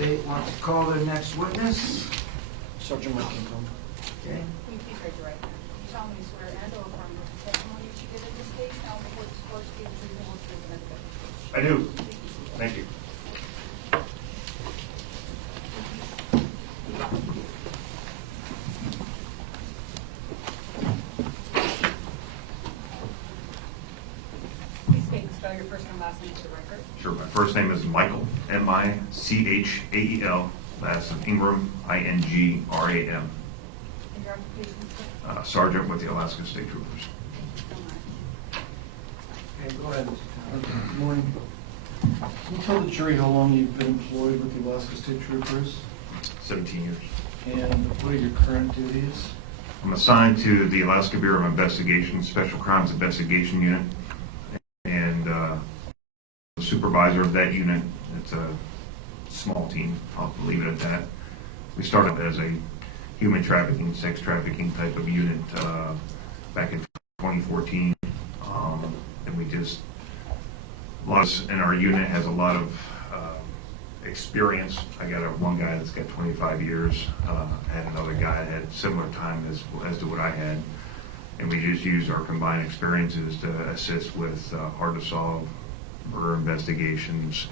State wants to call their next witness. Sergeant Mike can come. Okay. Will you please raise your right hand? You solemnly swear and or affirm that the testimony that you give in this case now before this court is the reasonable truth and the I do. Thank you. Please state and spell your first and last name for the record. Sure. My first name is Michael, M-I-C-H-A-E-L. Last name Ingram, I-N-G-R-A-M. And your occupation, sir? Sergeant with the Alaska State Troopers. Thank you so much. Okay, go ahead, Mr. Town. Good morning. Can you tell the jury how long you've been employed with the Alaska State Troopers? 17 years. And what are your current duties? I'm assigned to the Alaska Bureau of Investigation, Special Crimes Investigation Unit, and the supervisor of that unit. It's a small team, I'll leave it at that. We started as a human trafficking, sex trafficking type of unit back in 2014, and we just, and our unit has a lot of experience. I got one guy that's got 25 years, had another guy that had similar time as to what I had, and we just used our combined experiences to assist with hard to solve murder investigations,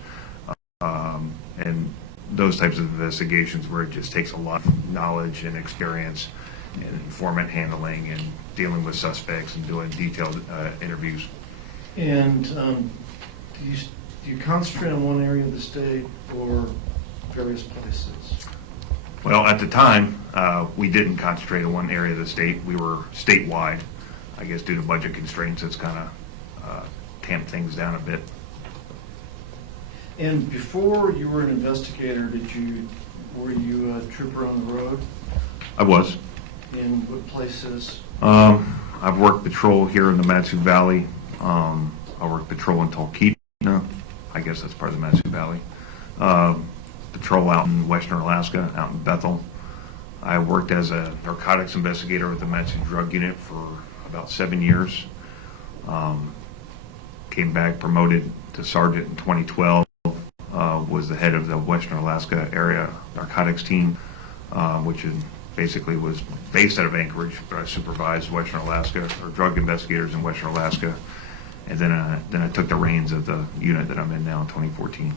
and those types of investigations where it just takes a lot of knowledge and experience and informant handling and dealing with suspects and doing detailed interviews. And do you concentrate on one area of the state or various places? Well, at the time, we didn't concentrate on one area of the state. We were statewide. I guess due to budget constraints, it's kind of tamped things down a bit. And before you were an investigator, were you a trooper on the road? I was. In what places? I've worked patrol here in the Matsu Valley. I worked patrol in Talkeetna. I guess that's part of the Matsu Valley. Patrol out in western Alaska, out in Bethel. I worked as a narcotics investigator with the Matsu Drug Unit for about 7 years. Came back, promoted to sergeant in 2012. Was the head of the Western Alaska area narcotics team, which basically was based out of Anchorage, but I supervised Western Alaska, or drug investigators in Western Alaska. And then I took the reins of the unit that I'm in now in 2014.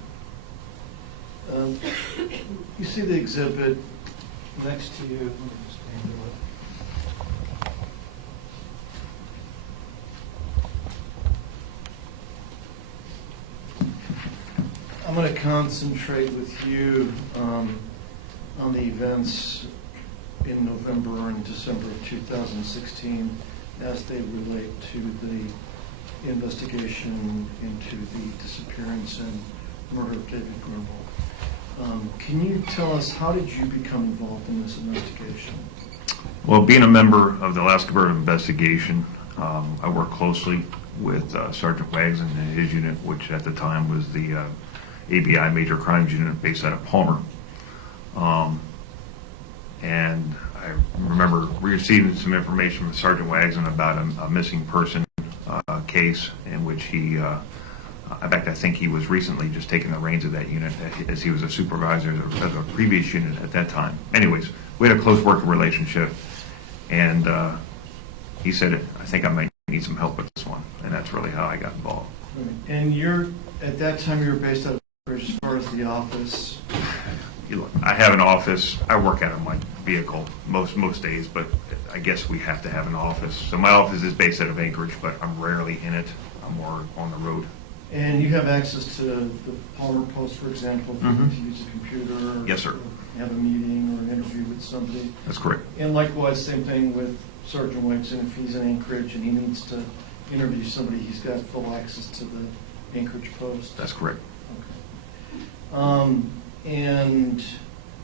You see the exhibit next to you. Let me just handle it. I'm going to concentrate with you on the events in November and December of 2016 as they relate to the investigation into the disappearance and murder of David Grunwald. Can you tell us, how did you become involved in this investigation? Well, being a member of the Alaska Bureau of Investigation, I worked closely with Sergeant Wags and his unit, which at the time was the ABI Major Crimes Unit based out of Palmer. And I remember receiving some information from Sergeant Wags about a missing person case in which he, in fact, I think he was recently just taking the reins of that unit as he was a supervisor of a previous unit at that time. Anyways, we had a close working relationship, and he said, I think I might need some help with this one, and that's really how I got involved. And at that time you were based out of Anchorage as far as the office? I have an office. I work out of my vehicle most days, but I guess we have to have an office. So my office is based out of Anchorage, but I'm rarely in it. I'm more on the road. And you have access to the Palmer Post, for example, if you need to use a computer? Or Yes, sir. Have a meeting or an interview with somebody? That's correct. And likewise, same thing with Sergeant Whiteson. If he's in Anchorage and he needs to interview somebody, he's got full access to the Anchorage Post? That's correct. Okay. And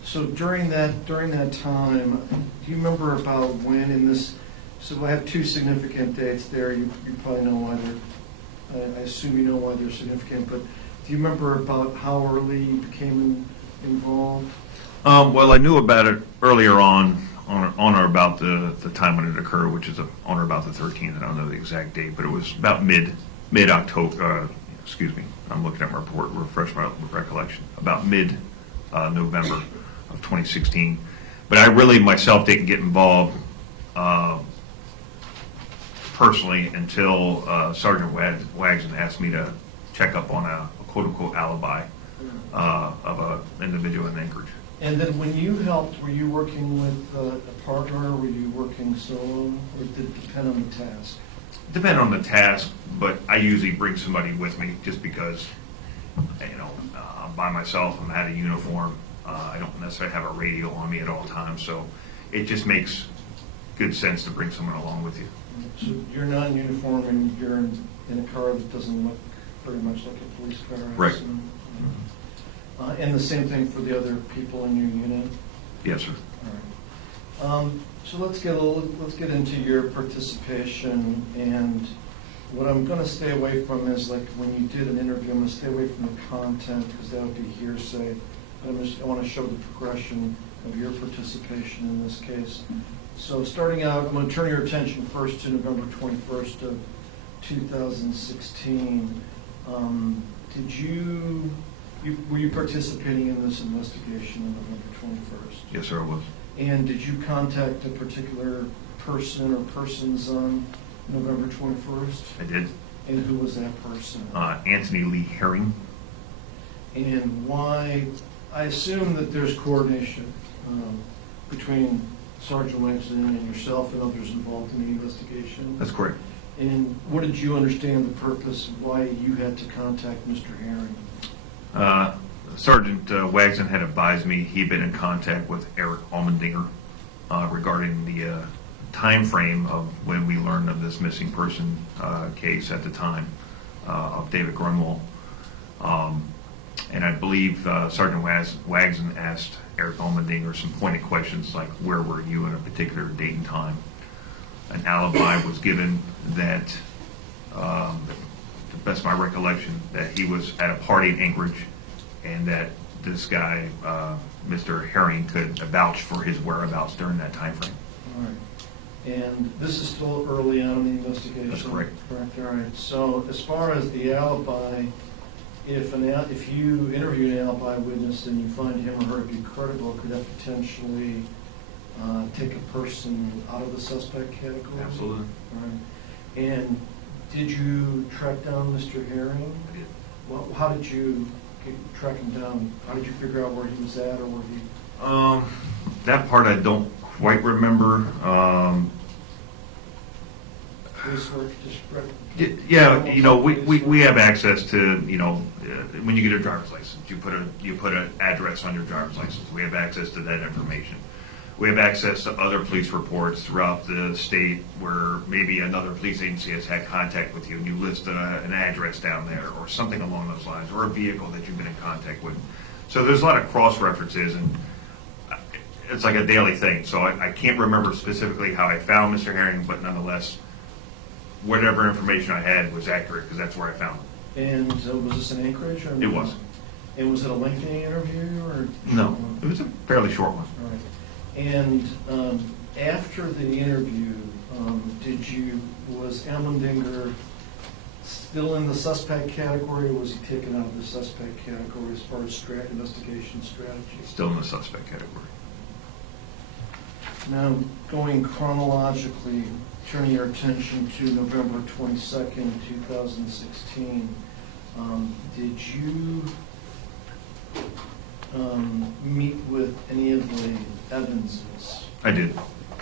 so during that time, do you remember about when in this? So I have two significant dates there. You probably know why they're. I assume you know why they're significant. But do you remember about how early you became involved? Well, I knew about it earlier on or about the time when it occurred, which is on or about the 13th. I don't know the exact date, but it was about mid October. Excuse me. I'm looking at my report. Refresh my recollection. About mid November of 2016. But I really myself didn't get involved personally until Sergeant Wagson asked me to check up on a quote-unquote alibi of an individual in Anchorage. And then when you helped, were you working with a partner, or were you working solo, or did it depend on the task? Depend on the task, but I usually bring somebody with me just because, I'm by myself, I'm out of uniform. I don't necessarily have a radio on me at all times, so it just makes good sense to bring someone along with you. So you're not in uniform and you're in a car that doesn't look very much like a police car, I Right. assume? And the same thing for the other people in your unit? Yes, sir. All right. So let's get into your participation, and what I'm going to stay away from is, like, when you did an interview, I'm going to stay away from the content because that would be hearsay. I want to show the progression of your participation in this case. So starting out, I'm going to turn your attention first to November 21st of 2016. Were you participating in this investigation on November 21st? Yes, sir, I was. And did you contact a particular person or persons on November 21st? I did. And who was that person? Anthony Lee Herring. And why? I assume that there's coordination between Sergeant Wagson and yourself and others involved in the investigation. That's correct. And what did you understand the purpose of why you had to contact Mr. Herring? Sergeant Wagson had advised me he'd been in contact with Erick Almandinger regarding the time frame of when we learned of this missing person case at the time of David Grunwald. And I believe Sergeant Wagson asked Erick Almandinger some pointed questions like, where were you at a particular date and time? An alibi was given that, to the best of my recollection, that he was at a party in Anchorage and that this guy, Mr. Herring, could vouch for his whereabouts during that time frame. All right. And this is still early on in the investigation? That's correct. Correct, all right. So as far as the alibi, if you interview an alibi witness and you find him or her to be credible, could that potentially take a person out of the suspect category? Absolutely. All right. And did you track down Mr. Herring? I did. Well, how did you track him down? How did you figure out where he was at or where he... That part I don't quite remember. Police work, just... Yeah, we have access to, when you get a driver's license, you put an address on your driver's license. We have access to that information. We have access to other police reports throughout the state where maybe another police agency has had contact with you and you list an address down there or something along those lines, or a vehicle that you've been in contact with. So there's a lot of cross-references, and it's like a daily thing. So I can't remember specifically how I found Mr. Herring, but nonetheless, whatever information I had was accurate because that's where I found him. And was this in Anchorage? Or It was. And was it a lengthy interview or? No, it was a fairly short one. All right. And after the interview, was Allmendinger still in the suspect category, or was he taken out of the suspect category as far as investigation strategy? Still in the suspect category. Now, going chronologically, turning your attention to November 22nd, 2016, did you meet with any of the Evanses? I did.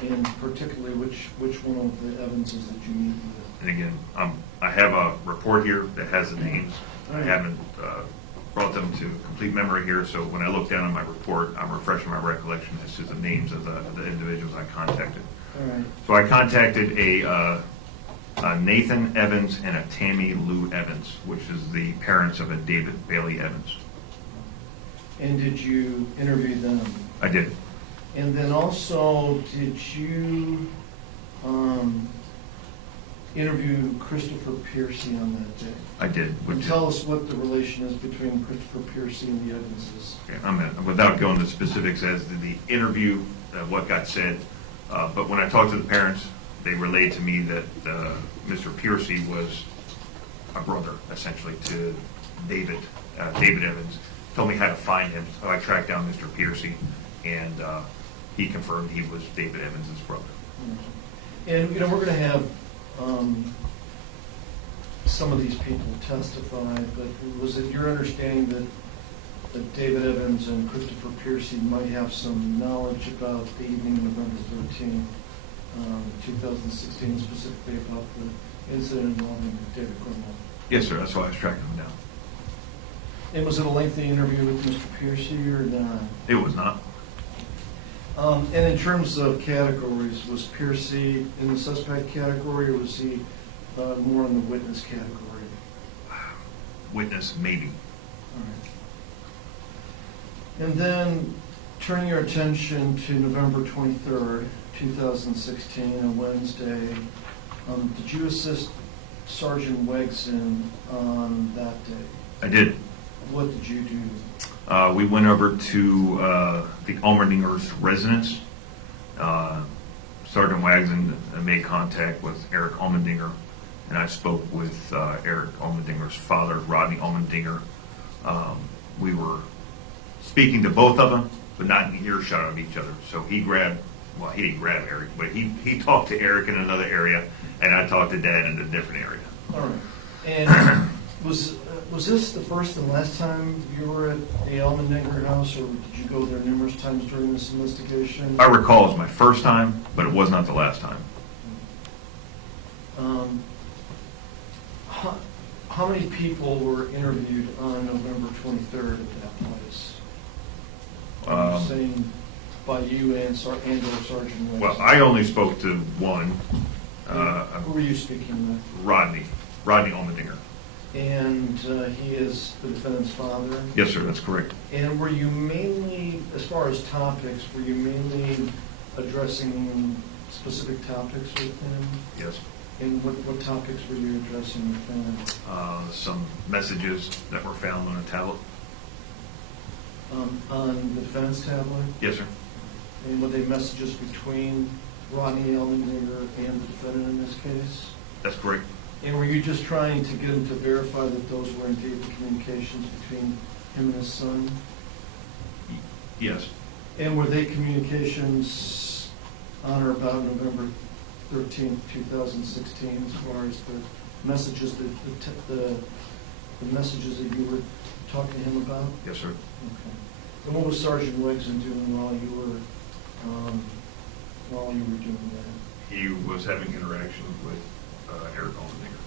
And particularly, which one of the Evanses did you meet with? And again, I have a report here that has the names. I haven't brought them to complete memory here, so when I look down on my report, I'm refreshing my recollection as to the names of the individuals I contacted. All right. So I contacted a Nathan Evans and a Tammy Lou Evans, which is the parents of a David Bailey Evans. And did you interview them? I did. And then also, did you interview Christopher Piercy on that day? I did. And tell us what the relation is between Christopher Piercy and the Evanses. Okay, without going to specifics as to the interview, what got said, but when I talked to the parents, they relayed to me that Mr. Piercy was a brother, essentially, to David Evans, told me how to find him. So I tracked down Mr. Peterson, and he confirmed he was David Evans' brother. And, we're going to have some of these people testify, but was it your understanding that David Evans and Christopher Peterson might have some knowledge about the evening of November 13th, 2016, specifically about the incident involving David Grunwald? Yes, sir. That's why I was tracking him down. And was it a lengthy interview with Mr. Peterson or not? It was not. And in terms of categories, was Peterson in the suspect category, or was he more in the witness category? Witness, maybe. All right. And then turning your attention to November 23rd, 2016, a Wednesday, did you assist Sergeant Wegson on that day? I did. What did you do? We went over to the Allmendinger's residence. Sergeant Wagson made contact with Erick Almandinger, and I spoke with Erick Almandinger's father, Rodney Allmendinger. We were speaking to both of them, but not in earshot of each other. So he didn't grab Erick, but he talked to Erick in another area, and I talked to Dad in a different area. All right. And was this the first and last time you were at the Allmendinger house, or did you go there numerous times during this investigation? I recall it was my first time, but it was not the last time. How many people were interviewed on November 23rd at that place? I'm saying by you and or Sergeant Wegson. Well, I only spoke to one. Who were you speaking with? Rodney Allmendinger. And he is the defendant's father? Yes, sir, that's correct. And were you mainly, as far as topics, were you mainly addressing specific topics with him? Yes. And what topics were you addressing with him? Some messages that were found on a tablet. On the defendant's tablet? Yes, sir. And were they messages between Rodney Allmendinger and the defendant in this case? That's correct. And were you just trying to get him to verify that those were indeed the communications between him and his son? Yes. And were they communications on or about November 13th, 2016, as far as the messages the messages that you were talking to him about? Yes, sir. Okay. And what was Sergeant Wegson doing while you were doing that? He was having interaction with Erick Almandinger.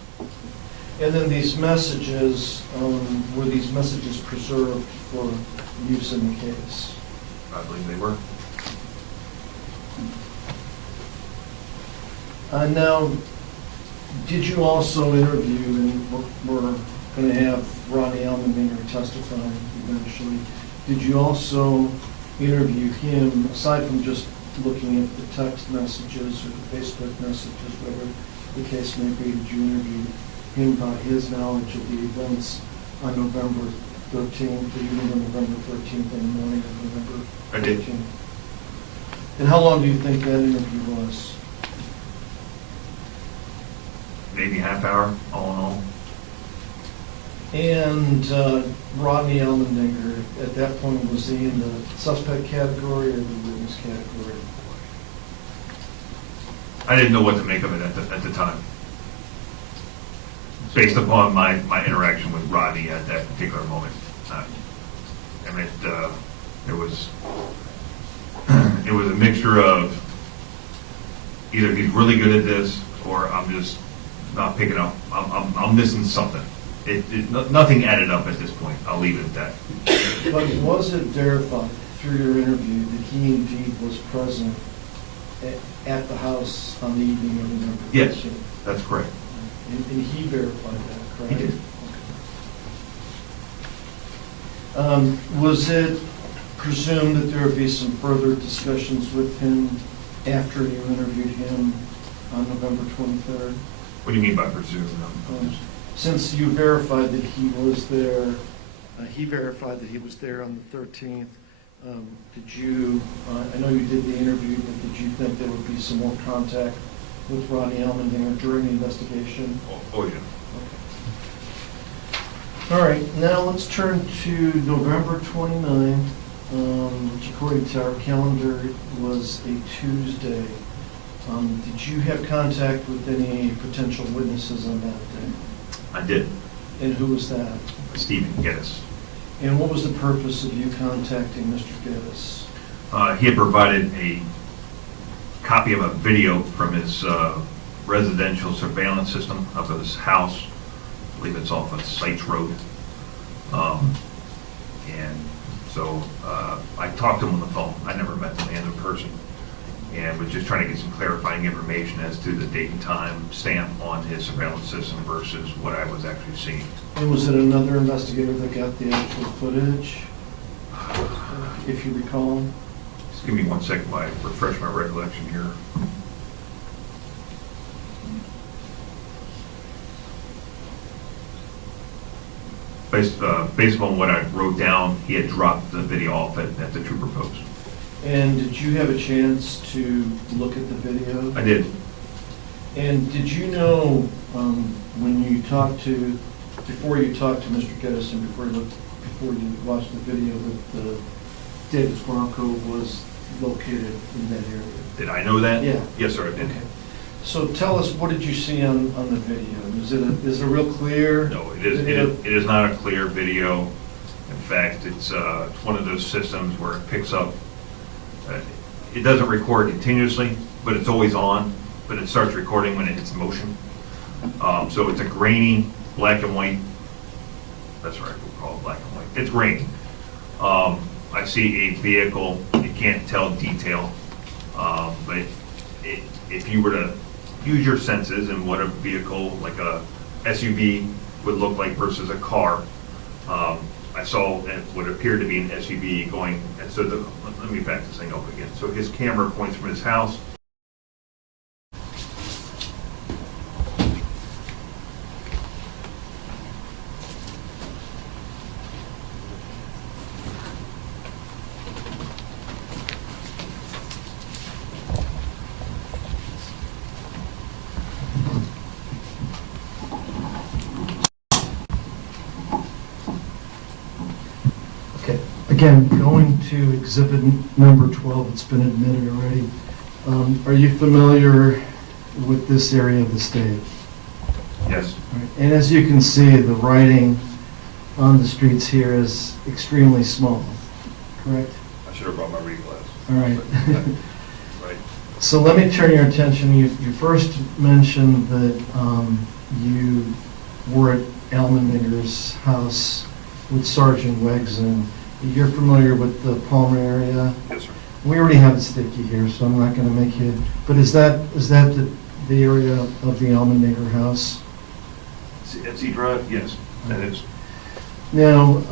And then these messages, were these messages preserved for use in the case? I believe they were. Now, did you also interview, and we're going to have Rodney Allmendinger testify eventually, did you also interview him, aside from just looking at the text messages or the Facebook messages, whatever the case may be, did you interview him about his knowledge of the events on November 13th, the evening of November 13th and the morning of November 13th? I did. And how long do you think that interview was? Maybe half hour, all in all. And Rodney Allmendinger, at that point, was he in the suspect category or the witness category? I didn't know what to make of it at the time, based upon my interaction with Rodney at that particular moment. I mean, it was a mixture of either he's really good at this, or I'm just not picking up. I'm missing something. Nothing added up at this point. I'll leave it at that. But was it verified through your interview that he indeed was present at the house on the evening of November 13th? Yes, that's correct. And he verified that, correct? He did. Was it presumed that there would be some further discussions with him after you interviewed him on November 23rd? What do you mean by presume? Since you verified that he was there, he verified that he was there on the 13th. Did you, I know you did the interview, but did you think there would be some more contact with Rodney Allmendinger during the investigation? Oh yeah. All right, now let's turn to November 29, which according to our calendar was a Tuesday. Did you have contact with any potential witnesses on that day? I did. And who was that? Stephen Geddes. And what was the purpose of you contacting Mr. Geddes? He had provided a copy of a video from his residential surveillance system of his house. I believe it's off of Sites Road. And so I talked to him on the phone. I never met the man in person, and was just trying to get some clarifying information as to the date and time stamp on his surveillance system versus what I was actually seeing. And was it another investigator that got the actual footage, if you recall? Just give me 1 second while I refresh my recollection here. Based on what I wrote down, he had dropped the video off at the trooper post. And did you have a chance to look at the video? I did. And did you know, when you talked to, before you talked to Mr. Geddes and before you watched the video, that David's Bronco was located in that area? Did I know that? Yeah. Yes, sir, I did. Okay. So tell us, what did you see on the video? Is it real clear? No, it is not a clear video. In fact, it's one of those systems where it picks up, it doesn't record continuously, but it's always on, but it starts recording when it hits motion. So it's a grainy black and white, that's right, we'll call it black and white. It's grainy. I see a vehicle, you can't tell detail, but if you were to use your senses and what a vehicle like a SUV would look like versus a car, I saw what appeared to be an SUV going, and so let me back this thing up again. So his camera points from his house. Okay, again, going to exhibit number 12, it's been admitted already. Are you familiar with this area of the state? Yes. All right. And as you can see, the writing on the streets here is extremely small, correct? I should have brought my reading glass. All right. Right. So let me turn your attention, you first mentioned that you were at Allmendinger's house with Sergeant Wegson. You're familiar with the Palmer area? Yes, sir. We already have a sticky here, so I'm not going to make you, but is that the area of the Allmendinger house? At Sea Drive, yes, that is. Now,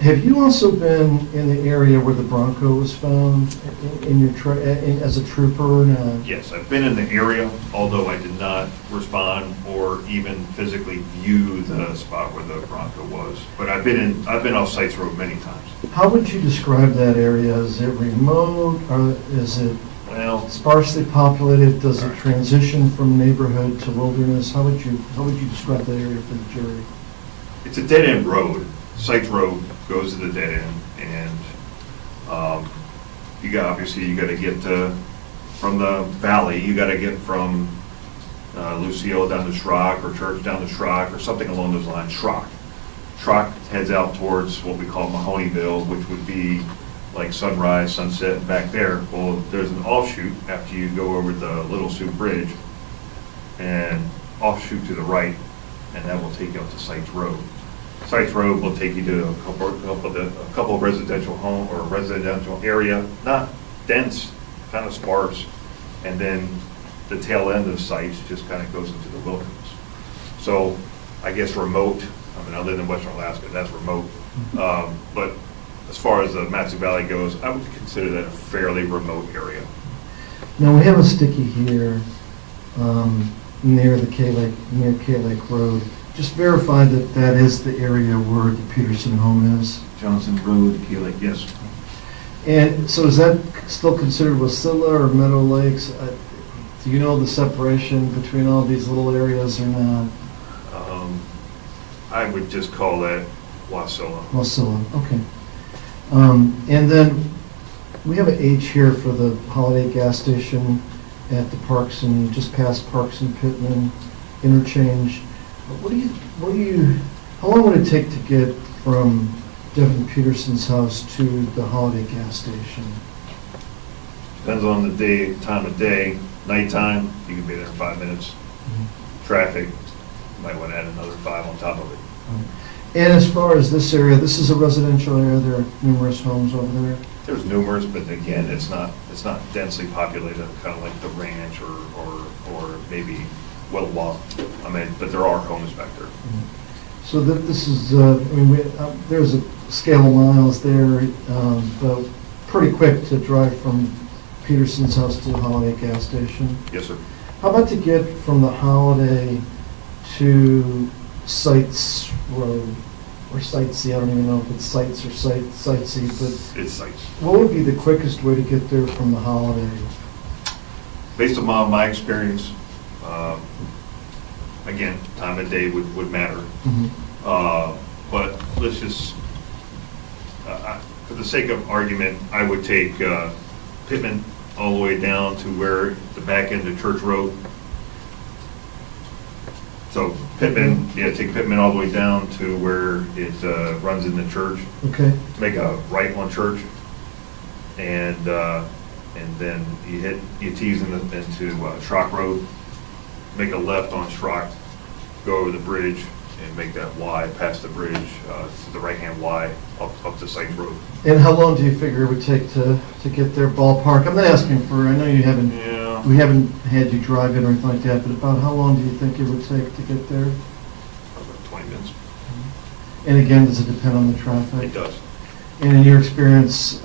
have you also been in the area where the Bronco was found in your as a trooper? Yes, I've been in the area, although I did not respond or even physically view the spot where the Bronco was. But I've been off Sites Road many times. How would you describe that area? Is it remote, or is it Well, sparsely populated? Does it transition from neighborhood to wilderness? How would you describe that area for the jury? it's a dead-end road. Sites Road goes to the dead end, and you got to get from the valley. You got to get from Lucille down to Schrock, or Church down to Schrock, or something along those lines. Schrock heads out towards what we call Mahoneyville, which would be like Sunrise, Sunset, and back there. Well, there's an offshoot after you go over the Little Sioux Bridge, and offshoot to the right, and that will take you up to Sites Road. Sites Road will take you to a couple of residential home or residential area, not dense, kind of sparse, and then the tail end of Sites just kind of goes into the wilderness. So I guess remote. I mean, other than Western Alaska, that's remote. But as far as the Matsu Valley goes, I would consider that a fairly remote area. Now, we have a sticky here near K Lake Road. Just verify that that is the area where the Peterson home is. Johnson Road, Key Lake, yes. And so is that still considered Wasilla or Meadow Lakes? Do you know the separation between all these little areas or not? I would just call that Wasilla. Wasilla, okay. And then we have an H here for the Holiday gas station at the Parks and, just past Parks and Pittman interchange. How long would it take to get from Devin Peterson's house to the Holiday gas station? Depends on the day, time of day. Nighttime, you can be there in 5 minutes. Traffic, you might want to add another 5 on top of it. And as far as this area, this is a residential area, there are numerous homes over there? There's numerous, but again, it's not densely populated, kind of like the ranch or maybe Wildwall. I mean, but there are homes back there. So that this is, there's a scale of miles there, but pretty quick to drive from Peterson's house to the Holiday gas station. Yes, sir. How about to get from the Holiday to Sites Road, or Sightsee, I don't even know if it's Sites or Sightsee, but It's sites. what would be the quickest way to get there from the Holiday? Based on my experience, again, time of day would matter. But let's just, for the sake of argument, I would take Pittman all the way down to where the back end of Church Road. So Pittman, take Pittman all the way down to where it runs in the church. Okay, Make a right on Church, and then you tease into Schrock Road, make a left on Schrock, go over the bridge, and make that Y past the bridge to the right-hand Y up to Sites Road. and how long do you figure it would take to get there ballpark? I'm not asking for, I know you haven't, Yeah. we haven't had you drive it or anything like that, but about how long do you think it would take to get there? About 20 minutes. And again, does it depend on the traffic? It does. And in your experience,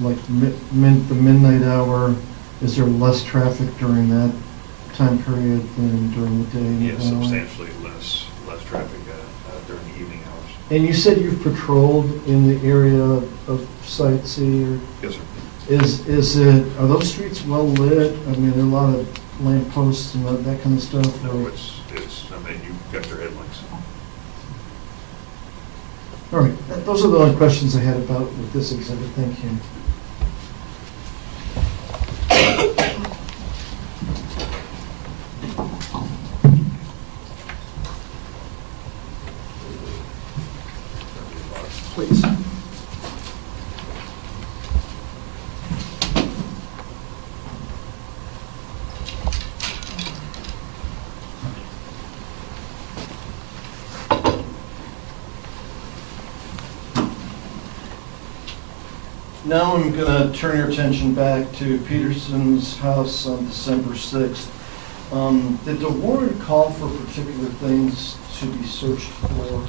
like the midnight hour, is there less traffic during that time period than during the day? Yeah, substantially less traffic during the evening hours. And you said you've patrolled in the area of Sightsee, or Yes, sir. is it, are those streets well lit? I mean, there are a lot of lamp posts and that kind of stuff? No, or- it's, I mean, you've got your headlights. All right, those are the only questions I had about with this exhibit, thank you. Please. Now I'm going to turn your attention back to Peterson's house on December 6th. Did the warrant call for particular things to be searched for?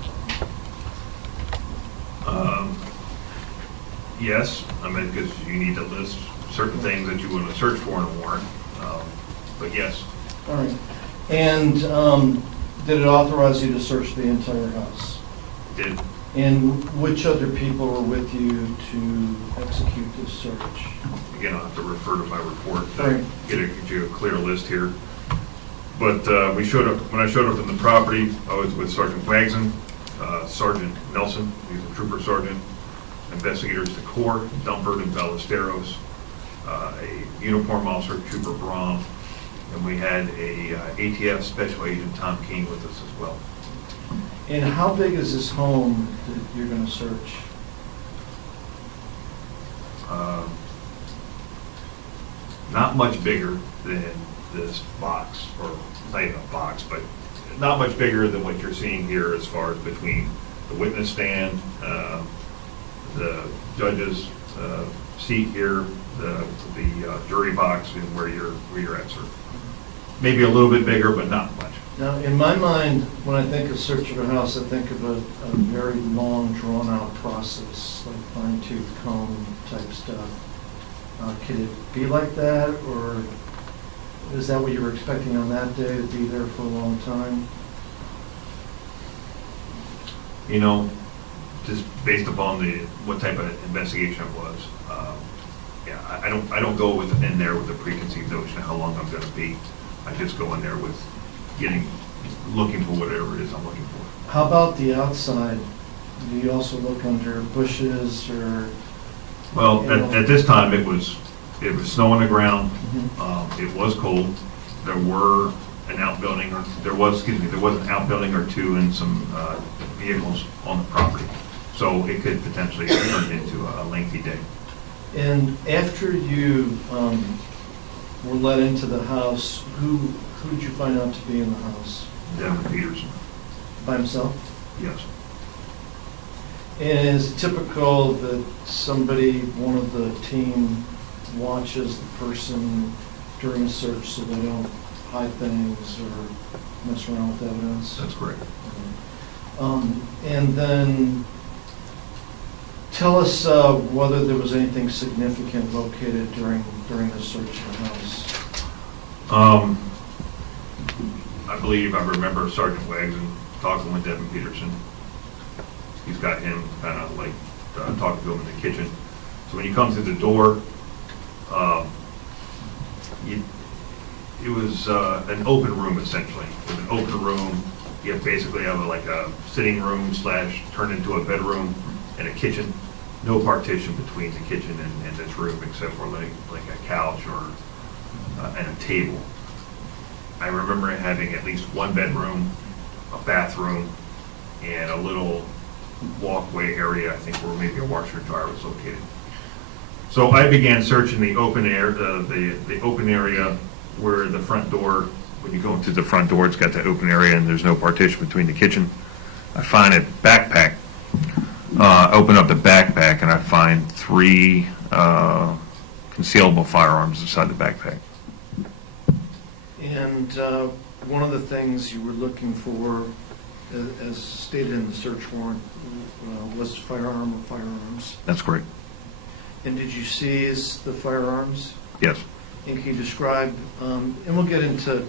Yes, I mean, because you need to list certain things that you want to search for in a warrant, but yes. All right. And did it authorize you to search the entire house? It did. And which other people were with you to execute this search? Again, I'll have to refer to my report Right. to get you a clear list here. But when I showed up in the property, I was with Sergeant Wagson, Sergeant Nelson, he's a trooper sergeant, investigators to Corps, Dumpert and Ballesteros, a uniform officer, Trooper Braun, and we had a ATF Special Agent Tom King with us as well. And how big is this home that you're going to search? Not much bigger than this box, or not even a box, but not much bigger than what you're seeing here as far as between the witness stand, the judge's seat here, the jury box, and where you're at, sir. Maybe a little bit bigger, but not much. Now, in my mind, when I think of search of a house, I think of a very long, drawn-out process, like fine-tooth comb type stuff. Could it be like that, or is that what you were expecting on that day, to be there for a long time? You know, just based upon what type of investigation it was, yeah, I don't go in there with a preconceived notion of how long I'm going to be. I just go in there with getting looking for whatever it is I'm looking for. How about the outside? Do you also look under bushes or? Well, at this time, it was snow on the ground. Mhm. It was cold. There was an outbuilding or two and some vehicles on the property. So it could potentially turn into a lengthy day. And after you were let into the house, who did you find out to be in the house? David Peterson, By himself? yes. And is it typical that somebody, one of the team, watches the person during a search so they don't hide things or mess around with evidence? That's correct. And then tell us whether there was anything significant located during the search of the house. I believe I remember Sergeant Wags and talking with Devin Peterson. He's got him kind of like talking to him in the kitchen. So when you come through the door, it was an open room essentially. It was an open room. You basically have like a sitting room / turned into a bedroom and a kitchen. No partition between the kitchen and this room except for like a couch or and a table. I remember having at least one bedroom, a bathroom, and a little walkway area, I think where maybe a washer and dryer was located. So I began searching the open air, the open area where the front door, when you go into the front door, it's got the open area and there's no partition between the kitchen. I find a backpack, open up the backpack and I find 3 concealable firearms inside the backpack. And one of the things you were looking for, as stated in the search warrant, was firearm or firearms. That's correct. And did you seize the firearms? Yes. And can you describe, and we'll get into,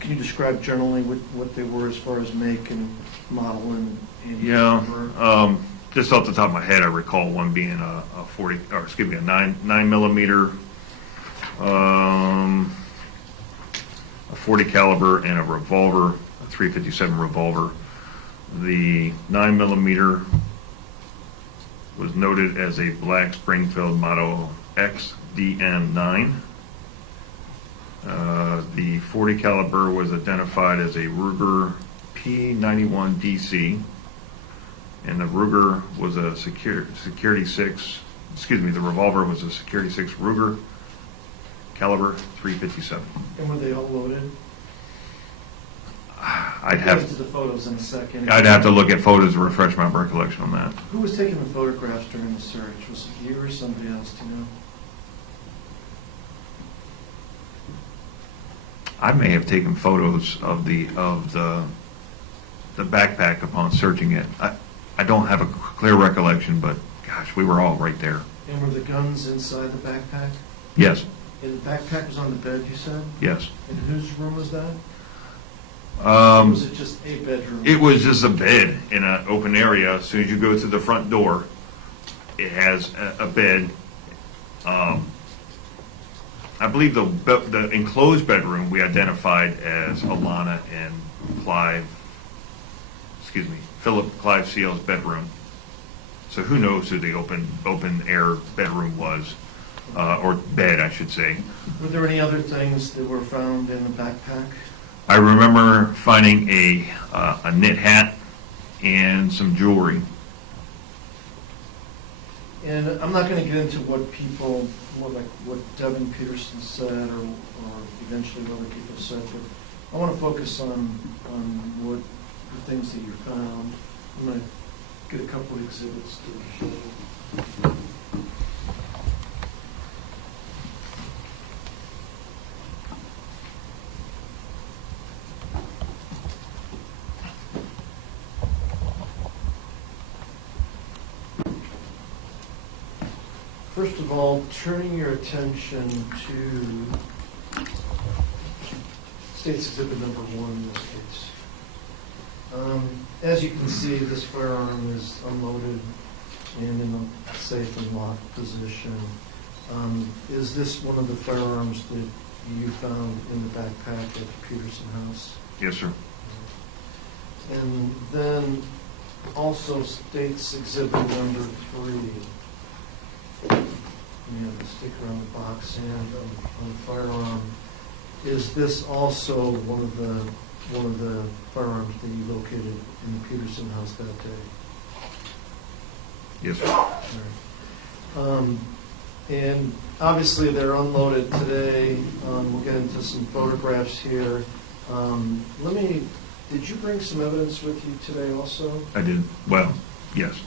can you describe generally what they were as far as make and model and Yeah. number? Just off the top of my head, I recall one being a 9 millimeter, a 40 caliber, and a revolver, a 357 revolver. The 9 millimeter was noted as a black Springfield Model XDM9. The 40 caliber was identified as a Ruger P91 DC, and the Ruger was a Security 6. Excuse me, the revolver was a Security 6 Ruger caliber 357. And were they all loaded? I'd We'll get have into the photos in a second. to look at photos to refresh my recollection on that. Who was taking the photographs during the search? Was it you or somebody else, do you know? I may have taken photos of the backpack upon searching it. I don't have a clear recollection, but gosh, we were all right there. And were the guns inside the backpack? Yes, And the backpack was on the bed, you said? yes. And whose room was that? Or was it just a bedroom? It was just a bed in an open area. As soon as you go to the front door, it has a bed. I believe the enclosed bedroom we identified as Alana and Philip Clive Seal's bedroom. So who knows who the open air bedroom was, or bed, I should say. Were there any other things that were found in the backpack? I remember finding a knit hat and some jewelry. And I'm not going to get into what Devin Peterson said or eventually what other people said, but I want to focus on what the things that you found. I'm going to get a couple of exhibits to show you. First of all, turning your attention to State's Exhibit number 1 in this case. As you can see, this firearm is unloaded and in a safe and locked position. Is this one of the firearms that you found in the backpack at the Peterson house? Yes, sir. And then also states exhibit number 3. You have the sticker on the box and on the firearm. Is this also one of the firearms that you located in the Peterson house that day? Yes, sir. All right. And obviously they're unloaded today. We'll get into some photographs here. Did you bring some evidence with you today also? I did. Well, yes. Okay.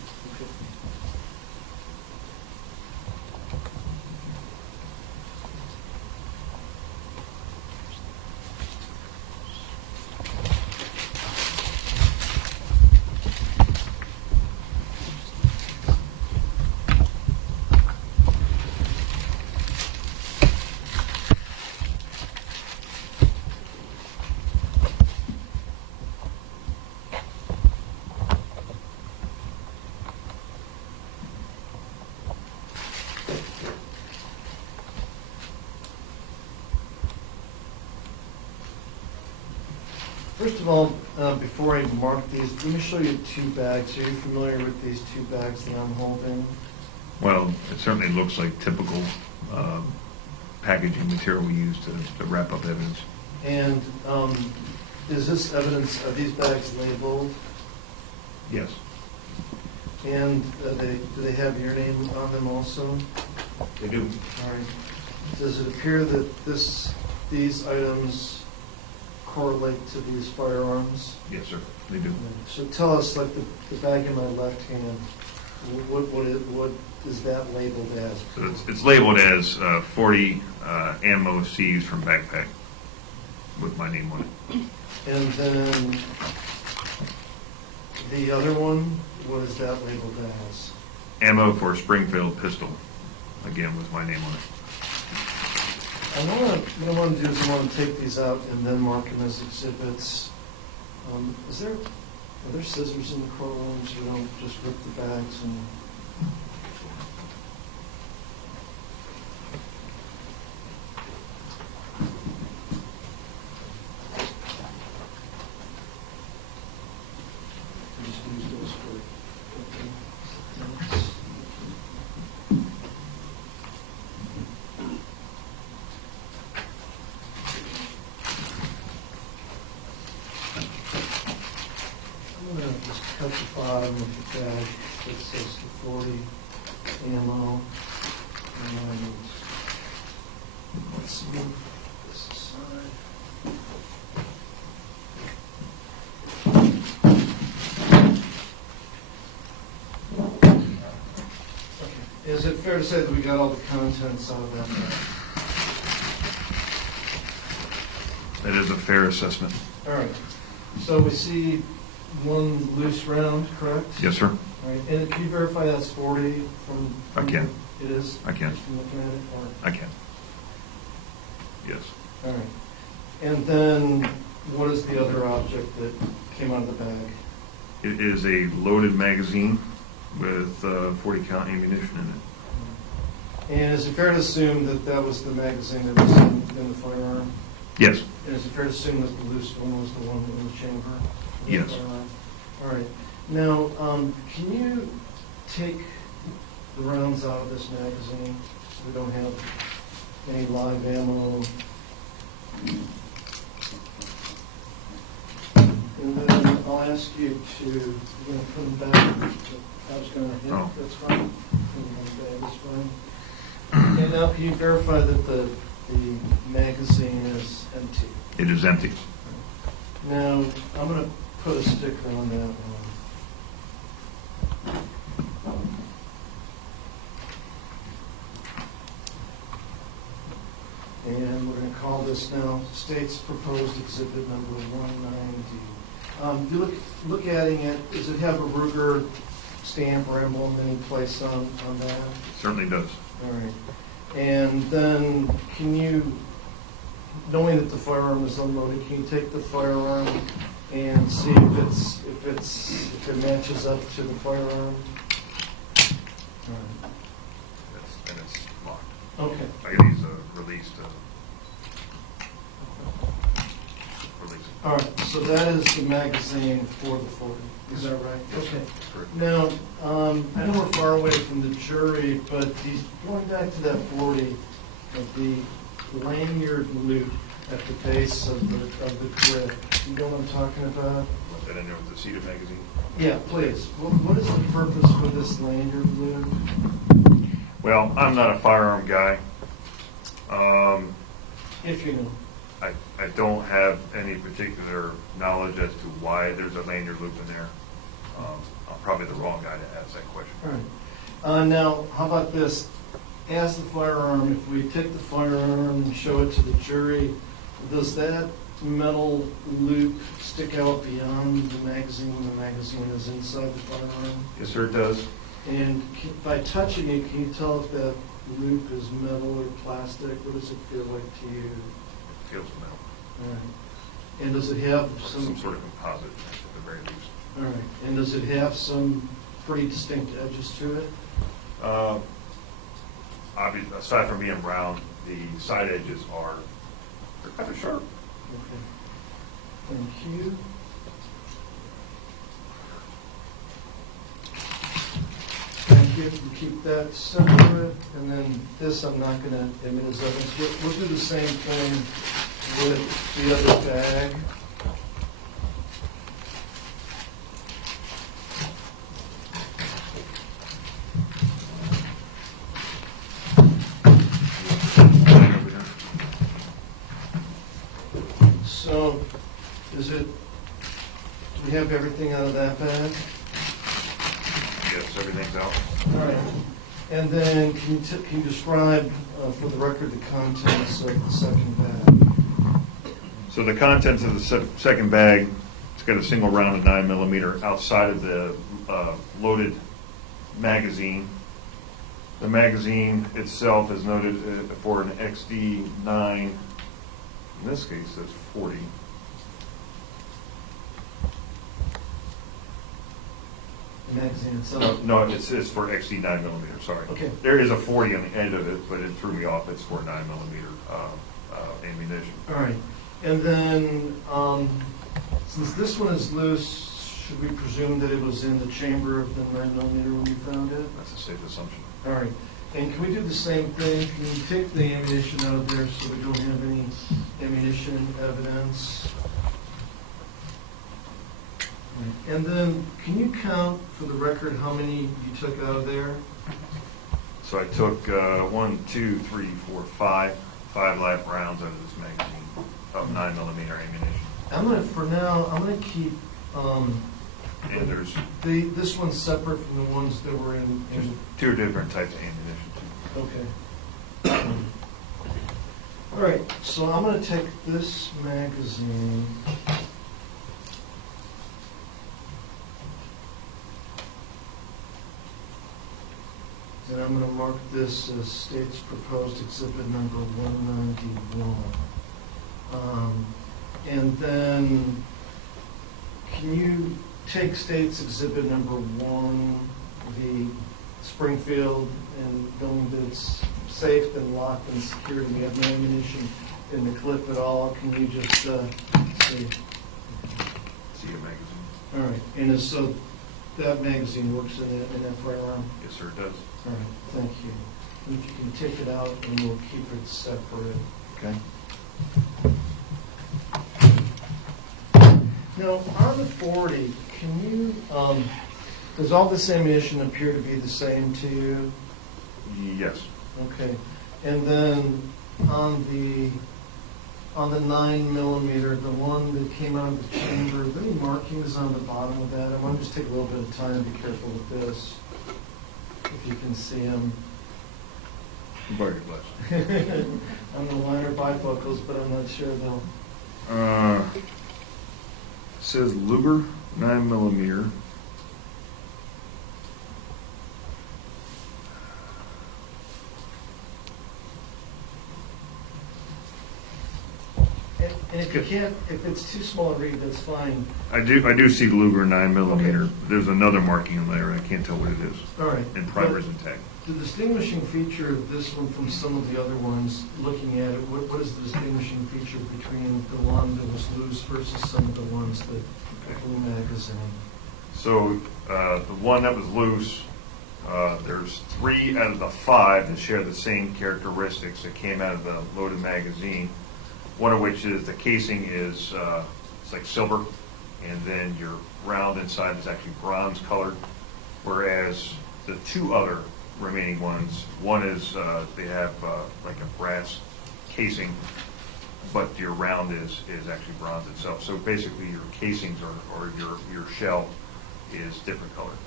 First of all, before I mark these, let me show you 2 bags. Are you familiar with these 2 bags that I'm holding? Well, it certainly looks like typical packaging material we use to wrap up evidence. And is this evidence, are these bags labeled? Yes. And do they have your name on them also? They do. All right. Does it appear that these items correlate to these firearms? Yes, sir. They do. So tell us, like the bag in my left hand, what is that labeled as? So it's labeled as 40 ammo seized from backpack with my name on it. And then the other one, what is that labeled as? Ammo for a Springfield pistol, again with my name on it. What I want to do is I want to take these out and then mark them as exhibits. Are there scissors in the courtroom so we don't just rip the bags and... Just use those for... I'm going to just cut the bottom of the bag that says the 40 ammo. And let's move this aside. Okay. Is it fair to say that we got all the contents out of that bag? That is a fair assessment. All right. So we see one loose round, correct? Yes, sir. All right. And can you verify that's 40 from? I can. It is? I can. Just from looking at it? Or? I can. Yes. All right. And then what is the other object that came out of the bag? It is a loaded magazine with 40 count ammunition in it. And is it fair to assume that that was the magazine that was in the firearm? Yes. And is it fair to assume that the loose one was the one in the chamber? Yes. All right. Now, can you take the rounds out of this magazine so we don't have any live ammo? And then I'll ask you to, you're going to put them back. I was going to hit, Oh. that's fine. Put them in the bag, that's fine. And now, can you verify that the magazine is empty? It is empty. Now, I'm going to put a sticker on that one. And we're going to call this now State's Proposed Exhibit Number 190. You look at it, does it have a Ruger stamp or emblem any place on that? It certainly does. All right. And then can you, knowing that the firearm is unloaded, can you take the firearm and see if it matches up to the firearm? All right. And it's locked. Okay. I get these released. All right, so that is the magazine for the 40, is that right? Okay. Now, I know we're far away from the jury, but going back to that 40, the lanyard loop at the base of the grip, you know what I'm talking about? Put that in there with the seated magazine. Yeah, please. What is the purpose for this lanyard loop? Well, I'm not a firearm guy. If you know. I don't have any particular knowledge as to why there's a lanyard loop in there. I'm probably the wrong guy to ask that question. All right. Now, how about this? As the firearm, if we take the firearm and show it to the jury, does that metal loop stick out beyond the magazine when the magazine is inside the firearm? Yes, sir, it does. And by touching it, can you tell if that loop is metal or plastic? What does it feel like to you? Feels metal. All right. And does it have Some sort of composite at the very least. All right. And does it have some pretty distinct edges to it? Obviously, aside from being round, the side edges they're kind of sharp. Okay. Thank you. Thank you. You keep that separate, and then this I'm not going to admit as evidence. We'll do the same thing with the other bag. So, do we have everything out of that bag? Yes, everything's out. All right. And then can you describe, for the record, the contents of the second bag? So the contents of the second bag, it's got a single round of 9mm outside of the loaded magazine. The magazine itself is noted for an XD9. In this case, it's 40. The magazine itself? No, it's for XD 9mm, sorry. Okay. There is a 40 on the end of it, but it threw me off. It's for 9mm ammunition. All right. And then, since this one is loose, should we presume that it was in the chamber of the 9mm when you found it? That's a safe assumption. All right. And can we do the same thing? Can you take the ammunition out of there so we don't have any ammunition evidence? Right. And then, can you count for the record how many you took out of there? So I took 5 live rounds out of this magazine of 9mm ammunition. For now, I'm gonna keep, And there's this one's separate from the ones that were in. two different types of ammunition. Okay. All right, so I'm going to take this magazine. And I'm going to mark this as State's Proposed Exhibit number 191. And then, can you take State's Exhibit number 1, the Springfield, and knowing that it's safe and locked and secured and we have no ammunition in the clip at all, can you just see? See a magazine? All right, and so that magazine works in that firearm? Yes, sir, it does. All right, thank you. And if you can take it out and we'll keep it separate. Okay. Now, on the 40, can you, does all this ammunition appear to be the same to you? Yes. Okay. And then on the 9mm, the one that came out of the chamber, are there any markings on the bottom of that? I want to just take a little bit of time to be careful with this, if you can see them. Very blessed. On the liner bifocals, but I'm not sure though. Says Luger 9mm. And if you can't, if it's too small to read, that's fine. I do see Luger 9mm. Okay. There's another marking in there. I can't tell what it is. All right. And primers and tag. the distinguishing feature of this one from some of the other ones, looking at it, what is the distinguishing feature between the one that was loose versus some of the ones that blue magazine? So the one that was loose, there's 3 out of the 5 that share the same characteristics that came out of the loaded magazine. One of which is the casing is it's like silver, and then your round inside is actually bronze colored. Whereas the 2 other remaining ones, one is they have like a brass casing, but your round is actually bronze itself. So basically, your casings or your shell is different color.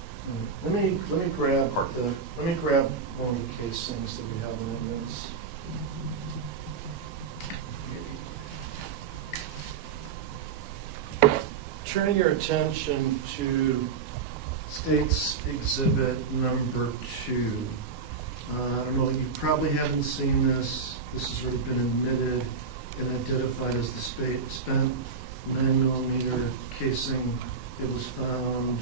Let me grab one of the casings that we have in this. Turning your attention to State's Exhibit number 2. I don't know, you probably haven't seen this. This has already been admitted and identified as the spent 9mm casing. It was found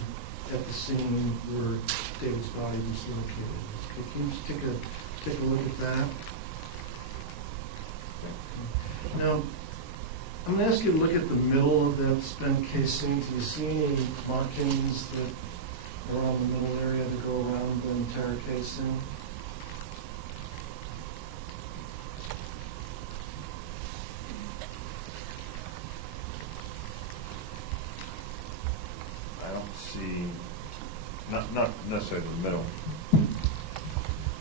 at the scene where David's body was located. Okay, can you just take a look at that? Now, I'm going to ask you to look at the middle of that spent casing. Do you see any markings that are around the middle area that go around the entire casing? I don't see, not necessarily the middle.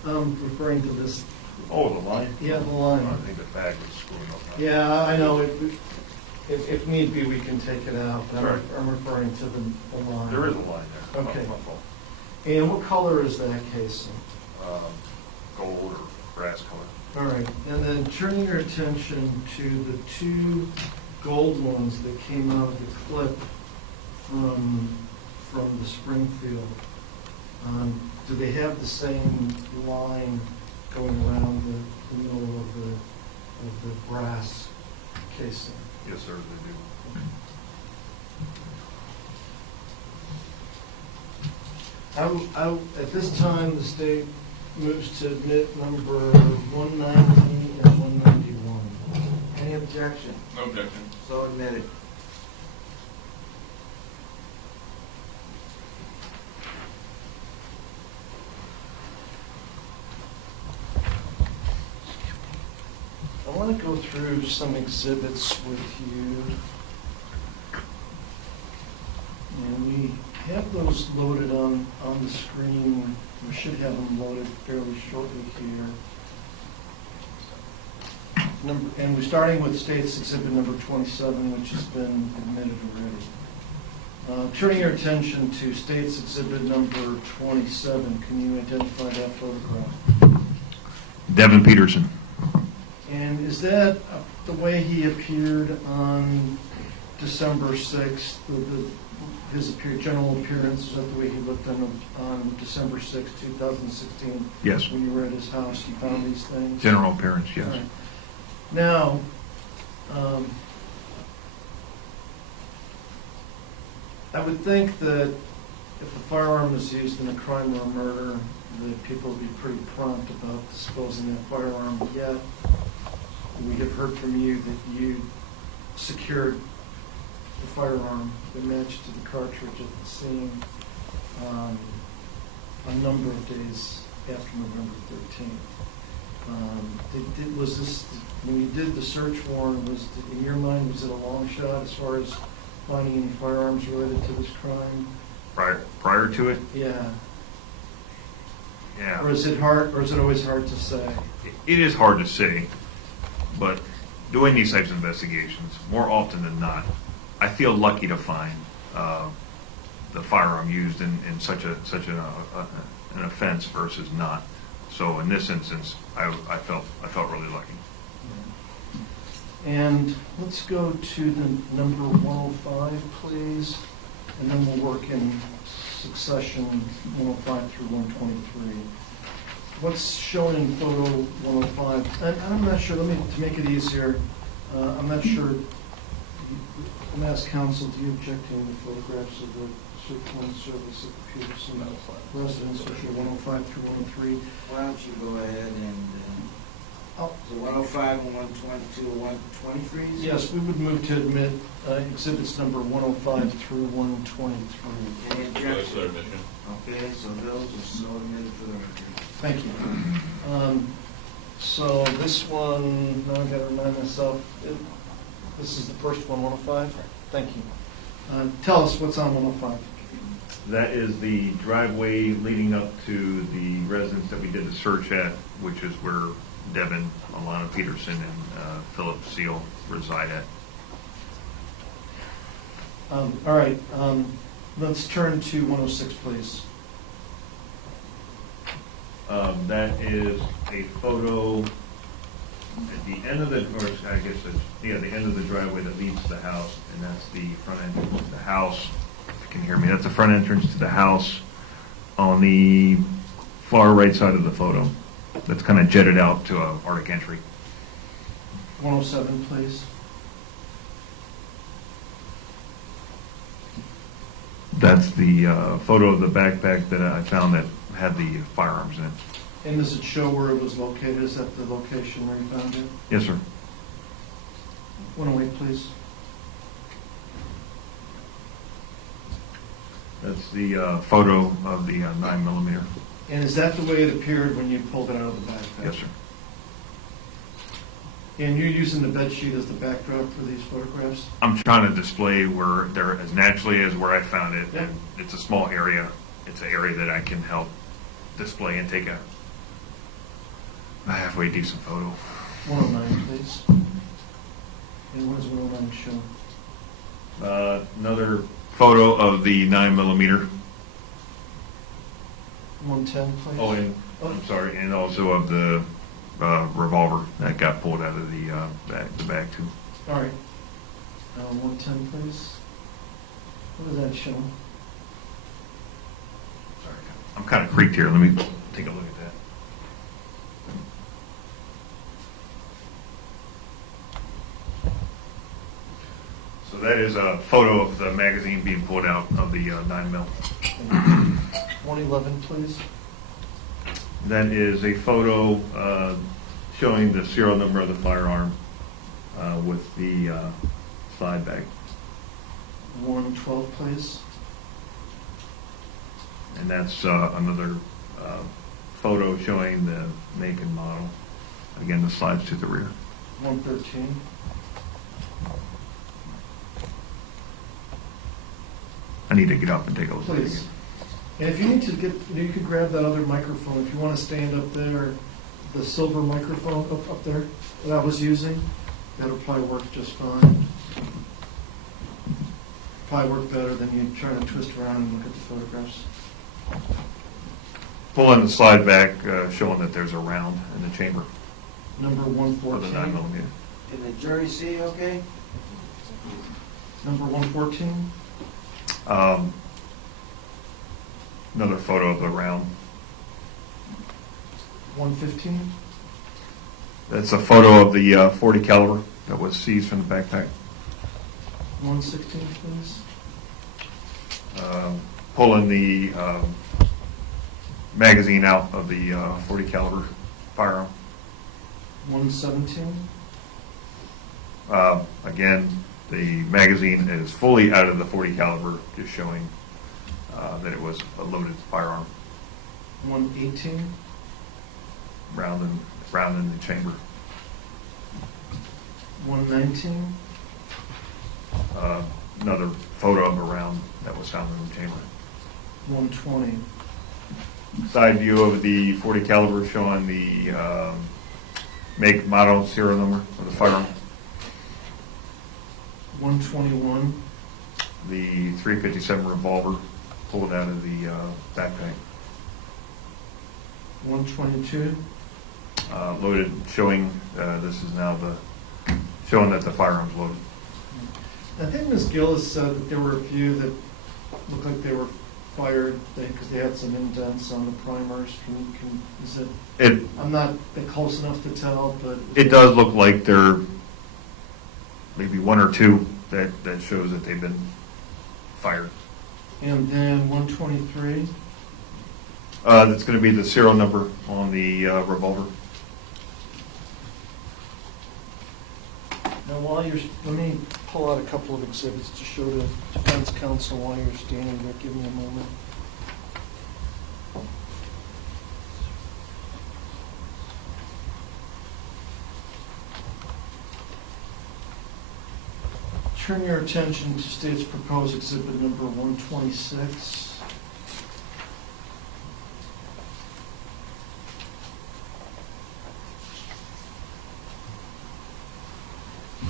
I'm referring to this. Oh, the line? Yeah, the line. I think the bag was screwing up. Yeah, I know. If need be, we can take it out. Sure. I'm referring to the line. There is a line there. Okay. My fault. And what color is that casing? Gold or brass color. All right. And then turning your attention to the 2 gold ones that came out of the clip from the Springfield. Do they have the same line going around the middle of the brass casing? Yes, sir, they do. At this time, the state moves to admit number 190 and 191. Any objection? No objection. So admitted. I want to go through some exhibits with you. And we have those loaded on the screen. We should have them loaded fairly shortly here. And we're starting with State's Exhibit number 27, which has been admitted already. Turning your attention to State's Exhibit number 27, can you identify that photograph? Devin Peterson. And is that the way he appeared on December 6th? His general appearance, is that the way he looked on December 6th, 2016? Yes. When you were at his house, you found these things? General appearance, yes. All right. Now, I would think that if a firearm is used in a crime or a murder, that people would be pretty prompt about disposing of that firearm. Yet, we have heard from you that you secured the firearm that matched to the cartridge at the scene a number of days after November 13th. Was this, when you did the search warrant, in your mind, was it a long shot as far as finding any firearms related to this crime? Prior to it? Yeah. Yeah. Or is it always hard to say? It is hard to say, but doing these types of investigations, more often than not, I feel lucky to find the firearm used in such an offense versus not. So in this instance, I felt really lucky. And let's go to the number 105, please, and then we'll work in succession 105 through 123. What's shown in photo 105? And I'm not sure. To make it easier, I'm not sure. I'm going to ask counsel, do you object to any photographs of the One service at Peterson residence, which are 105 through 103. Why don't you go ahead and, Oh. so 105 and 122 and 123? Yes, we would move to admit exhibits number 105 through 123. Any Those are objection? admission. Okay, so those are so admitted for the record. Thank you. So this one, now I've got to remind myself, this is the first one, 105? Thank you. Tell us what's on 105. That is the driveway leading up to the residence that we did the search at, which is where Devin, Alana Peterson, and Philip Seal reside at. All right, let's turn to 106, please. That is a photo at the end of the, or I guess it's, yeah, the end of the driveway that leads to the house, and that's the front entrance to the house. If you can hear me, that's the front entrance to the house on the far right side of the photo. That's kind of jetted out to a Arctic entry. 107, please. That's the photo of the backpack that I found that had the firearms in it. And does it show where it was located? Is that the location where you found it? Yes, sir. 108, please. That's the photo of the 9mm. And is that the way it appeared when you pulled it out of the backpack? Yes, sir. And you're using the bed sheet as the backdrop for these photographs? I'm trying to display where they're as naturally as where I found it. Yeah. And it's a small area. It's an area that I can help display and take a halfway decent photo. 109, please. And what does 109 show? Another photo of the 9mm. 110, please. Oh, and I'm sorry, and also of the revolver that got pulled out of the bag too. All right. 110, please. What does that show? Sorry, I'm kind of creaked here. Let me take a look at that. So that is a photo of the magazine being pulled out of the 9mm. 111, please. That is a photo showing the serial number of the firearm with the slide bag. 112, please. And that's another photo showing the make and model. Again, the slides to the rear. 113. I need to get up and take a look at it Please. again. And if you need to get, you could grab that other microphone. If you want to stand up there, the silver microphone up there that I was using, that'll probably work just fine. Probably work better than you trying to twist around and look at the photographs. Pulling the slide back, showing that there's a round in the chamber Number for the 114. 9mm. Can the jury see okay? Number 114. Another photo of the round. 115. That's a photo of the .40 caliber that was seized from the backpack. 116, please. Pulling the magazine out of the .40 caliber firearm. 117. Again, the magazine is fully out of the .40 caliber, just showing that it was a loaded firearm. 118. Round in the chamber. 119. Another photo of a round that was found in the chamber. 120. Side view of the .40 caliber showing the make, model, serial number of the firearm. 121. The .357 revolver pulled out of the backpack. 122. Loaded, showing this is now showing that the firearm's loaded. I think Ms. Gillis said that there were a few that looked like they were fired because they had some indents on the primers. Is it? I'm not close enough to tell, but It does look like there maybe one or two that shows that they've been fired. And then 123. That's going to be the serial number on the revolver. Now, while you're, let me pull out a couple of exhibits to show the defense counsel while you're standing there. Give me a moment. Turn your attention to state's proposed exhibit number 126.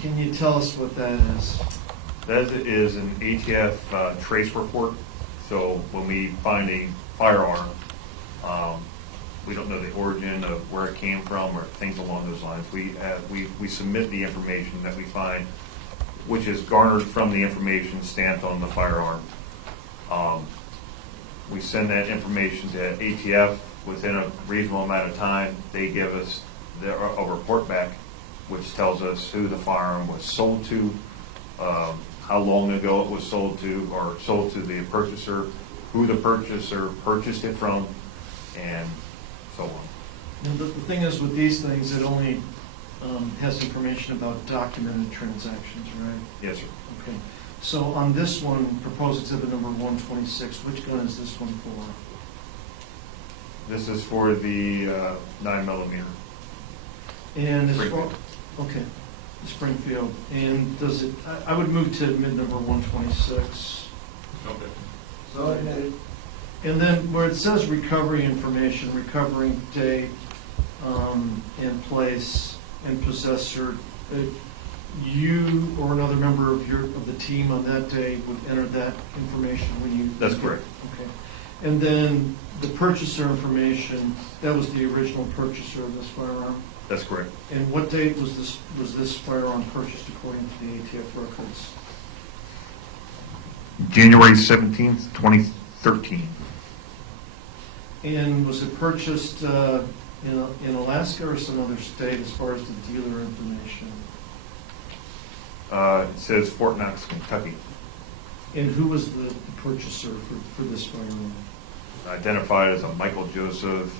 Can you tell us what that is? That is an ATF trace report. So when we find a firearm, we don't know the origin of where it came from or things along those lines. We submit the information that we find, which is garnered from the information stamped on the firearm. We send that information to ATF. Within a reasonable amount of time, they give us a report back, which tells us who the firearm was sold to, how long ago it was sold to, or sold to the purchaser, who the purchaser purchased it from, and so on. And the thing is with these things, it only has information about documented transactions, right? Yes, sir. Okay. So on this one, proposed exhibit number 126, which gun is this one for? This is for the 9mm. And as far, Springfield. okay, Springfield. And does it, I would move to admit number 126. Okay. So admitted. And then where it says recovery information, recovering date, and place, and possessor, you or another member of the team on that day would enter that information when you... That's correct. Okay. And then the purchaser information, that was the original purchaser of this firearm? That's correct. And what date was this firearm purchased according to the ATF records? January 17th, 2013. And was it purchased in Alaska or some other state as far as the dealer information? It says Fort Knox, Kentucky. And who was the purchaser for this firearm? Identified as a Michael Joseph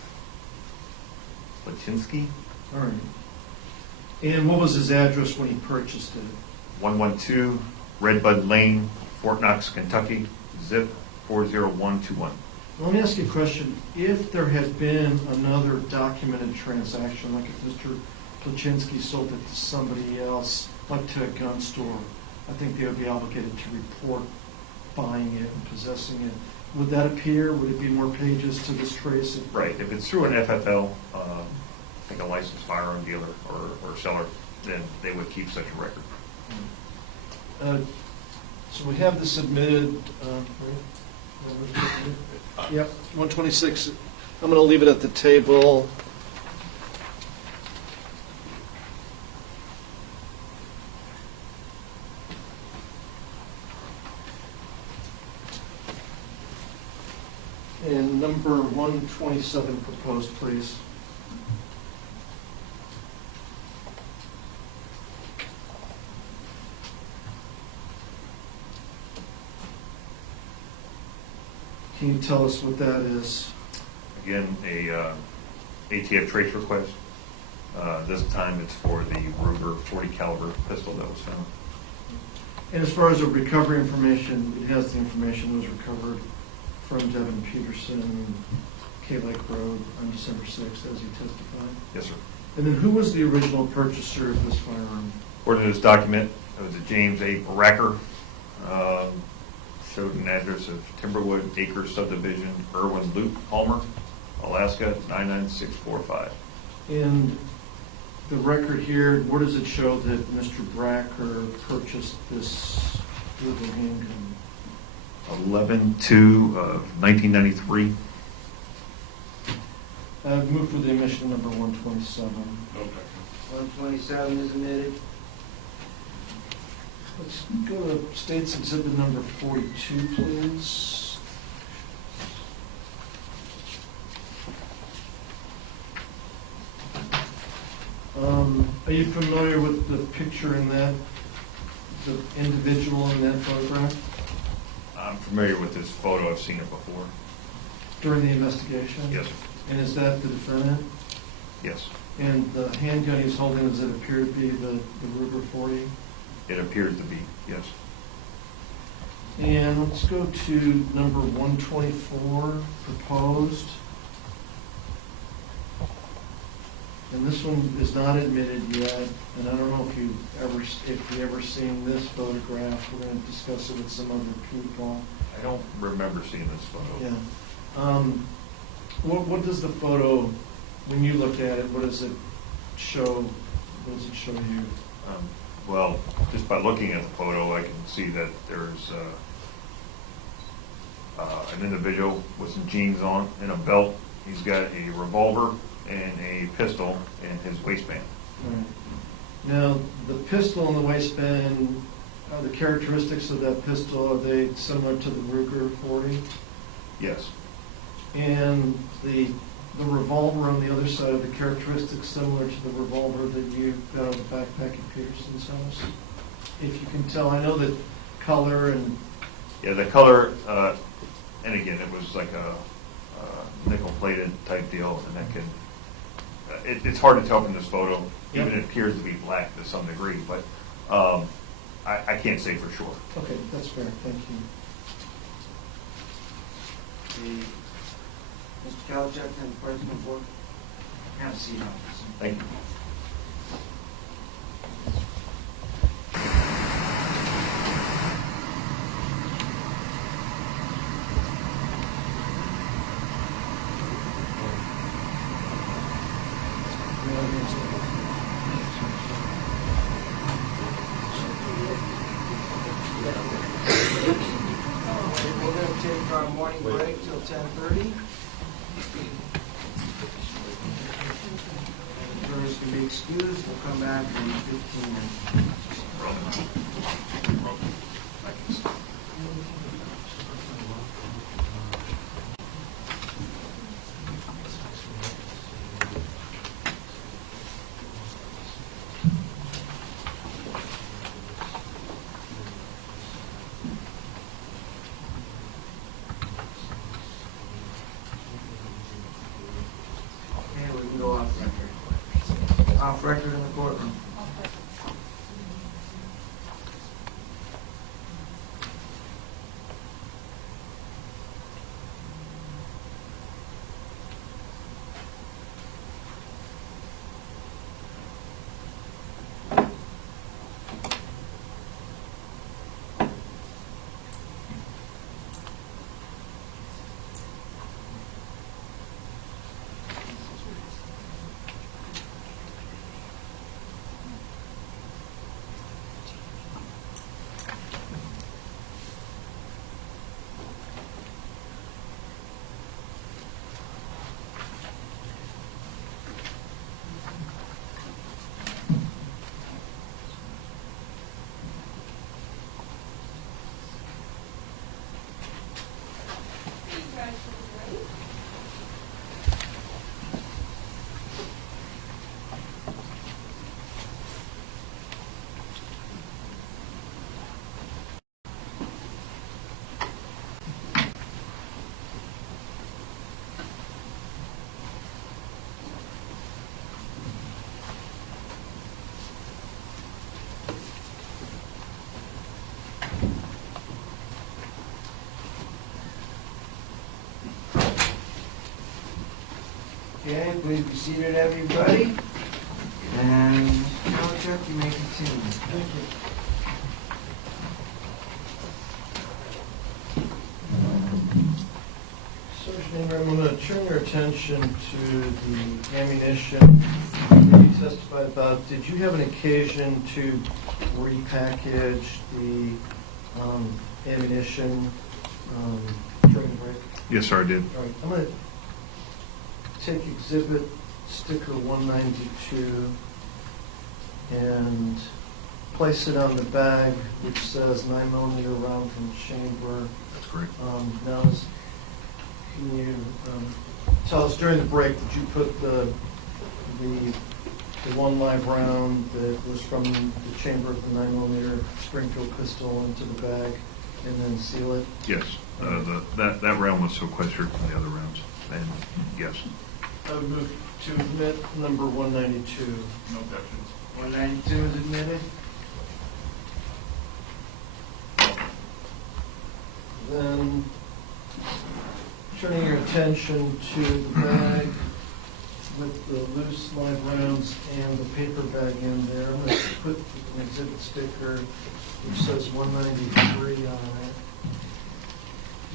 Lachinsky, All right. And what was his address when he purchased it? 112 Redbud Lane, Fort Knox, Kentucky, zip 40121. Let me ask you a question. If there had been another documented transaction, like if Mr. Plachinsky sold it to somebody else, like to a gun store, I think they would be obligated to report buying it and possessing it. Would that appear? Would it be more pages to this trace? Right. If it's through an FFL, I think a licensed firearm dealer or seller, then they would keep such a record. So we have this submitted. Yep, 126. I'm going to leave it at the table. And number 127 proposed, please. Can you tell us what that is? Again, a ATF trace request. This time it's for the Ruger 40 caliber pistol that was found. And as far as the recovery information, it has the information that was recovered from Devin Peterson, K Lake Road on December 6th, as he testified. Yes, sir. And then who was the original purchaser of this firearm? According to this document, it was a James A. Racker. Showed an address of Timberwood Acres Subdivision, Irwin Loop, Palmer, Alaska, 99645. And the record here, where does it show that Mr. Bracker purchased this little handgun? 11/2 of 1993. I've moved for the omission number 127. 127 is admitted. Let's go to State's Exhibit number 42, please. Are you familiar with the picture in that, the individual in that photograph? I'm familiar with this photo, I've seen it before. During the investigation? Yes, sir. And is that the defendant? Yes. And the handgun he's holding, does it appear to be the Ruger 40? It appears to be, yes. And let's go to number 124, proposed. And this one is not admitted yet, and I don't know if you ever seen this photograph. We're going to discuss it with some other people. I don't remember seeing this photo. Yeah. What does the photo, when you look at it, what does it show? What does it show you? Well, just by looking at the photo, I can see that there's an individual with some jeans on and a belt. He's got a revolver and a pistol in his waistband. Right. Now, the pistol in the waistband, are the characteristics of that pistol, are they similar to the Ruger 40? Yes. And the revolver on the other side, are the characteristics similar to the revolver that you got out of the backpack at Peterson's house? If you can tell, I know that color and... Yeah, the color, and again, it was like a nickel-plated type deal, and that can, it's hard to tell from this photo, even Yep. it appears to be black to some degree, but I can't say for sure. Okay, that's fair, thank you. Mr. Kalachek, any questions before? Have a seat, officer. Thank you. We're going to take our morning break till 10:30. Jurors can be excused. We'll come back in 15 minutes. Okay, we can go off record. Off record in the courtroom. Okay, please be seated, everybody. And Mr. Kalachek, you may continue. Thank you. Sergeant Ingram, I'm going to turn your attention to the ammunition that you testified about. Did you have an occasion to repackage the ammunition during the break? Yes, sir, I did. All right, I'm going to take exhibit sticker 192 and place it on the bag which says 9mm round from chamber. That's correct. Now, can you tell us during the break, did you put the one live round that was from the chamber of the 9mm Springfield pistol into the bag? and then seal it? Yes, that round was sequestered from the other rounds, and yes. I would move to admit number 192. No objections. 192 is admitted. Then, turning your attention to the bag with the loose live rounds and the paper bag in there, I'm going to put an exhibit sticker which says 193 on it.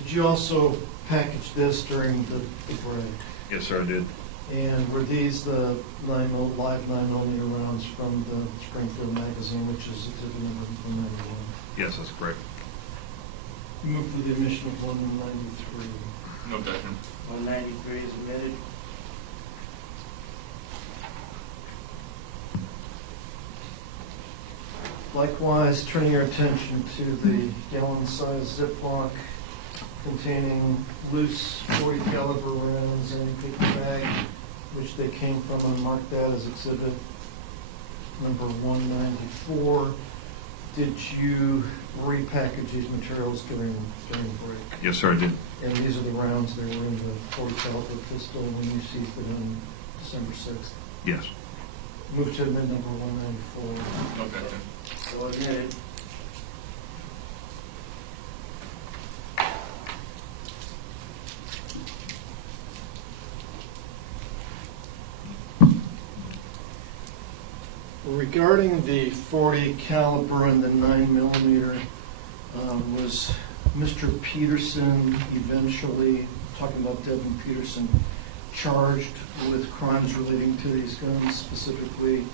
Did you also package this during the break? Yes, sir, I did. And were these the live 9mm rounds from the Springfield magazine, which is exhibit number 191? Yes, that's correct. Move for the admission of 193. No objection. 193 is admitted. Likewise, turning your attention to the gallon-sized Ziploc containing loose .40 caliber rounds in a paper bag, which they came from, and mark that as exhibit number 194. Did you repackage these materials during break? Yes, sir, I did. And these are the rounds that were in the .40 caliber pistol when you seized it on December 6th. Yes. Move to amendment number 194. No objection. So admitted. Regarding the .40 caliber and the 9mm, was Mr. Peterson eventually, talking about Devin Peterson, charged with crimes relating to these guns, specifically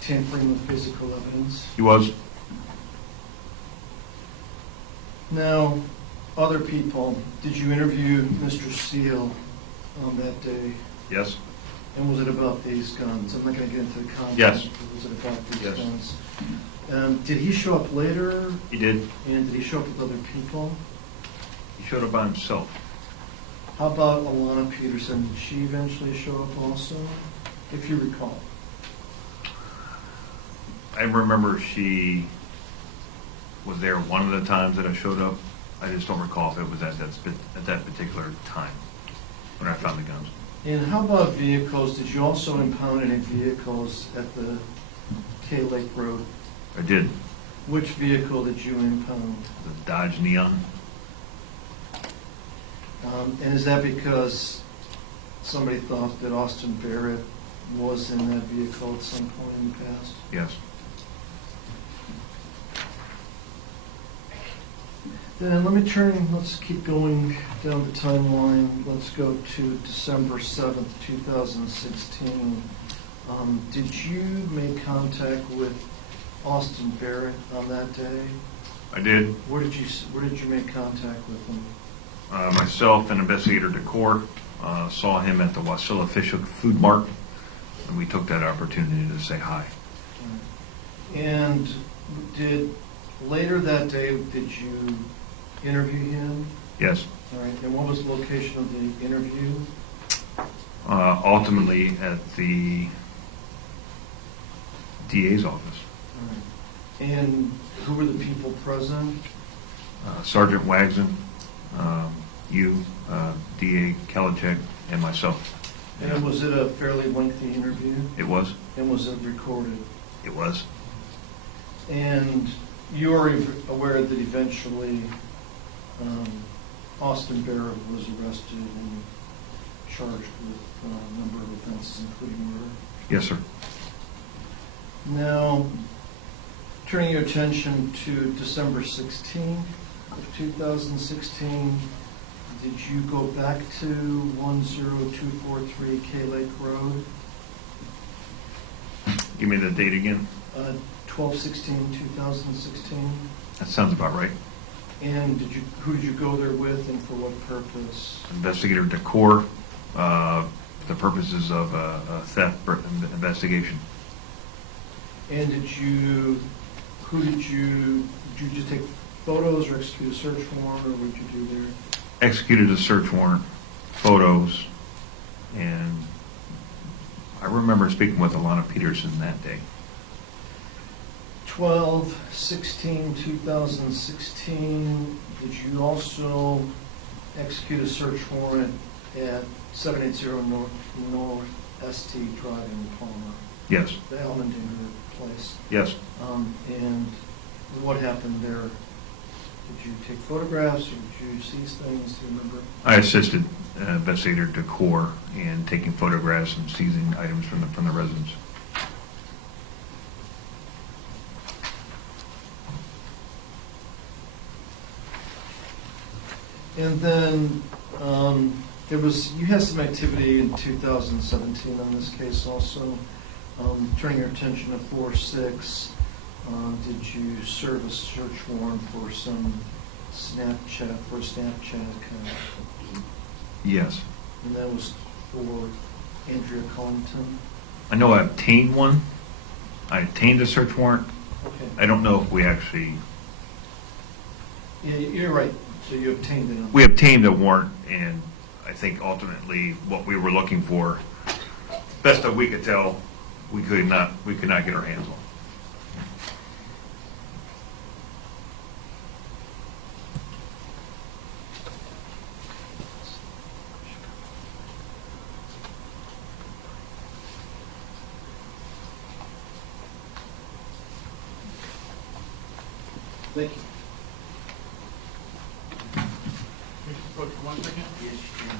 tampering with physical evidence? He was? Now, other people, did you interview Mr. Seal on that day? Yes. And was it about these guns? I'm not going to get into the content. Yes. But was it about these Yes. guns? Did he show up later? He did. And did he show up with other people? He showed up by himself. How about Alana Peterson? Did she eventually show up also, if you recall? I remember she was there one of the times that I showed up. I just don't recall if it was at that particular time when I found the guns. And how about vehicles? Did you also impound any vehicles at the K Lake Road? I did. Which vehicle did you impound? The Dodge Neon. And is that because somebody thought that Austin Barrett was in that vehicle at some point in the past? Yes. Then let's keep going down the timeline. Let's go to December 7th, 2016. Did you make contact with Austin Barrett on that day? I did. Where did you make contact with him? Myself and investigator Decor saw him at the Wasilla Fish Food Mart, and we took that opportunity to say hi. And later that day, did you interview him? Yes. All right. And what was the location of the interview? Ultimately at the DA's office. All right. And who were the people present? Sergeant Wagson, you, DA Kalachek, and myself. And was it a fairly lengthy interview? It was? And was it recorded? It was. And you are aware that eventually Austin Barrett was arrested and charged with a number of offenses, including murder? Yes, sir. Now, turning your attention to December 16th of 2016, did you go back to 10243 K Lake Road? Give me the date again. 12/16/2016. That sounds about right. And who did you go there with, and for what purpose? Investigator Decor, the purposes of a theft investigation. And did you just take photos or execute a search warrant, or what did you do there? Executed a search warrant, photos, and I remember speaking with Alana Peterson that day. 12/16/2016, did you also execute a search warrant at 780 North ST Drive in Palmer, Yes, the Allmendinger place? yes. And what happened there? Did you take photographs, or did you seize things? Do you remember? I assisted investigator Decor in taking photographs and seizing items from the residence. And then you had some activity in 2017 on this case also. Turning your attention to 4/6, did you serve a search warrant for some Snapchat account? Yes. And that was for Andrea Collington? I know I obtained one. I obtained a search warrant. Okay. I don't know if we actually, Yeah, you're right. So you obtained it. we obtained a warrant, and I think ultimately what we were looking for, best that we could tell, we could not get our hands on. Thank you. Approach for 1 second. Yes, you can.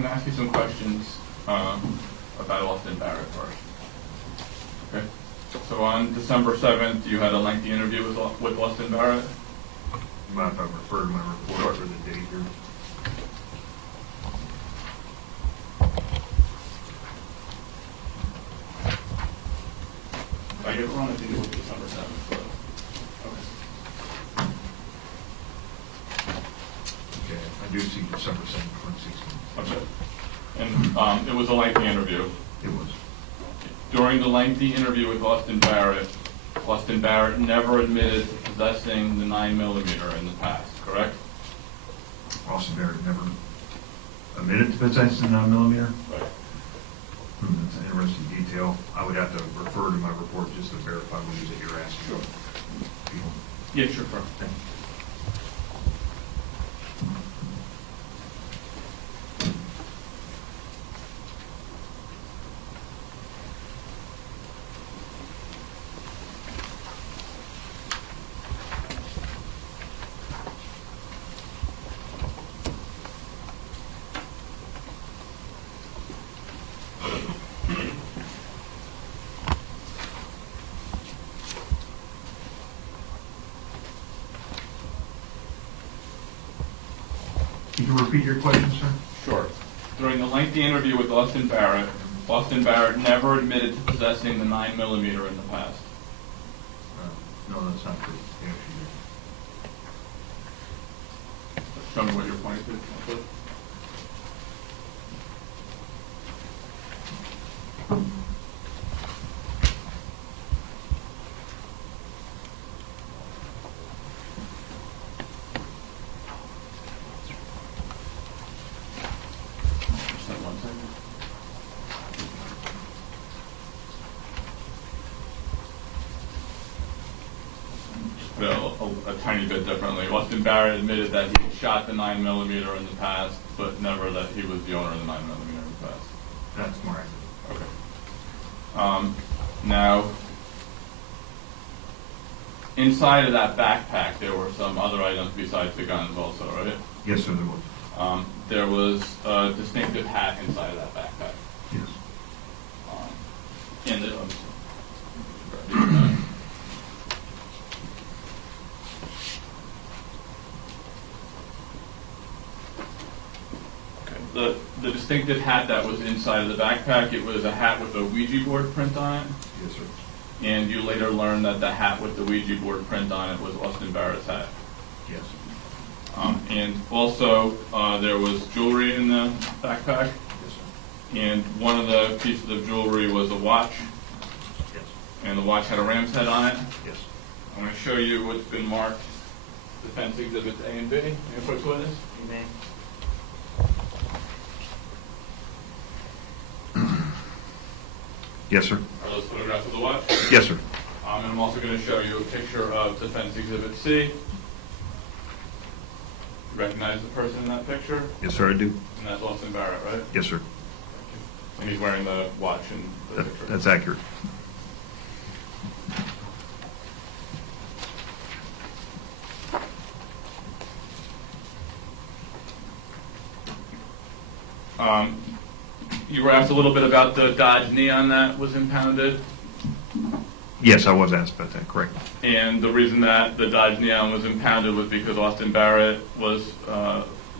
going to ask you some questions about Austin Barrett first. Okay. So on December 7th, you had a lengthy interview with Austin Barrett. You mind if I refer to my report for the date here? If I get it wrong, I think it was December 7th. But, okay. Okay, I do see December 7th, 2016. Okay. And it was a lengthy interview. It was. During the lengthy interview with Austin Barrett never admitted to possessing the 9mm in the past, correct? Austin Barrett never admitted to possessing the 9mm? Right. That's an interesting detail. I would have to refer to my report just to verify what it is that you're asking. Sure. People. Yeah, sure. Thank you. Can you repeat your question, sir? Sure. During the lengthy interview with Austin Barrett never admitted to possessing the 9mm in the past. No, that's not true. Yes, Show me what you're pointing to. Just that 1 second. Just put it a tiny bit differently. Austin Barrett admitted that he shot the 9mm in the past, but never that he was the owner of the 9mm in the past. that's more accurate. Okay. Now, inside of that backpack, there were some other items besides the guns also, right? Yes, sir, there was. There was a distinctive hat inside of that backpack. Yes. And the, the distinctive hat that was inside of the backpack, it was a hat with a Ouija board print on it. Yes, sir. And you later learned that the hat with the Ouija board print on it was Austin Barrett's hat. Yes. And also, there was jewelry in the backpack, Yes, sir. and one of the pieces of jewelry was a watch, Yes. and the watch had a ram's head on it. Yes. I'm going to show you what's been marked Defense Exhibits A and B. Any quick witness? Amen. Yes, sir. Are those photographs of the watch? Yes, sir. And I'm also going to show you a picture of Defense Exhibit C. You recognize the person in that picture? Yes, sir, I do. And that's Austin Barrett, right? Yes, sir. And he's wearing the watch in the picture. That's accurate. You were asked a little bit about the Dodge Neon that was impounded, Yes, I was asked about that, correct. and the reason that the Dodge Neon was impounded was because Austin Barrett was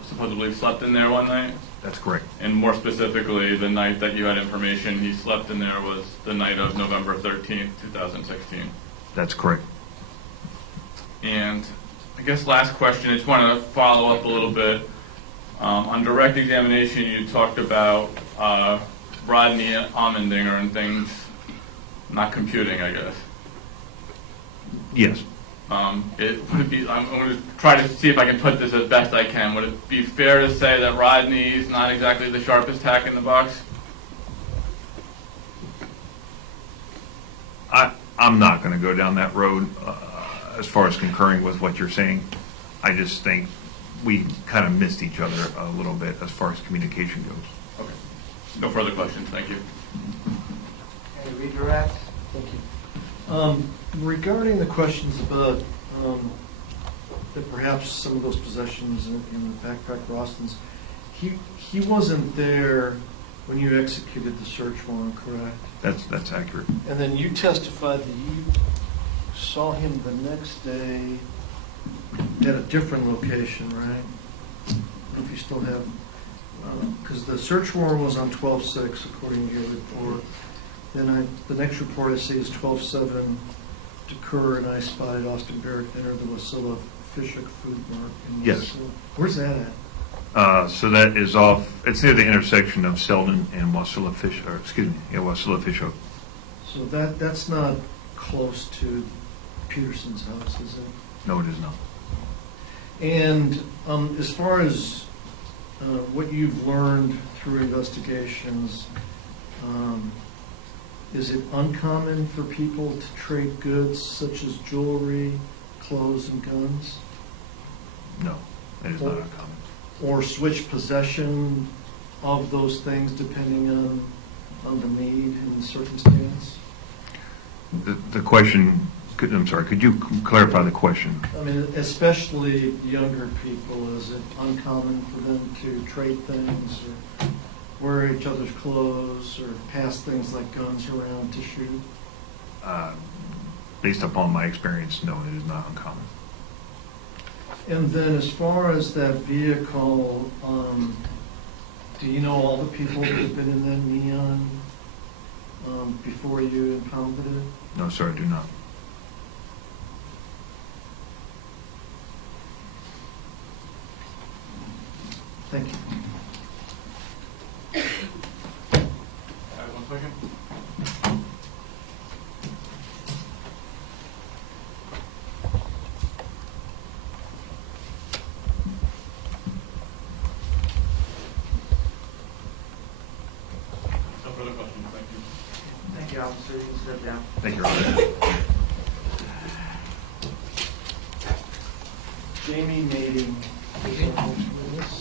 supposedly slept in there one night, That's correct. and more specifically, the night that you had information he slept in there was the night of November 13th, 2016. That's correct. And I guess last question, I just want to follow up a little bit. On direct examination, you talked about Rodney Allmendinger and things not computing, I guess. Yes. It would be, I'm going to try to see if I can put this as best I can. Would it be fair to say that Rodney is not exactly the sharpest tack in the box? I'm not going to go down that road as far as concurring with what you're saying. I just think we kind of missed each other a little bit as far as communication goes. Okay. No further questions. Thank you. Okay, redirect. Thank you. Regarding the questions about that perhaps some of those possessions in the backpack were Austin's, He wasn't there when you executed the search warrant, correct? That's accurate. And then you testified that you saw him the next day at a different location, right? If you still have, because the search warrant was on 12/6 according to your report. Then the next report I see is 12/7 to Kerr, and I spotted Austin Barrett enter the Wasilla Fishhook Food Mart. Yes. Where's that at? So that is off, it's near the intersection of Selden and Wasilla Wasilla Fishhook. So that's not close to Peterson's house, is it? No, it is not. And as far as what you've learned through investigations, is it uncommon for people to trade goods such as jewelry, clothes, and guns? No, it is not uncommon. Or switch possession of those things depending on the need and the circumstance? The question, I'm sorry, could you clarify the question? I mean, especially younger people, is it uncommon for them to trade things or wear each other's clothes or pass things like guns around to shoot? Based upon my experience, no, it is not uncommon. And then as far as that vehicle, do you know all the people that have been in that Neon before you impounded it? No, sir, I do not. Thank you. One second. No further questions, thank you. Thank you, officer. You can step down. Thank you, Your Honor. Jamie Nading. is our next witness.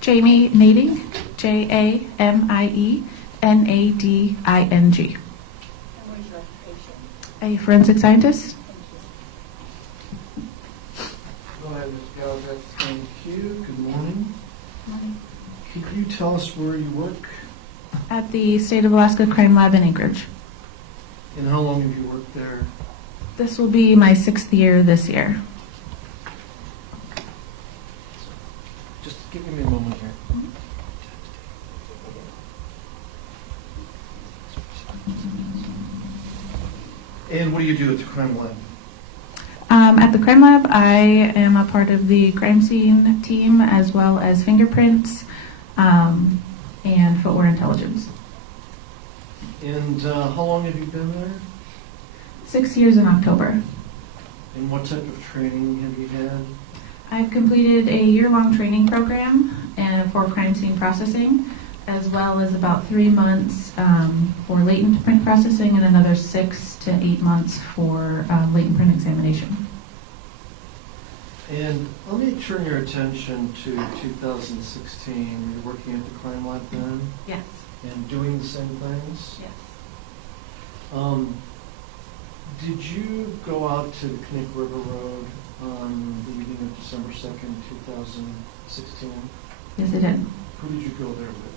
Jamie Nading, Jamie Nading. And what is your occupation? A forensic scientist. Go ahead, Ms. Gallagher. Thank you. Good morning. Could you tell us where you work At the State of Alaska Crime Lab in Anchorage. and how long have you worked there? This will be my 6th year this year. Just give me a moment here. And what do you do at the crime lab? At the crime lab, I am a part of the crime scene team as well as fingerprints and footwear intelligence. And how long have you been there? 6 years in October. And what type of training have you had? I've completed a year-long training program for crime scene processing, as well as about 3 months for latent print processing and another 6 to 8 months for latent print examination. And let me turn your attention to 2016. You're working at the crime lab then Yes. and doing the same things? Yes. Did you go out to the Connect River Road on the evening of December 2nd, 2016? Yes, I did. Who did you go there with?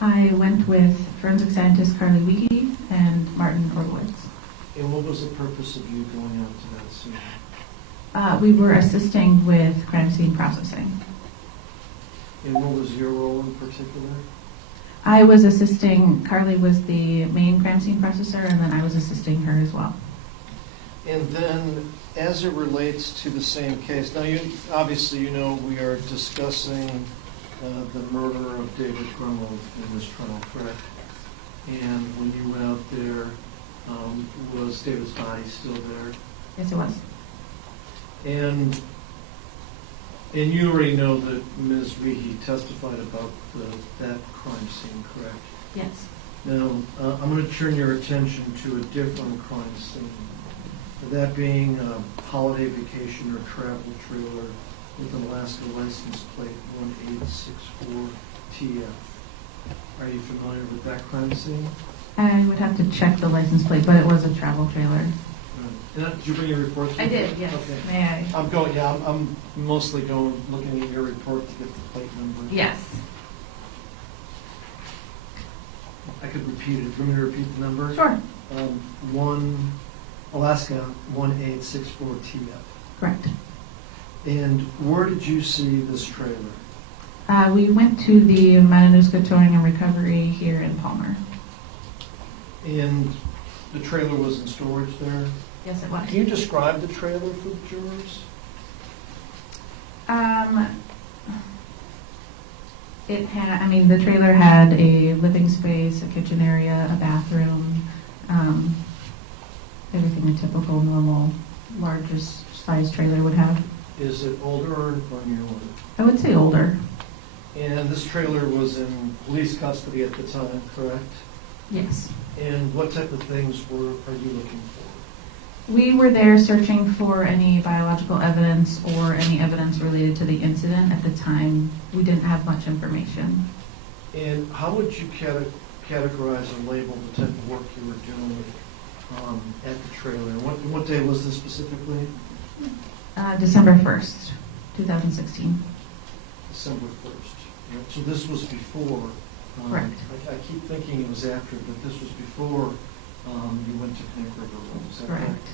I went with forensic scientist Carly Wiege and Martin Orlowitz. And what was the purpose of you going out to that scene? We were assisting with crime scene processing. And what was your role in particular? I was assisting, Carly was the main crime scene processor, and then I was assisting her as well. And then, as it relates to the same case, now obviously you know we are discussing the murder of David Grunwald in this trial, correct? And when you went out there, was David's body still there? Yes, it was. And you already know that Ms. Weehee testified about that crime scene, correct? Yes. Now, I'm going to turn your attention to a different crime scene, that being a holiday vacation or travel trailer with an Alaska license plate 1864TF. Are you familiar with that crime scene? I would have to check the license plate, but it was a travel trailer. Did you bring your reports? I did, yes. Okay. May I? I'm mostly looking at your report to get the plate number. Yes. I could repeat it. Do you want me to repeat the number? Sure. Alaska 1864TF. Correct. And where did you see this trailer? We went to the Matanuska Towing and Recovery here in Palmer. And the trailer was in storage there? Yes, it was. Can you describe the trailer for the jurors? It had, the trailer had a living space, a kitchen area, a bathroom, everything a typical, normal, largest size trailer would have. Is it older or newer? I would say older. And this trailer was in police custody at the time, correct? Yes. And what type of things are you looking for? We were there searching for any biological evidence or any evidence related to the incident. At the time, we didn't have much information. And how would you categorize and label the type of work you were doing at the trailer? And what day was this specifically? December 1st, 2016. December 1st. Right. So this was before. Correct. I keep thinking it was after, but this was before you went to Connect River Road. Is that Correct.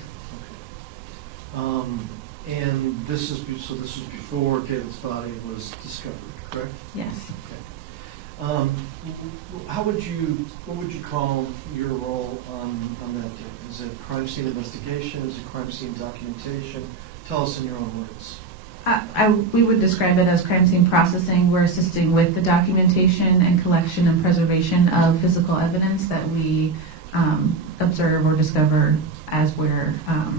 Okay. And this is this was before David's body was discovered, correct? Yes. Okay. What would you call your role on that day? Is it crime scene investigation? Is it crime scene documentation? Tell us in your own words. We would describe it as crime scene processing. We're assisting with the documentation and collection and preservation of physical evidence that we observe or discover as we're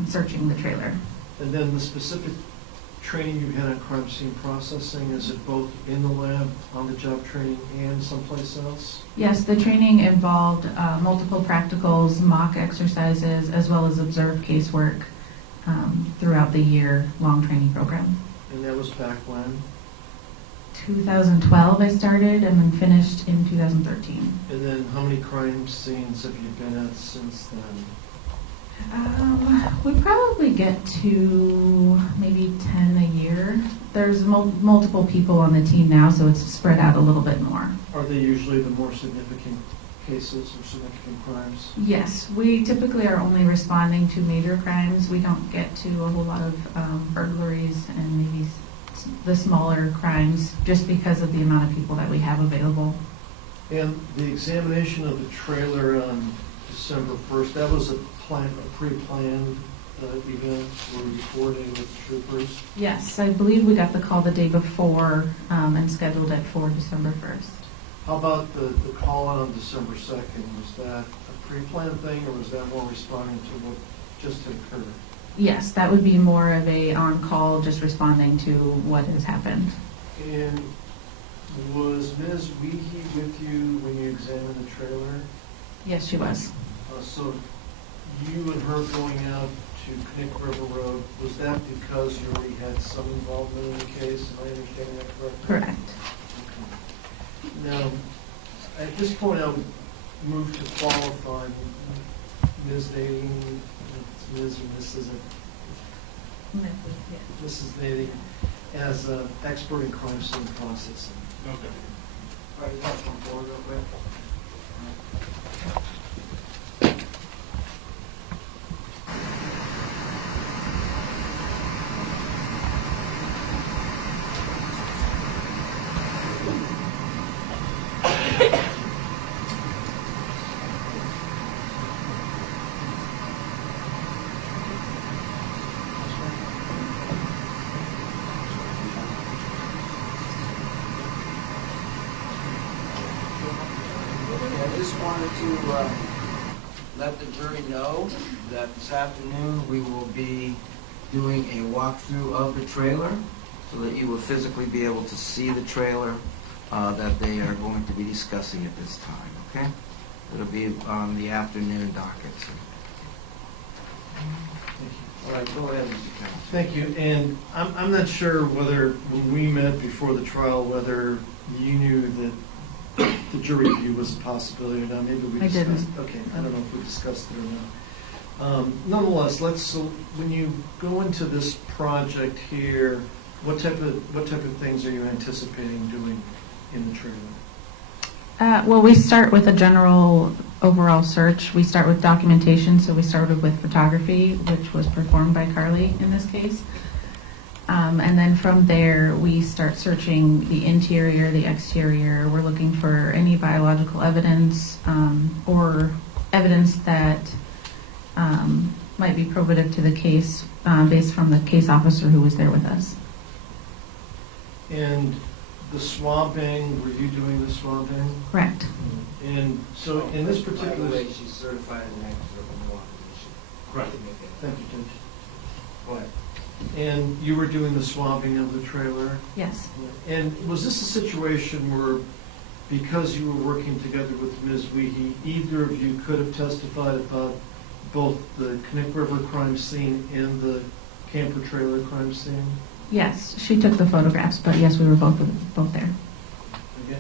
searching the trailer. And then the specific training you had on crime scene processing, is it both in the lab, on-the-job training, and someplace else? Yes, the training involved multiple practicals, mock exercises, as well as observed casework throughout the year-long training program. And that was back when? 2012 I started and then finished in 2013. And then how many crime scenes have you been at since then? We probably get to maybe 10 a year. There's multiple people on the team now, so it's spread out a little bit more. Are they usually the more significant cases or significant crimes? Yes, we typically are only responding to major crimes. We don't get to a whole lot of burglaries and maybe the smaller crimes just because of the amount of people that we have available. And the examination of the trailer on December 1st, that was a pre-planned event where we recording with troopers? Yes, I believe we got the call the day before and scheduled it for December 1st. How about the call on December 2nd? Was that a pre-planned thing, or was that more responding to what just occurred? Yes, that would be more of a on-call, just responding to what has happened. And was Ms. Weehee with you when you examined the trailer? Yes, she was. So you and her going out to Connect River Road, was that because you already had some involvement in the case? Am I understanding that correctly? Correct. Okay. Now, at this point, I would move to qualify Ms. Nading, Ms. or Mrs. Mrs. Nading as an expert in crime scene processing. Okay. All right, let's come forward real quick. just wanted to let the jury know that this afternoon we will be doing a walkthrough of the trailer so that you will physically be able to see the trailer that they are going to be discussing at this time, okay? It'll be on the afternoon docket. So. All right, go ahead, Mr. Counsel. Thank you, and I'm not sure whether, when we met before the trial, whether you knew that the jury view was a possibility or not. Maybe we discussed. didn't. Okay, I don't know if we discussed it or not. Nonetheless, so when you go into this project here, what type of things are you anticipating doing in the trailer? Well, we start with a general overall search. We start with documentation, so we started with photography, which was performed by Carly in this case. And then from there, we start searching the interior, the exterior. We're looking for any biological evidence or evidence that might be probative to the case based from the case officer who was there with us. And the swamping, were you doing the swamping? Correct. And so in this By the particular... way, she's certified as an expert in the law position. Right. To make that- Thank you, Judge. Go ahead. And you were doing the swamping of the trailer? Yes. And was this a situation where, because you were working together with Ms. Weehee, either of you could have testified about both the Connect River crime scene and the camper trailer crime scene? Yes, she took the photographs, but yes, we were both there.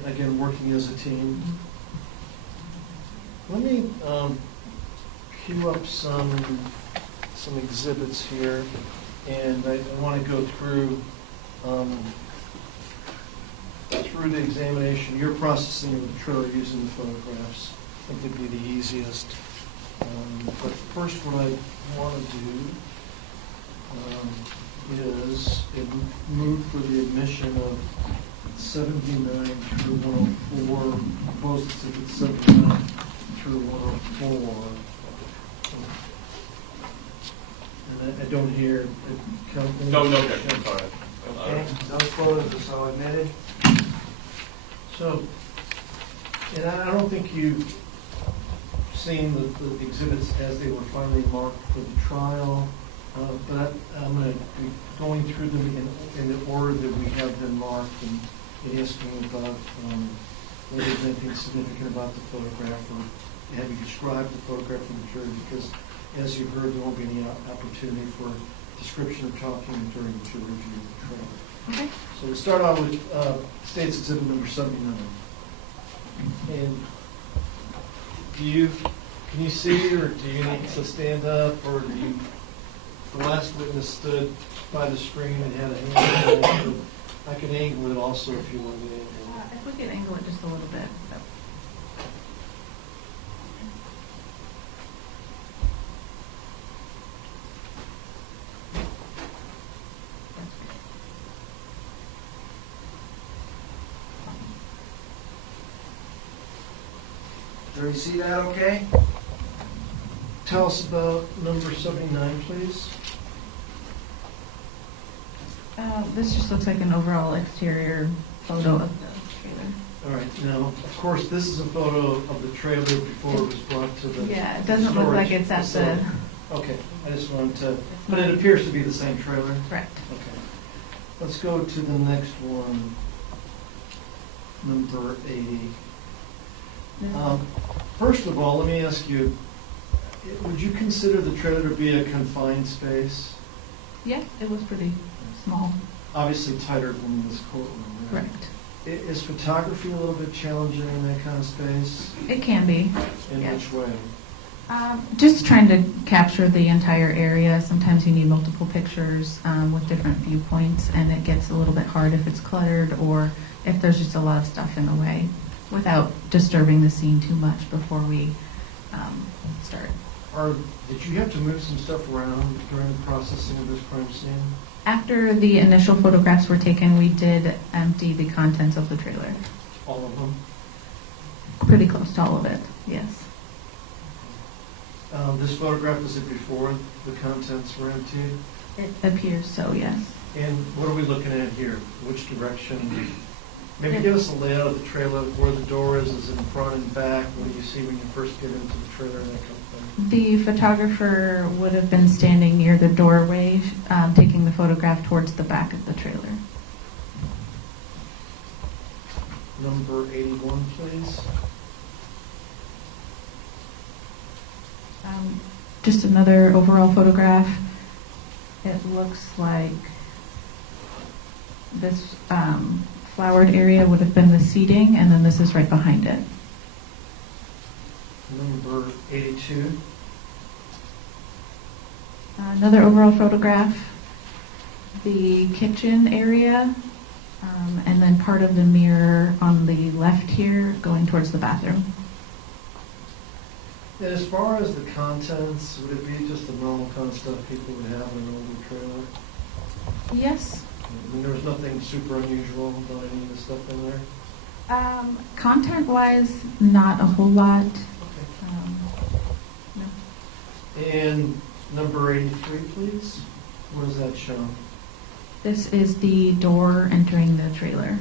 Again, working as a team. Let me cue up some exhibits here, and I want to go through the examination. Your processing of the trailer using the photographs, I think would be the easiest. But first, what I want to do is move for the admission of 79 through 104, proposed exhibit 79 through 104. And I don't hear. No, okay, sorry. Okay, those photos are so admitted. So, and I don't think you've seen the exhibits as they were finally marked for the trial, but I'm going to be going through them in the order that we have them marked and asking about whether there's anything significant about the photograph or have you described the photograph in the jury, because as you heard, there won't be any opportunity for description or talking during the jury review of the trial. Okay. So we start out with State's Exhibit number 79. And can you see, or do you need to stand up, or do you, the last witness stood by the screen and had a hand? I can angle it also if you want me to angle it. If we could angle it just a little bit. Do you see that okay? Tell us about number 79, please. This just looks like an overall exterior photo of the trailer. All right, now, of course, this is a photo of the trailer before it was brought to the Yeah, it doesn't look like it's at the... facility. Okay, I just wanted to, but it appears to be the same trailer? Correct. Okay. Let's go to the next one, number 80. First of all, let me ask you, would you consider the trailer to be a confined space? Yeah, it was pretty small. Obviously tighter than this courtroom, right? Correct. Is photography a little bit challenging in that kind of space? It can be. In Yes. which way? Just trying to capture the entire area. Sometimes you need multiple pictures with different viewpoints, and it gets a little bit hard if it's cluttered or if there's just a lot of stuff in the way without disturbing the scene too much before we start. Did you have to move some stuff around during the processing of this crime scene? After the initial photographs were taken, we did empty the contents of the trailer. All of them? Pretty close to all of it, yes. This photograph, is it before the contents were emptied? It appears so, yes. And what are we looking at here? Which direction? Maybe give us a layout of the trailer, where the door is it in front and back? What do you see when you first get into the trailer and that kind of thing? The photographer would have been standing near the doorway, taking the photograph towards the back of the trailer. Number 81, please. Just another overall photograph. It looks like this flowered area would have been the seating, and then this is right behind it. Number 82. Another overall photograph. The kitchen area, and then part of the mirror on the left here going towards the bathroom. And as far as the contents, would it be just the normal kind of stuff people would have in an older trailer? Yes. I mean, there was nothing super unusual about any of the stuff in there? Content-wise, not a whole lot. Okay. No. And number 83, please. Where is that shown? This is the door entering the trailer.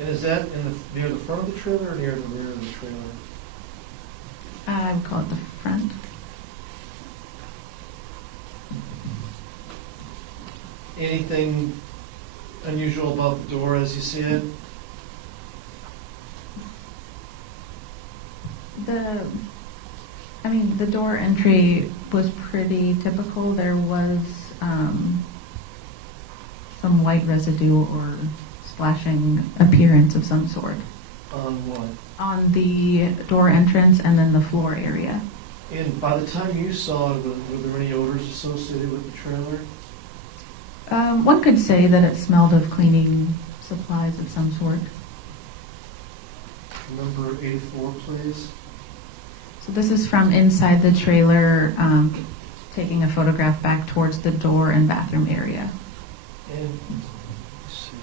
And is that near the front of the trailer or near the rear of the trailer? I would call it the front. Anything unusual about the door as you see it? The door entry was pretty typical. There was some white residue or splashing appearance of some sort On what? on the door entrance and then the floor area. And by the time you saw it, were there any odors associated with the trailer? One could say that it smelled of cleaning supplies of some sort. Number 84, please. So this is from inside the trailer, taking a photograph back towards the door and bathroom area. And let's see.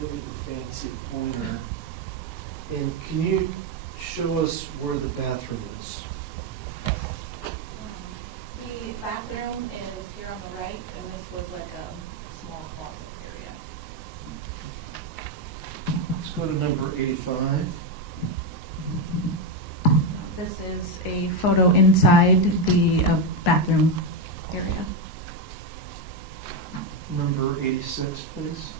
Look at the fancy pointer. And can you show us where the bathroom is? The bathroom is here on the right, and this was like a small closet area. Let's go to number 85. This is a photo inside the bathroom area. Number 86, please.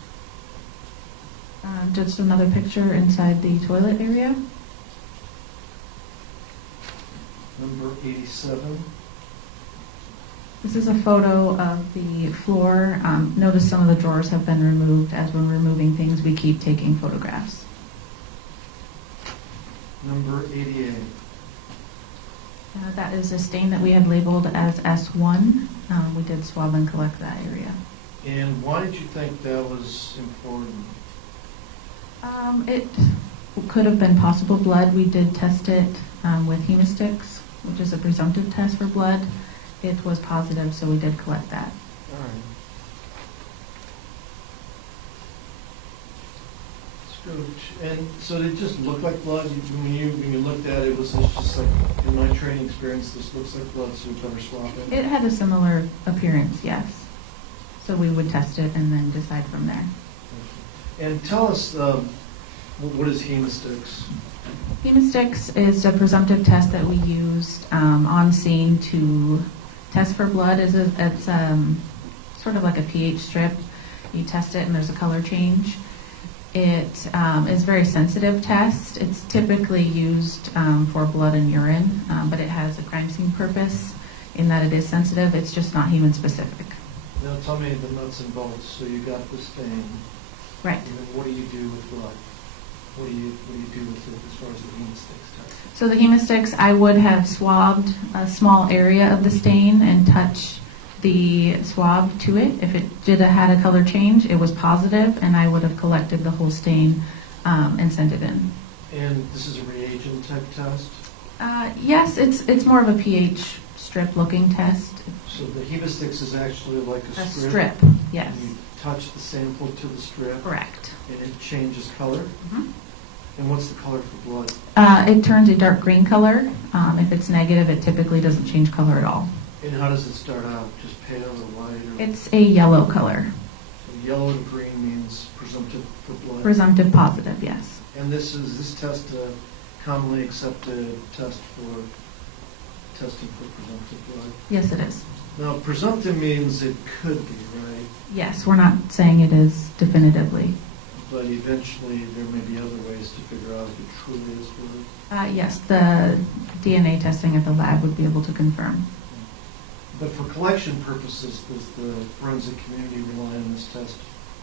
Just another picture inside the toilet area. Number 87. This is a photo of the floor. Notice some of the drawers have been removed. As when removing things, we keep taking photographs. Number 88. That is a stain that we had labeled as S1. We did swab and collect that area. And why did you think that was important? It could have been possible blood. We did test it with hemosticks, which is a presumptive test for blood. It was positive, so we did collect that. All right. Let's go. And so did it just look like blood? When you looked at it, it was just like, in my training experience, this looks like blood, so we better swap it? It had a similar appearance, yes. So we would test it and then decide from there. And tell us, what is hemosticks? Hemosticks is a presumptive test that we used on scene to test for blood. It's sort of like a pH strip. You test it and there's a color change. It is a very sensitive test. It's typically used for blood and urine, but it has a crime scene purpose in that it is sensitive. It's just not human specific. Now tell me the nuts and bolts. So you got this thing. Right. And then what do you do with blood? What do you do with it as far as the hemosticks test? So the hemosticks, I would have swabbed a small area of the stain and touch the swab to it. If it did had a color change, it was positive, and I would have collected the whole stain and sent it in. And this is a reagent type test? Yes, it's more of a pH strip looking test. So the hemosticks is actually like A strip? strip, yes. And you touch the sample to the strip? Correct. And it changes color? Mhm. And what's the color for blood? It turns a dark green color. If it's negative, it typically doesn't change color at all. And how does it start out? Just pale or white? Or It's a yellow color. so yellow and green means presumptive for blood. Presumptive positive, yes. And this test a commonly accepted test for testing for presumptive blood. Yes, it is. Now, presumptive means it could be, right? Yes, we're not saying it is definitively. But eventually there may be other ways to figure out if it truly is blood. Yes, the DNA testing at the lab would be able to confirm. But for collection purposes, does the forensic community rely on this test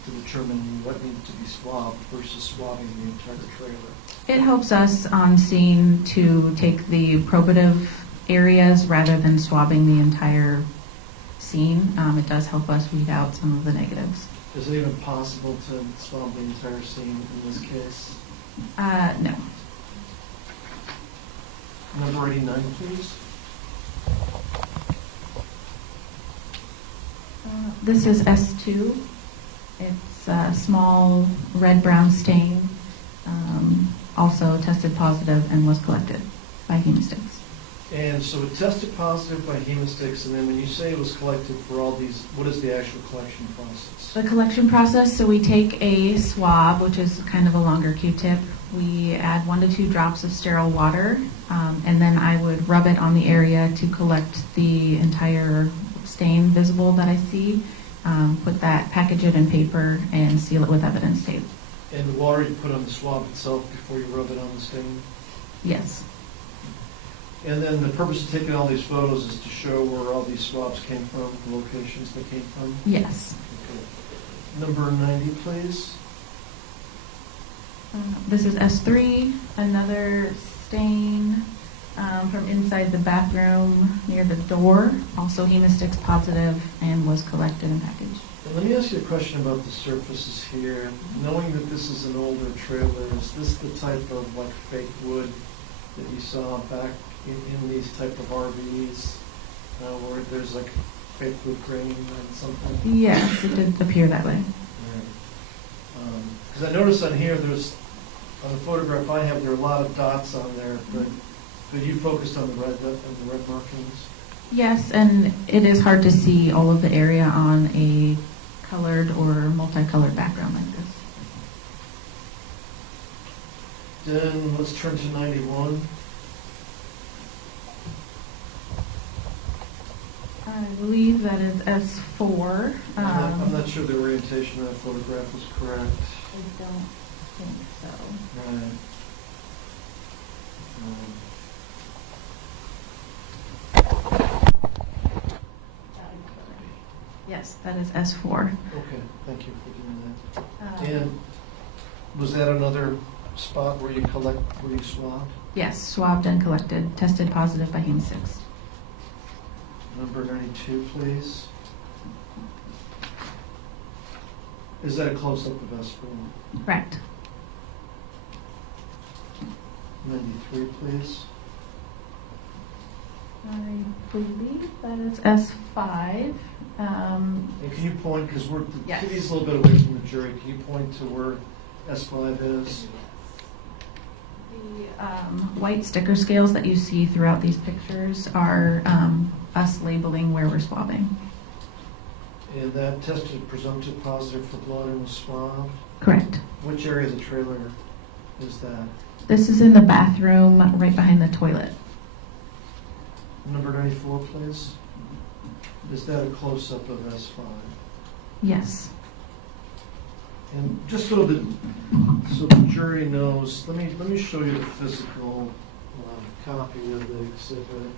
to determine what needs to be swabbed versus swabbing the entire trailer? It helps us on scene to take the probative areas rather than swabbing the entire scene. It does help us weed out some of the negatives. Is it even possible to swab the entire scene in this case? No. Number 89, please. This is S2. It's a small red-brown stain, also tested positive and was collected by hemostats. And so it tested positive by hemostats, and then when you say it was collected for all these, what is the actual collection process? The collection process, so we take a swab, which is kind of a longer Q-tip. We add 1 to 2 drops of sterile water, and then I would rub it on the area to collect the entire stain visible that I see, put that, package it in paper, and seal it with evidence tape. And the water you put on the swab itself before you rub it on the stain? Yes. And then the purpose of taking all these photos is to show where all these swabs came from, the locations they came from? Yes. Okay. Number 90, please. This is S3, another stain from inside the bathroom near the door, also hemostats positive, and was collected and packaged. And let me ask you a question about the surfaces here. Knowing that this is an older trailer, is this the type of like fake wood that you saw back in these type of RVs where there's like fake wood grain and something? Yes, it did appear that way. Because I noticed on here, there's, on the photograph I have, there are a lot of dots on there, but you focused on the red markings? Yes, and it is hard to see all of the area on a colored or multicolored background like this. Then let's turn to 91. I believe that is S4. I'm not sure the orientation of that photograph is correct. I don't think so. Right. Yes, that is S4. Okay, thank you for doing that. And was that another spot where you swabbed? Yes, swabbed and collected, tested positive by hemostats. Number 92, please. Is that a close-up of S4? Correct. 93, please. I believe that is S5. And can you point, because Yes. Kitty's a little bit away from the jury, can you point to where S5 is? The white sticker scales that you see throughout these pictures are us labeling where we're swabbing. And that tested presumptive positive for blood and was swabbed? Correct. Which area of the trailer is that? This is in the bathroom right behind the toilet. Number 94, please. Is that a close-up of S5? Yes. And just so the jury knows, let me show you the physical copy of the exhibit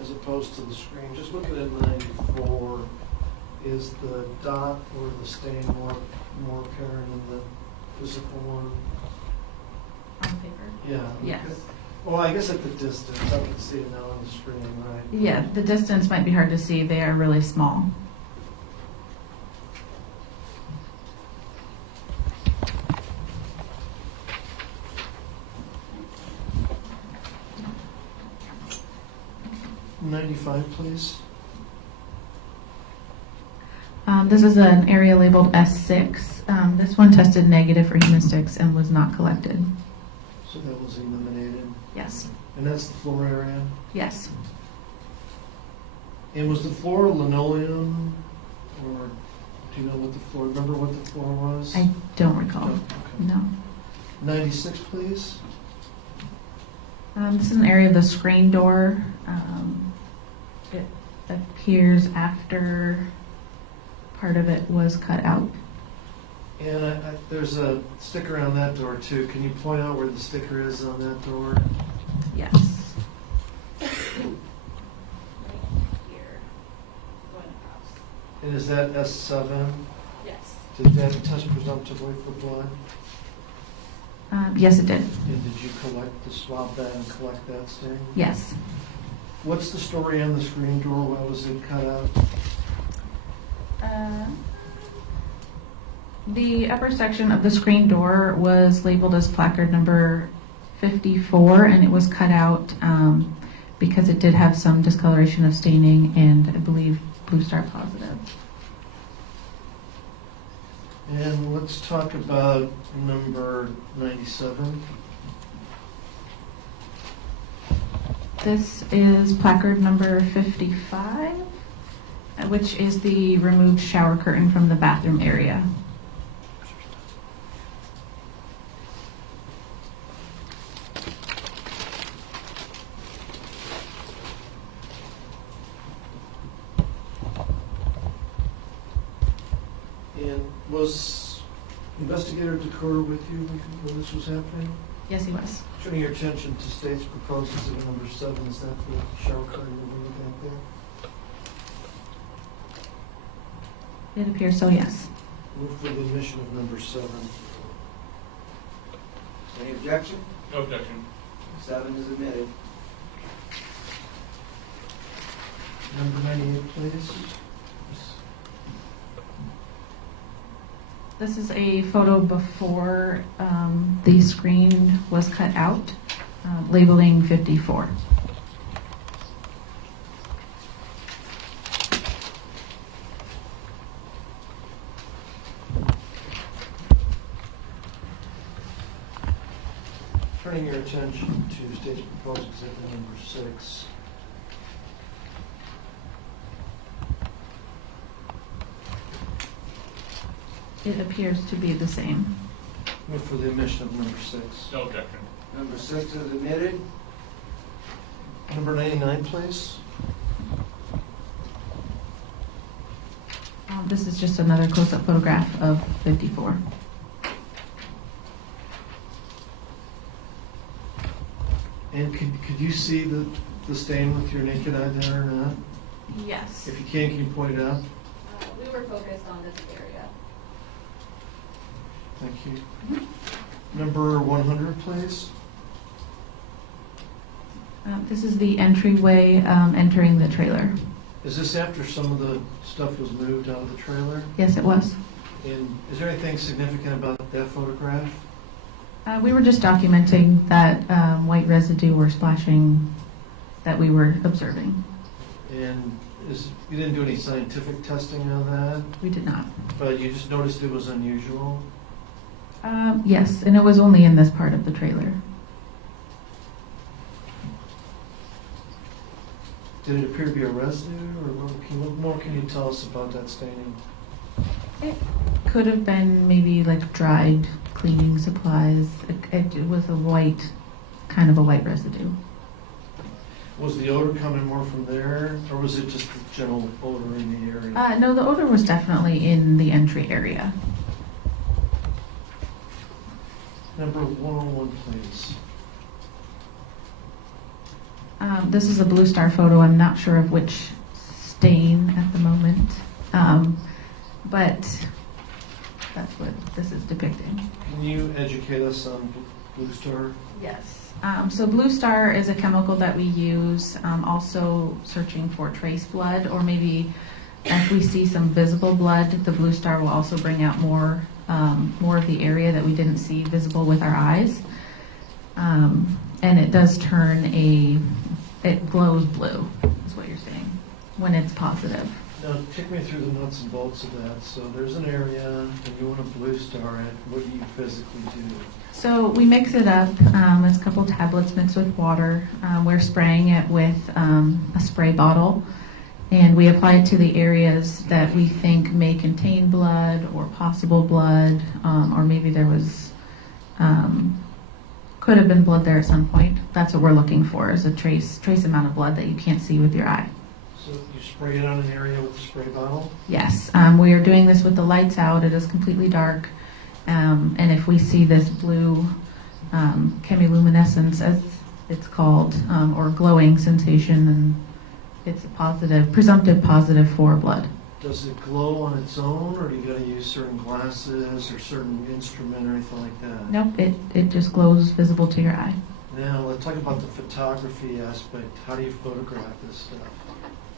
as opposed to the screen. Just looking at 94, is the dot or the stain more apparent in the physical one? On paper? Yeah. Yes. Okay. Well, I guess at the distance, I can see it now on the screen, right? Yeah, the distance might be hard to see. They are really small. '95, please. This is an area labeled S6. This one tested negative for human sticks and was not collected. So that was eliminated. Yes. And that's the floor area? Yes. And was the floor linoleum, or do you know what the floor, remember what the floor was? I don't recall. No, okay. No. 96, please. This is an area of the screen door. It appears after part of it was cut out. And there's a sticker on that door too. Can you point out where the sticker is on that door? Yes. Right here, going across. And is that S7? Yes. Did that test presumptively for blood? Yes, it did. And did you swab that and collect that stain? Yes. What's the story on the screen door? Why was it cut out? The upper section of the screen door was labeled as placard number 54, and it was cut out because it did have some discoloration of staining and I believe Blue Star positive. And let's talk about number 97. This is placard number 55, which is the removed shower curtain from the bathroom area. And was Investigator Dakota with you when this was happening? Yes, he was. Turning your attention to state's proposed exhibit number 7, is that the shower curtain that we're looking at there? It appears so, yes. Move for the admission of number 7. Any objection? No objection. 7 is admitted. Number 98, please. This is a photo before the screen was cut out, labeling 54. Turning your attention to state's proposed exhibit number 6. It appears to be the same. Move for the admission of number 6. No objection. Number 6 is admitted. Number 99, please. This is just another close-up photograph of 54. And could you see the stain with your naked eye there or not? Yes. If you can you point it out? We were focused on this area. Thank you. Number 100, please. This is the entryway entering the trailer. Is this after some of the stuff was moved out of the trailer? Yes, it was. And is there anything significant about that photograph? We were just documenting that white residue or splashing that we were observing. And you didn't do any scientific testing on that, We did not. but you just noticed it was unusual? Yes, and it was only in this part of the trailer. Did it appear to be a residue, or what more can you tell us about that staining? It could have been maybe like dried cleaning supplies. It was a white, kind of a white residue. Was the odor coming more from there, or was it just the general odor in the area? No, the odor was definitely in the entry area. Number 101, please. This is a Blue Star photo. I'm not sure of which stain at the moment, but that's what this is depicting. Can you educate us on Blue Star? Yes. So Blue Star is a chemical that we use also searching for trace blood, or maybe if we see some visible blood, the Blue Star will also bring out more of the area that we didn't see visible with our eyes. And it does turn it glows blue, is what you're saying, when it's positive. Now, take me through the nuts and bolts of that. So there's an area, and you want to blue star it. What do you physically do? So we mix it up. It's a couple tablets mixed with water. We're spraying it with a spray bottle, and we apply it to the areas that we think may contain blood or possible blood, or maybe there was, could have been blood there at some point. That's what we're looking for, is a trace amount of blood that you can't see with your eye. So you spray it on an area with a spray bottle? Yes, we are doing this with the lights out. It is completely dark. And if we see this blue chemiluminescence, as it's called, or glowing sensation, then it's a positive, presumptive positive for blood. Does it glow on its own, or do you got to use certain glasses or certain instrument or anything like that? Nope, it just glows visible to your eye. Now, let's talk about the photography aspect. How do you photograph this stuff?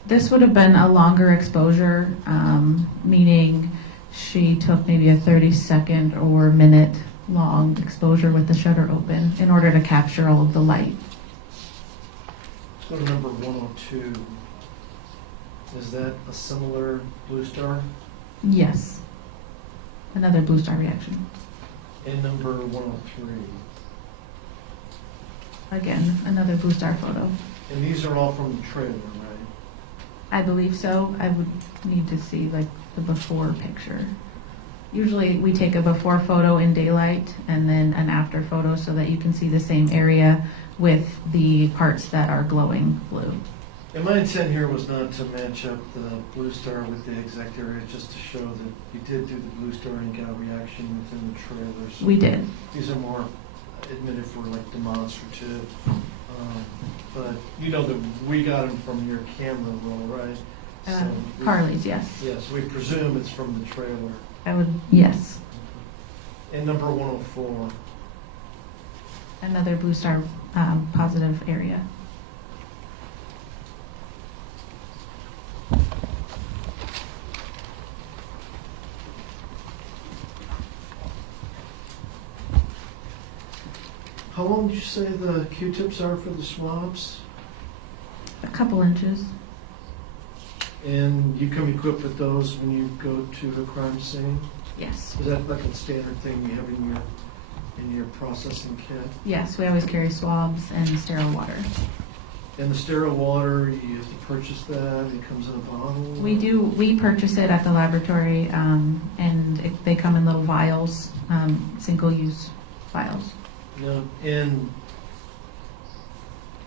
This would have been a longer exposure, meaning she took maybe a 30-second or minute long exposure with the shutter open in order to capture all of the light. Let's go to number 102. Is that a similar blue star? Yes. Another blue star reaction. And number 103. Again, another blue star photo. And these are all from the trailer, right? I believe so. I would need to see like the before picture. Usually we take a before photo in daylight and then an after photo so that you can see the same area with the parts that are glowing blue. And my intent here was not to match up the blue star with the exact area, just to show that you did do the blue star and got a reaction within the trailer. So We did. these are more admitted for like demonstrative. But you know that we got them from your camera roll, right? Carly's, yes. Yes, we presume it's from the trailer. I would, yes. And number 104. Another blue star positive area. How long did you say the Q-tips are for the swabs? A couple inches. And you come equipped with those when you go to a crime scene? Yes. Is that like a standard thing you have in your processing kit? Yes, we always carry swabs and sterile water. And the sterile water, you have to purchase that, it comes in a bottle? We purchase it at the laboratory, and they come in little vials, single-use vials. Yeah, and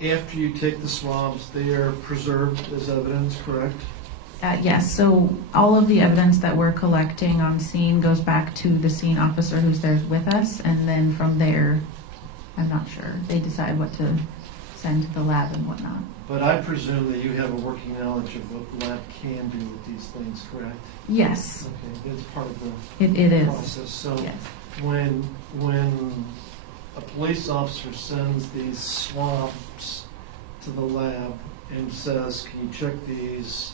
after you take the swabs, they are preserved as evidence, correct? Yes, so all of the evidence that we're collecting on scene goes back to the scene officer who's there with us, and then from there, I'm not sure, they decide what to send to the lab and whatnot. But I presume that you have a working knowledge of what the lab can do with these things, correct? Yes, Okay, it's part of the it is. process. So Yes. when a police officer sends these swabs to the lab and says, can you check these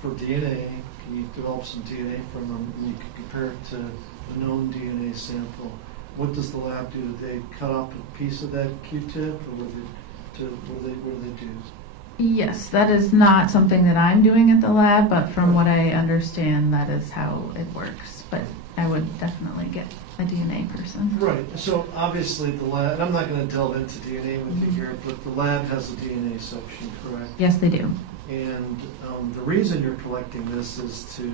for DNA, can you develop some DNA from them, and you can compare it to a known DNA sample, what does the lab do? Do they cut off a piece of that Q-tip, or what do they do? Yes, that is not something that I'm doing at the lab, but from what I understand, that is how it works. But I would definitely get a DNA person. Right, so obviously the lab, and I'm not going to delve into DNA with you here, but the lab has a DNA section, correct? Yes, they do. And the reason you're collecting this is to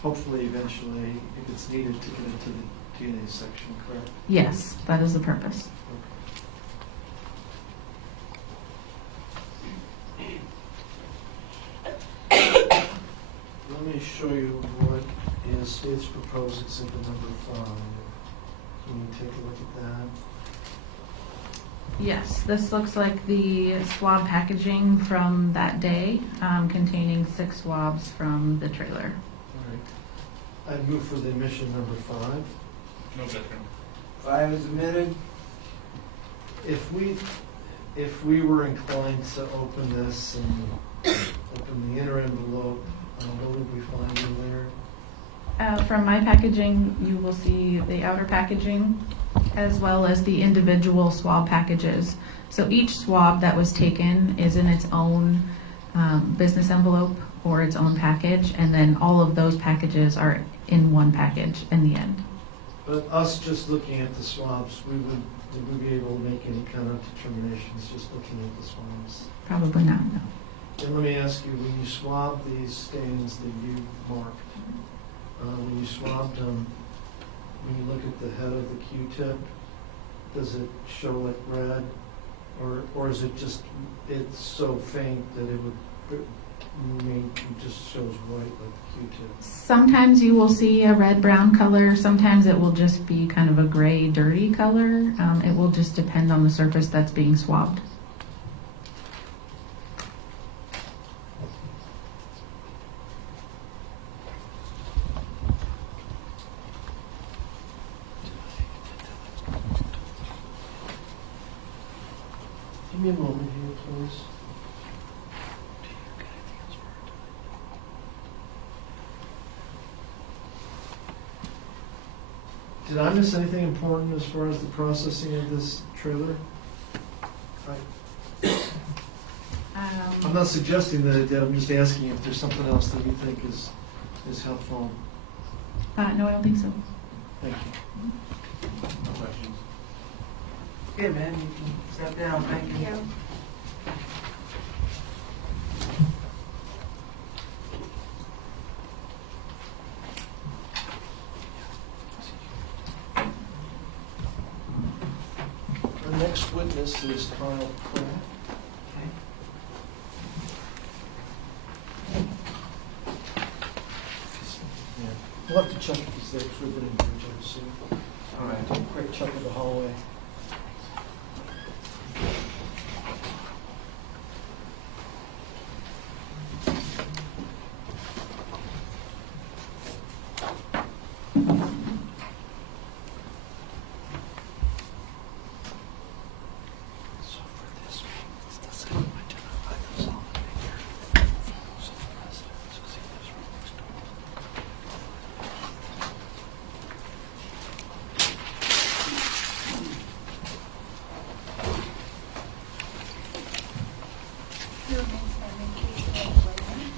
hopefully eventually, if it's needed, to get into the DNA section, correct? Yes, that is the purpose. Let me show you what is state's proposed exhibit number 5. Can you take a look at that? Yes, this looks like the swab packaging from that day, containing 6 swabs from the trailer. All right. I'd move for the admission number 5. No objection. 5 is admitted. If we were inclined to open this and open the inner envelope, what would we find in there? From my packaging, you will see the outer packaging as well as the individual swab packages. So each swab that was taken is in its own business envelope or its own package, and then all of those packages are in one package in the end. But us just looking at the swabs, would we be able to make any kind of determinations just looking at the swabs? Probably not, no. And let me ask you, when you swab these stains that you marked, when you swabbed them, when you look at the head of the Q-tip, does it show like red? Or is it just, it's so faint that it just shows white like the Q-tip? Sometimes you will see a red-brown color. Sometimes it will just be kind of a gray, dirty color. It will just depend on the surface that's being swabbed. Give me a moment here, please. Did I miss anything important as far as the processing of this trailer? I'm not suggesting that it did, I'm just asking if there's something else that you think is helpful. No, I don't think so. Thank you. No questions. Okay, man, you can step down, thank you. Our next witness is Kyle Pratt. Yeah. We'll have to check because they're riveting to each other soon. All right. Take a quick check of the hallway. Your name, and KTVA, following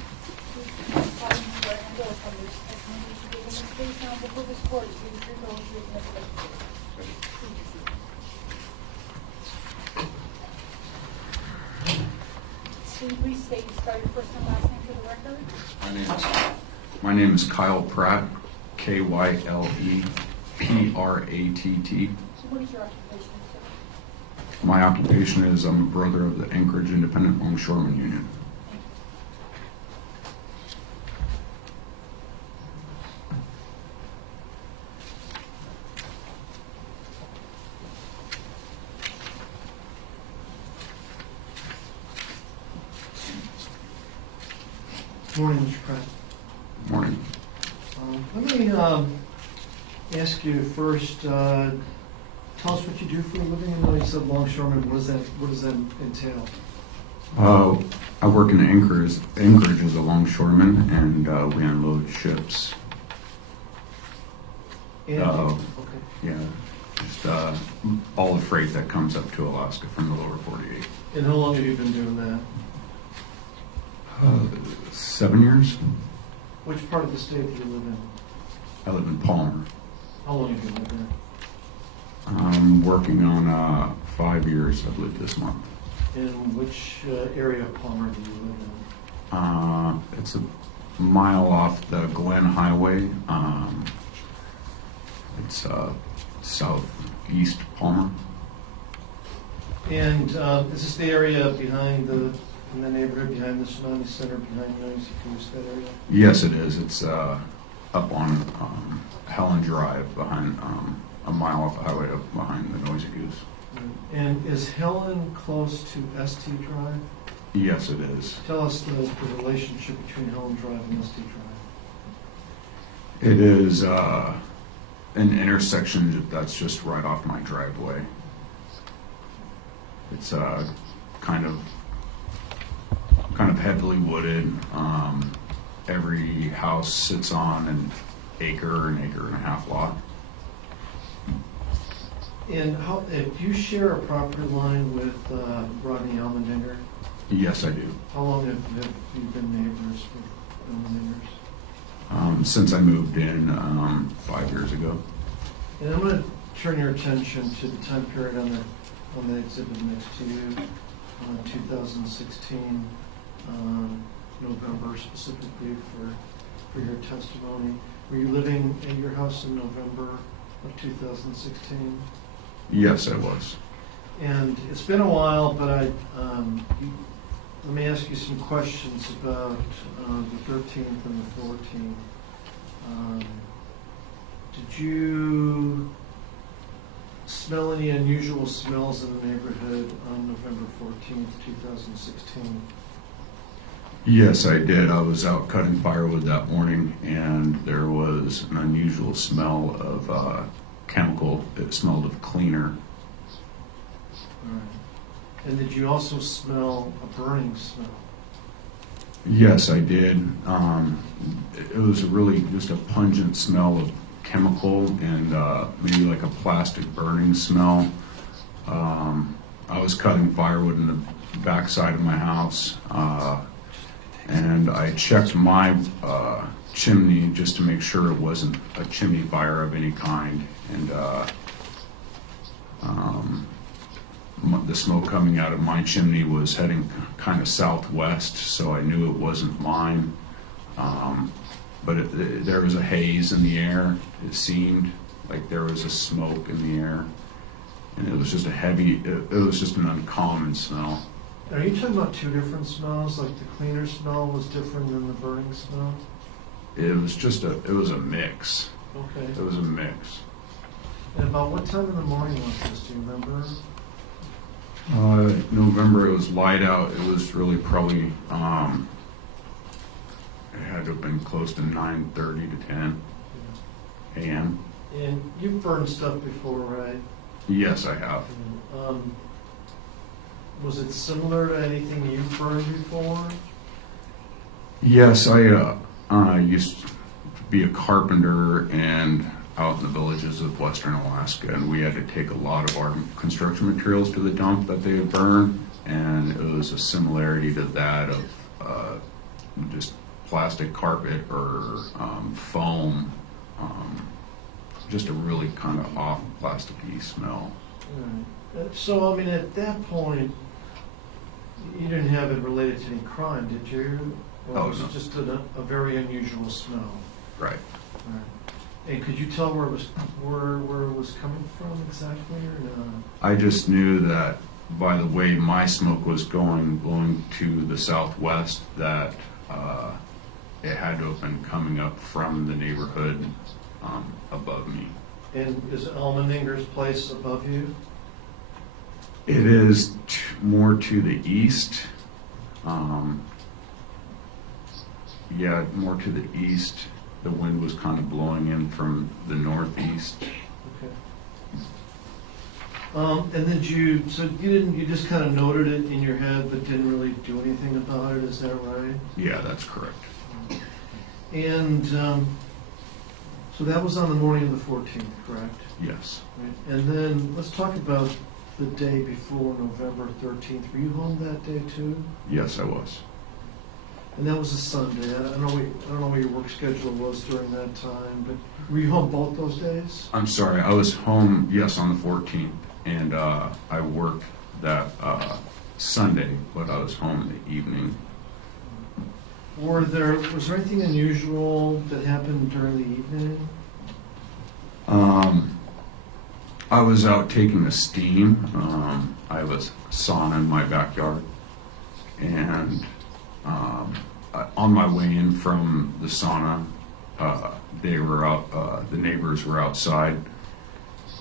swear and oath from your testimony you give in this case now before this court is being turned over to the Can you please state and spell your first and last name for the record? My name is Kyle Pratt, Kyle Pratt. So what is your occupation, sir? My occupation is I'm a brother of the Anchorage Independent Longshoremen Union. Morning, Mr. Pratt. Morning. Let me ask you first, tell us what you do for a living. I know you said longshoreman. What does that entail? I work in Anchorage as a longshoreman, and we unload ships. And, okay. Okay. Yeah, just all the freight that comes up to Alaska from the lower 48. And how long have you been doing that? 7 years. Which part of the state do you live in? I live in Palmer. How long have you lived there? I'm working on 5 years. I've lived this month. In which area of Palmer do you live in? It's a mile off the Glen Highway. It's southeast Palmer. And is this the area in the neighborhood behind the Tsunami Center, behind Noisy Goose, that area? Yes, it is. It's up on Helen Drive, behind a mile off the highway, up behind the Noisy Goose. And is Helen close to ST Drive? Yes, it is. Tell us the relationship between Helen Drive and ST Drive. It is an intersection that's just right off my driveway. It's kind of heavily wooded. Every house sits on an acre and a half lot. And do you share a property line with Rodney Allmendinger? Yes, I do. How long have you been neighbors with Allmendingers? Since I moved in 5 years ago. And I'm going to turn your attention to the time period on the exhibit next to you, 2016, November specifically for your testimony. Were you living at your house in November of 2016? Yes, I was. And it's been a while, but let me ask you some questions about the 13th and the 14th. Did you smell any unusual smells in the neighborhood on November 14th, 2016? Yes, I did. I was out cutting firewood that morning, and there was an unusual smell of chemical. It smelled of cleaner. All right. And did you also smell a burning smell? Yes, I did. It was really just a pungent smell of chemical and maybe like a plastic burning smell. I was cutting firewood in the backside of my house, and I checked my chimney just to make sure it wasn't a chimney fire of any kind. And the smoke coming out of my chimney was heading kind of southwest, so I knew it wasn't mine. But there was a haze in the air. It seemed like there was a smoke in the air, and it was just it was just an uncommon smell. Are you talking about two different smells? Like the cleaner smell was different than the burning smell? It was a mix. Okay. It was a mix. And about what time in the morning was this? Do you remember? November, it was light out. It was really probably, it had to have been close to 9:30 to 10 a.m. And you've burned stuff before, right? Yes, I have. Was it similar to anything you've burned before? Yes, I used to be a carpenter and out in the villages of western Alaska, and we had to take a lot of our construction materials to the dump that they would burn, and it was a similarity to that of just plastic carpet or foam, just a really kind of off plasticky smell. Right. So, I mean, at that point, you didn't have it related to any crime, did you? Or Oh, was no. it just a very unusual smell? Right. Right. And could you tell where it was coming from exactly, or not? I just knew that by the way my smoke was blowing to the southwest, that it had to have been coming up from the neighborhood above me. And is Allmendinger's place above you? It is more to the east. Yeah, more to the east. The wind was kind of blowing in from the northeast. Okay. And then you just kind of noted it in your head, but didn't really do anything about it. Is that right? Yeah, that's correct. And so that was on the morning of the 14th, correct? Yes. Right. And then let's talk about the day before November 13th. Were you home that day too? Yes, I was. And that was a Sunday. I don't know what your work schedule was during that time, but were you home both those days? I'm sorry, I was home, yes, on the 14th, and I worked that Sunday, but I was home in the evening. Was there anything unusual that happened during the evening? I was out taking a steam. I have a sauna in my backyard, and on my way in from the sauna, they were out. The neighbors were outside,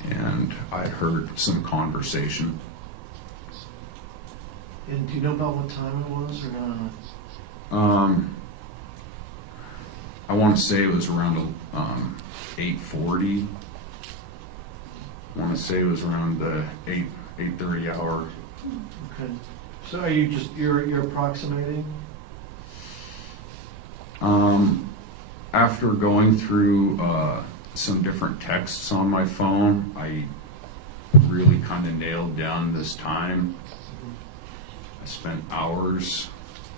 and I heard some conversation. And do you know about what time it was or not? I want to say it was around 8:40. I want to say it was around the 8:30 hour. Okay. So are you you're approximating? After going through some different texts on my phone, I really kind of nailed down this time. spent hours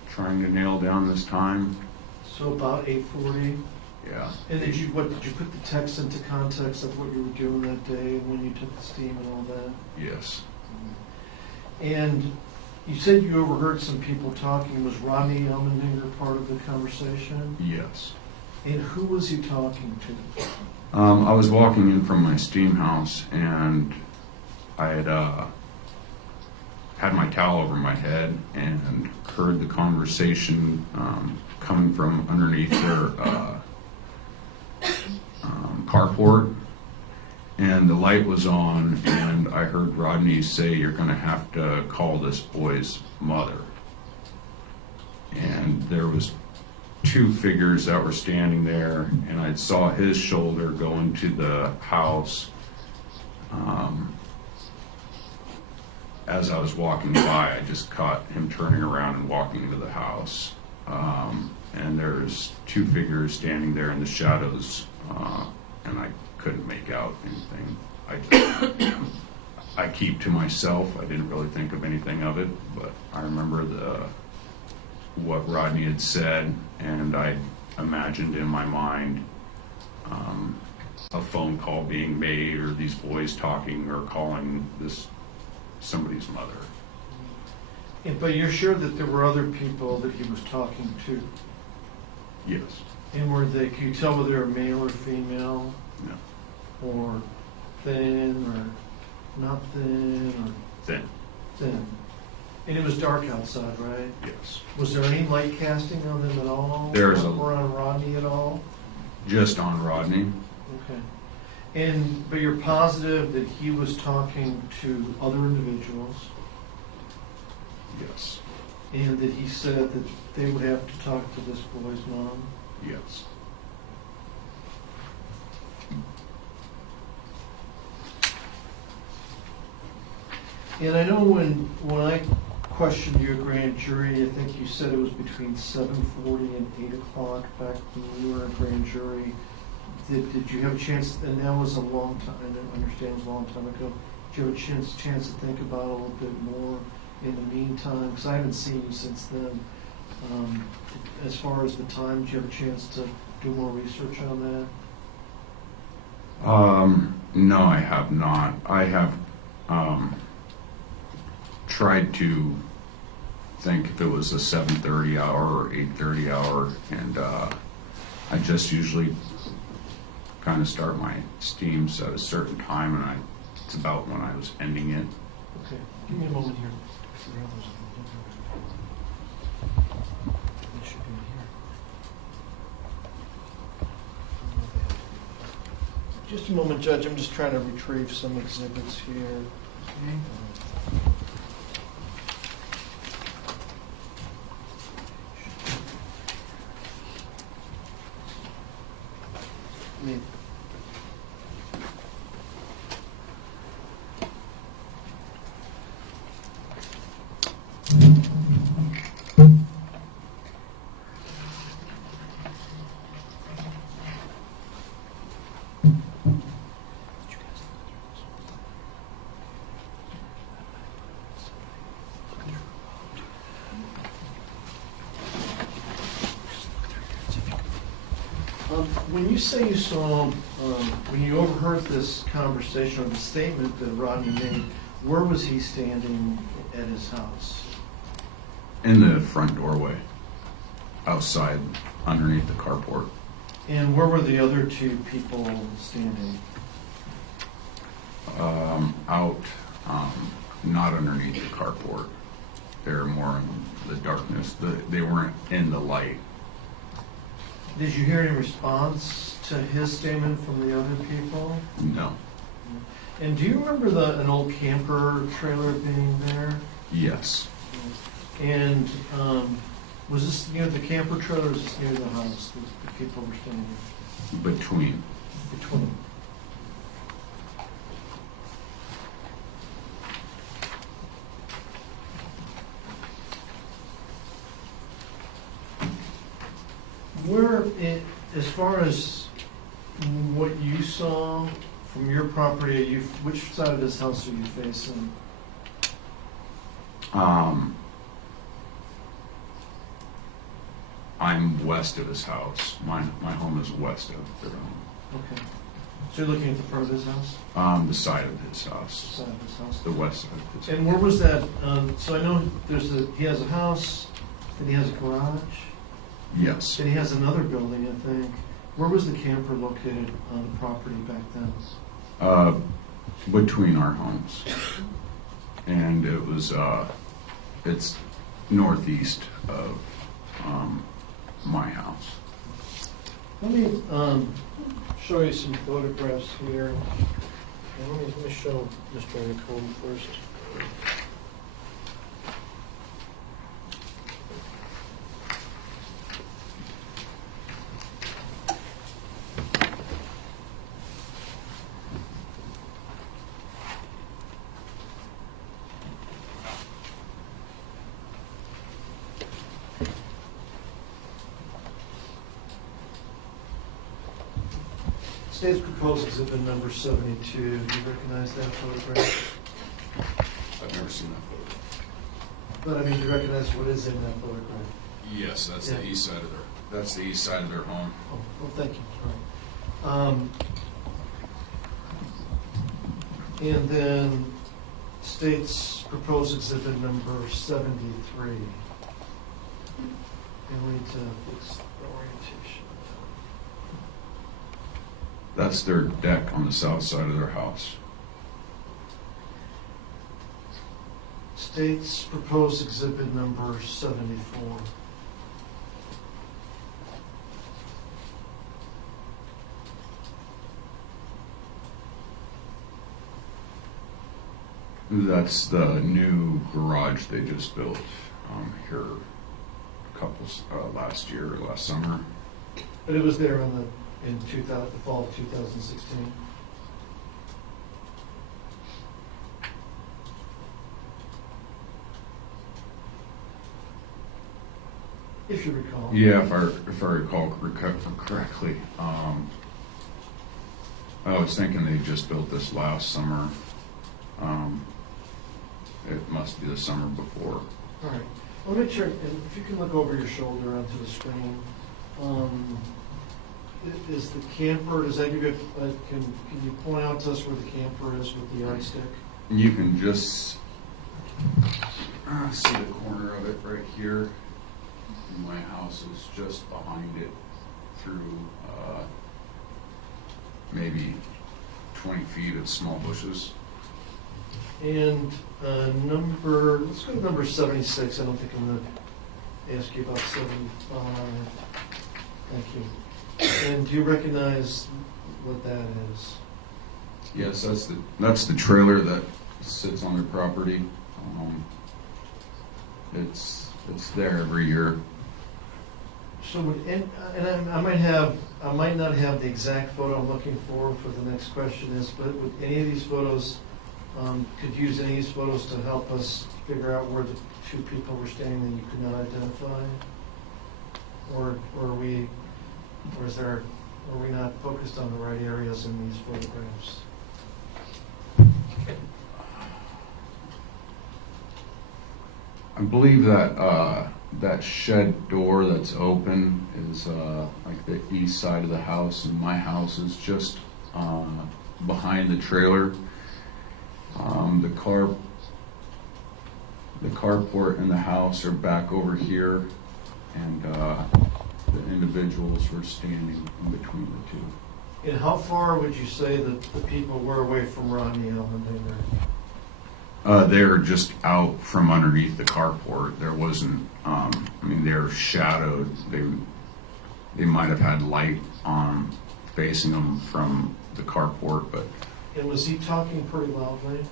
trying to nail down this time. So about 8:40. Yeah. And did you put the text into context of what you were doing that day when you took the steam and all that? Yes. And you said you overheard some people talking. Was Rodney Allmendinger part of the conversation? Yes. And who was he talking to? I was walking in from my steam house, and I had my towel over my head and heard the conversation coming from underneath their carport, and the light was on, and I heard Rodney say, "You're going to have to call this boy's mother." And there was two figures that were standing there, and I saw his shoulder go into the house. As I was walking by, I just caught him turning around and walking into the house. And there's two figures standing there in the shadows, and I couldn't make out anything. I keep to myself. I didn't really think of anything of it, but I remember what Rodney had said, and I imagined in my mind a phone call being made, or these boys talking or calling somebody's mother. Yeah, but you're sure that there were other people that he was talking to? Yes. And can you tell whether they were male or female? No. Or thin or not thin or Thin. thin? And it was dark outside, right? Yes. Was there any light casting on them at all? There's or on Rodney at all? Just on Rodney. Okay. But you're positive that he was talking to other individuals, Yes. and that he said that they would have to talk to this boy's mom? Yes. And I know when I questioned your grand jury, I think you said it was between 7:40 and 8 o'clock back when you were a grand jury. Did you have a chance, and that was a long time, I understand it was a long time ago, did you have a chance to think about it a little bit more in the meantime? Because I haven't seen you since then. As far as the time, did you have a chance to do more research on that? No, I have not. I have tried to think if it was a 7:30 hour or 8:30 hour, and I just usually kind of start my steams at a certain time, and it's about when I was ending it. Okay, give me a moment here. It should be in here. Just a moment, Judge. I'm just trying to retrieve some exhibits here. Me. When you say you saw, when you overheard this conversation or the statement that Rodney made, where was he standing at his house? In the front doorway, outside, underneath the carport. And where were the other two people standing? Out, not underneath the carport. They're more in the darkness. They weren't in the light. Did you hear any response to his statement from the other people? No. And do you remember an old camper trailer being there? Yes. And was this near the camper trailer, or was this near the house that the people were standing Between. between? As far as what you saw from your property, which side of this house are you facing? I'm west of his house. My home is west of their home. Okay. So you're looking at the front of his house? The side of his house, Side of his house? the west side of his house. And where was that, so I know he has a house, and he has a garage, Yes. and he has another building, I think. Where was the camper located on the property back then? Between our homes. And it was, it's northeast of my house. Let me show you some photographs here. And let me show Mr. Nicole first. State's proposed exhibit number 72. Do you recognize that photograph? I've never seen that photo. But I mean, do you recognize what is in that photograph? Yes, that's Yeah. the east side of their home. Oh, well, thank you. All right. And then State's proposed exhibit number 73. And we need to fix the orientation. That's their deck on the south side of their house. State's proposed exhibit number 74. That's the new garage they just built here last summer. But it was there in the fall of 2016. If you recall. Yeah, if I recall correctly. I was thinking they just built this last summer. It must be the summer before. All right. I'll make sure, and if you can look over your shoulder onto the screen. Is the camper, does that give you, can you point out to us where the camper is with the yardstick? You can just see the corner of it right here. My house is just behind it through maybe 20 feet of small bushes. And let's go to number 76. I don't think I'm going to ask you about 75. Thank you. And do you recognize what that is? Yes, that's the trailer that sits on their property. It's there every year. So, I might not have the exact photo I'm looking for the next question is, but would any of these photos, could use any of these photos to help us figure out where the two people were standing that you could not identify? Or are we not focused on the right areas in these photographs? I believe that that shed door that's open is like the east side of the house, and my house is just behind the trailer. The carport and the house are back over here, and the individuals were standing in between the two. And how far would you say that the people were away from Rodney Allmendinger? They're just out from underneath the carport. There wasn't, they're shadowed. They might have had light on facing them from the carport, but And was he talking pretty loudly?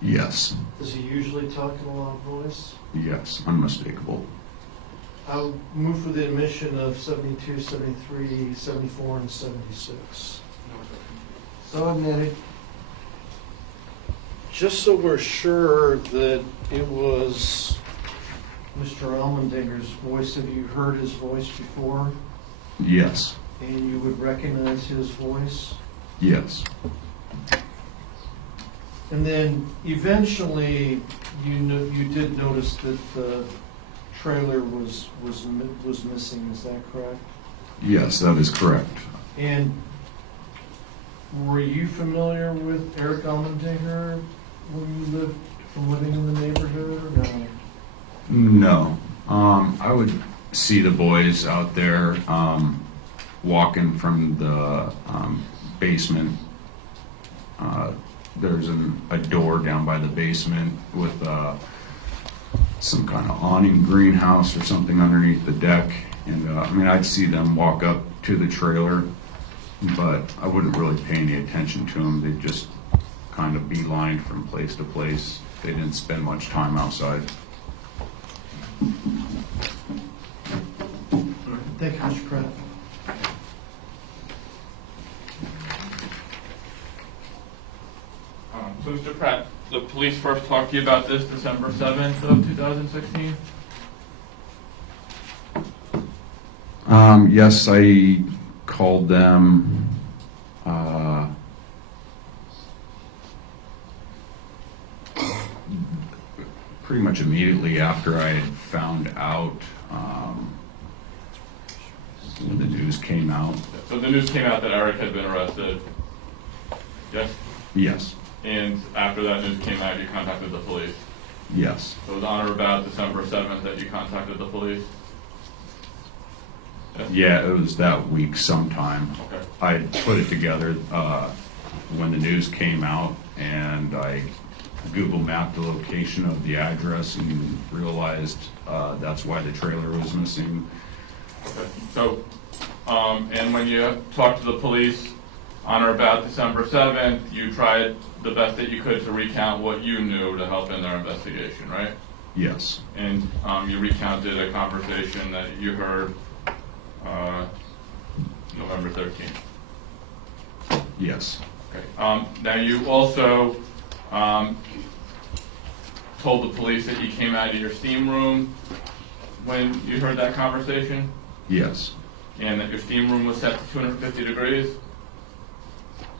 yes, Does he usually talk in a loud voice? yes, unmistakable. I'll move for the admission of 72, 73, 74, and 76. So admitted. Just so we're sure that it was Mr. Allmendinger's voice, have you heard his voice before? Yes, And you would recognize his voice? yes, And then eventually you did notice that the trailer was missing, is that correct? Yes, that is correct. And were you familiar with Erick Almandinger when you living in the neighborhood, or no? No. I would see the boys out there walking from the basement. There's a door down by the basement with some kind of awning greenhouse or something underneath the deck. And I mean, I'd see them walk up to the trailer, but I wouldn't really pay any attention to them. They'd just kind of beeline from place to place. They didn't spend much time outside. Thank you, Mr. Pratt. So, Mr. Pratt, the police first talked to you about this December 7th of 2016? Yes, I called them pretty much immediately after I had found out when the news came out. So the news came out that Erick had been arrested, yes? Yes, And after that news came out, you contacted the police. yes, So it was on or about December 7th that you contacted the police? Yes? yeah, it was that week sometime. Okay. I put it together when the news came out, and I Google mapped the location of the address and realized that's why the trailer was missing. Okay. So, and when you talked to the police on or about December 7th, you tried the best that you could to recount what you knew to help in their investigation, right? Yes, And you recounted a conversation that you heard November 13th. yes, Okay. Now you also told the police that you came out of your steam room when you heard that conversation, yes. and that your steam room was set to 250 degrees.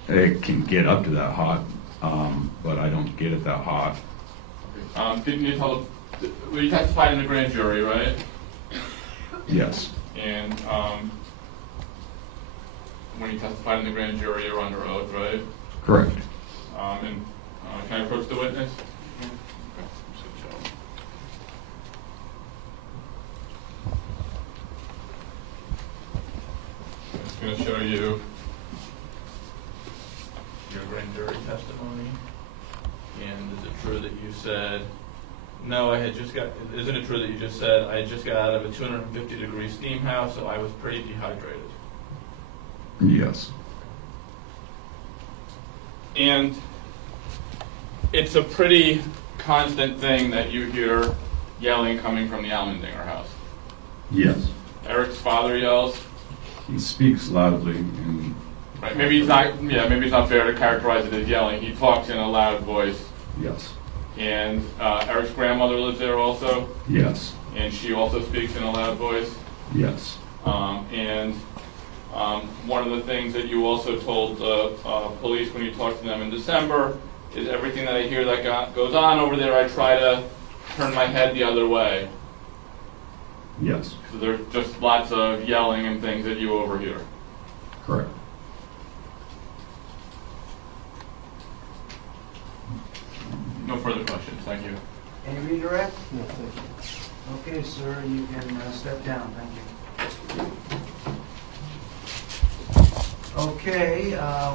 It can get up to that hot, but I don't get it that hot. Didn't you tell? Well, you testified in the grand jury, right? Yes, And when you testified in the grand jury, you were under oath, right? correct. And can I approach the witness? It's going to show you your grand jury testimony. And is it true that you said, no, isn't it true that you just said, I just got out of a 250 degree steam house, so I was pretty dehydrated? Yes, And it's a pretty constant thing that you hear yelling coming from the Allmendinger house. yes. Erick's father yells. He speaks loudly, and Right? Maybe it's not. Yeah, maybe it's not fair to characterize it as yelling. He talks in a loud voice. yes, And Erick's grandmother lives there also, yes, and she also speaks in a loud voice. yes, And one of the things that you also told the police when you talked to them in December is everything that I hear that goes on over there, I try to turn my head the other way. yes, So there's just lots of yelling and things that you overhear. correct. No further questions. Thank you. Any redirect? No, thank you. Okay, sir, you can step down. Thank you. Okay,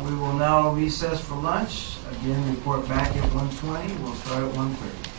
we will now recess for lunch. Again, report back at 1:20. We'll start at 1:30.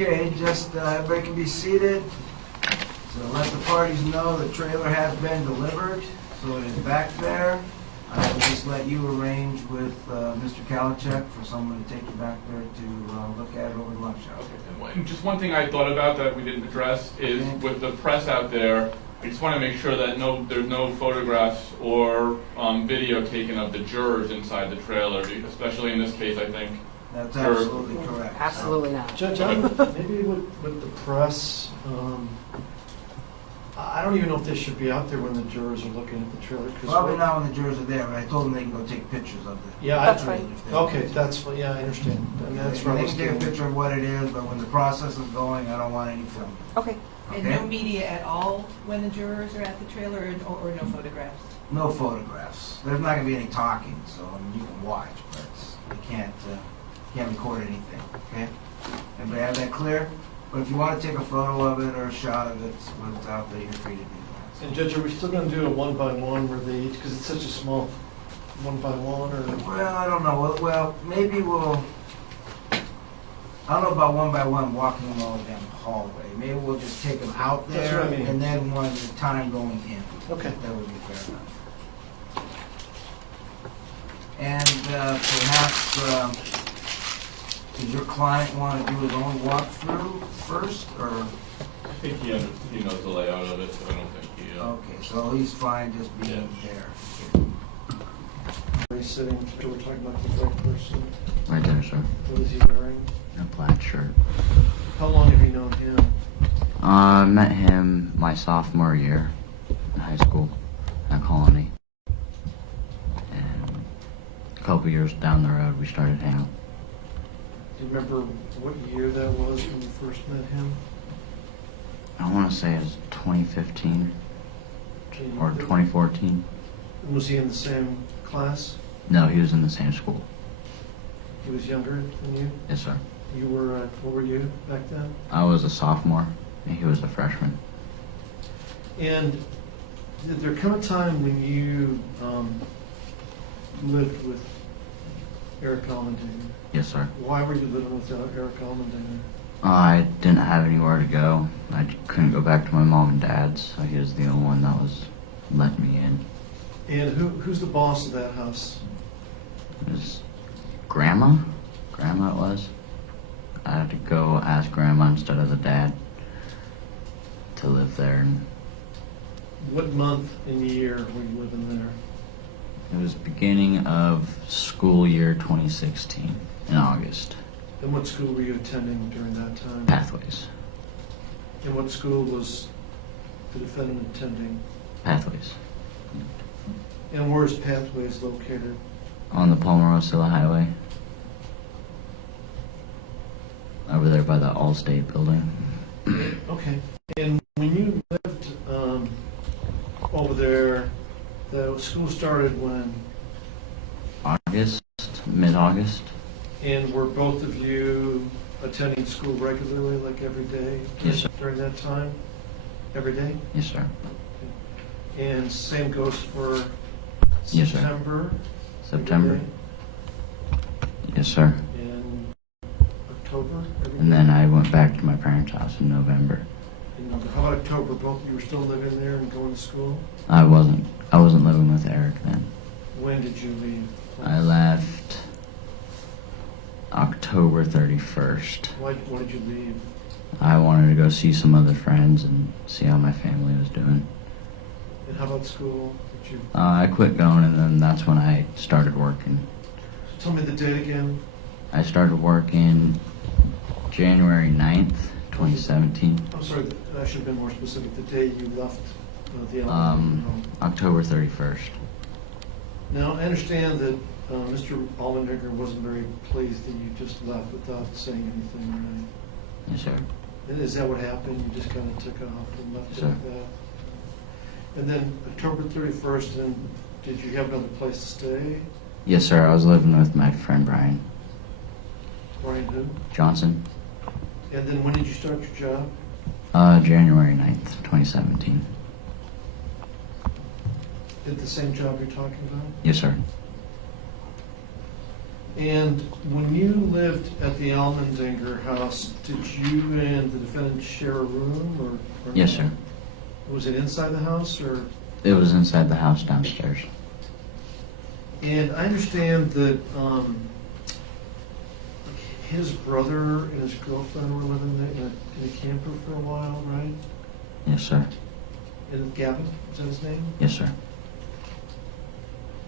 Okay, just everybody can be seated. So let the parties know the trailer has been delivered, so it is back there. I will just let you arrange with Mr. Kalachek for someone to take you back there to look at it over lunch hour. And just one thing I thought about that we didn't address is with the press out there, I just want to make sure that there's no photographs or video taken of the jurors inside the trailer, especially in this case, I think. That's absolutely correct. Absolutely not. Judge, maybe with the press, I don't even know if they should be out there when the jurors are looking at the trailer. Probably not when the jurors are there, but I told them they can go take pictures of it. Yeah, That's fine. Okay, that's fine. Yeah, I understand. I mean, that's They right. can take a picture of what it is, but when the process is going, I don't want any film. Okay. And no media at all when the jurors are at the trailer, or no photographs? No photographs. There's not going to be any talking, so I mean, you can watch, but you can't record anything, okay? Everybody have that clear? But if you want to take a photo of it or a shot of it when it's out there, you're free to do that. And Judge, are we still going to do a one-by-one where they each, because it's such a small one-by-one, or? Well, I don't know. Well, maybe we'll, I don't know about one by one walking them all down the hallway. Maybe we'll just take them out That's there what I mean. and then one at a time going in. Okay. That would be fair enough. And perhaps, does your client want to do his own walkthrough first, or? I think he knows the layout of it, so I don't think he... Okay, so he's fine just being there. Are you sitting, we're talking about the right person? Right there, sir. What is he wearing? A plaid shirt. How long have you known him? I met him my sophomore year in high school at Colony. And a couple years down the road, we started hanging out. Do you remember what year that was when you first met him? I want to say it was 2015 or 2014. Was he in the same class? No, he was in the same school. He was younger than you? Yes, sir. You were, what were you back then? I was a sophomore, and he was a freshman. And did there come a time when you lived with Erick Almandinger? Yes, sir. Why were you living with Erick Almandinger? I didn't have anywhere to go. I couldn't go back to my mom and dad's, so he was the only one that was letting me in. And who's the boss of that house? It was Grandma? Grandma it was. I had to go ask Grandma instead of the dad to live there. And What month and year were you living there? it was beginning of school year 2016 in August. And what school were you attending during that time? Pathways. And what school was the defendant attending? Pathways. And where's Pathways located? On the Palmarosilla Highway. Over there by the Allstate building. Okay. And when you lived over there, the school started when? August, mid-August. And were both of you attending school regularly, like every day? Yes, sir. During that time? Every day? Yes, sir. And same goes for Yes, sir. September? September. Every day? Yes, sir. And October? Every And day? then I went back to my parents' house in November. How about October? Both of you were still living there and going to school? I wasn't living with Eric then. When did you leave? I left October 31st. Why did you leave? I wanted to go see some other friends and see how my family was doing. And how about school? Did you I quit going, and then that's when I started working. tell me the date again? I started working January 9th, 2017. I'm sorry, I should have been more specific. The day you left the elementary home. October 31st. Now, I understand that Mr. Allmendinger wasn't very pleased that you just left without saying anything, right? Yes, sir. And is that what happened? You just kind of took off and left Yes, it sir. like that? And then October 31st, and did you have another place to stay? Yes, sir. I was living with my friend Brian Brian who? Johnson. And then when did you start your job? January 9th, 2017. Did the same job you're talking about? Yes, sir. And when you lived at the Allmendinger house, did you and the defendant share a room or Yes, not? sir. Was it inside the house or? It was inside the house downstairs. And I understand that his brother and his girlfriend were living there in a camper for a while, right? Yes, sir. And Gavin, is that his name? Yes, sir.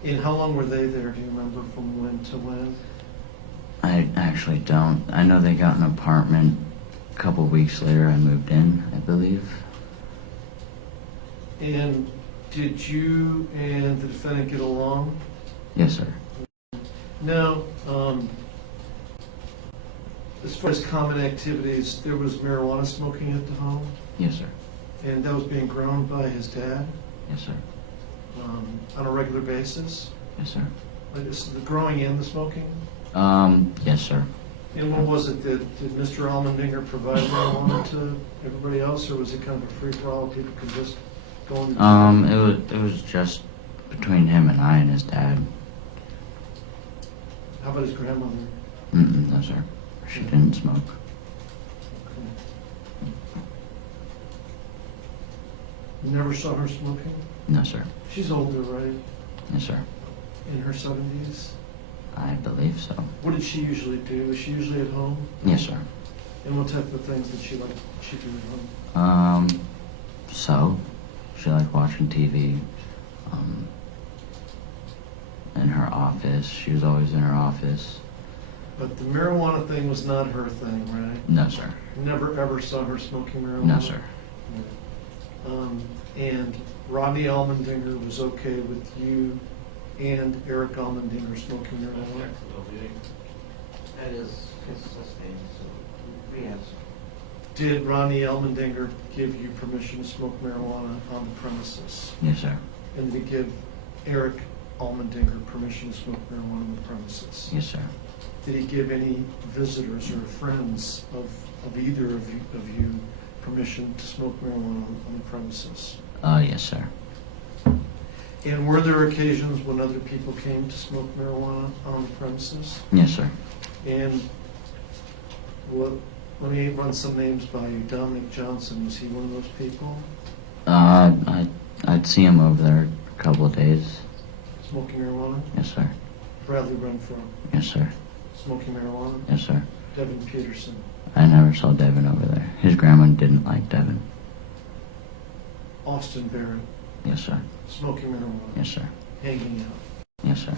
And how long were they there? Do you remember from when to when? I actually don't. I know they got an apartment a couple weeks later. I moved in, I believe. And did you and the defendant get along? Yes, sir. Now, as far as common activities, there was marijuana smoking at the home, Yes, sir. and that was being grown by his dad Yes, sir. on a regular basis. Yes, sir. Like this, the growing and the smoking. Yes, sir. And what was it? Did Mr. Allmendinger provide marijuana to everybody else, or was it kind of a free for all? People could just go and It was just between him and I and his dad. How about his grandmother? No, sir. She didn't smoke. You never saw her smoking? No, sir. She's older, right? Yes, sir. In her 70s? I believe so. What did she usually do? Was she usually at home? Yes, sir. And what type of things did she do at home? So she liked watching TV. In her office. She was always in her office. But the marijuana thing was not her thing, right? No, sir. You never ever saw her smoking marijuana? No, sir. And Rodney Allmendinger was okay with you and Erick Almandinger smoking marijuana? That is his name, so we have. Did Rodney Allmendinger give you permission to smoke marijuana on the premises? Yes, sir. And did he give Erick Almandinger permission to smoke marijuana on the premises? Yes, sir. Did he give any visitors or friends of either of you permission to smoke marijuana on the premises? Yes, sir. And were there occasions when other people came to smoke marijuana on the premises? Yes, sir. And let me run some names by you. Dominic Johnson, was he one of those people? I'd see him over there a couple of days. Smoking marijuana? Yes, sir. Bradley Renfro, Yes, sir. smoking marijuana? Yes, sir. Devin Peterson, I never saw Devin over there. His grandma didn't like Devin. Austin Barrett, Yes, sir. smoking marijuana? Yes, sir. Hanging out. Yes, sir.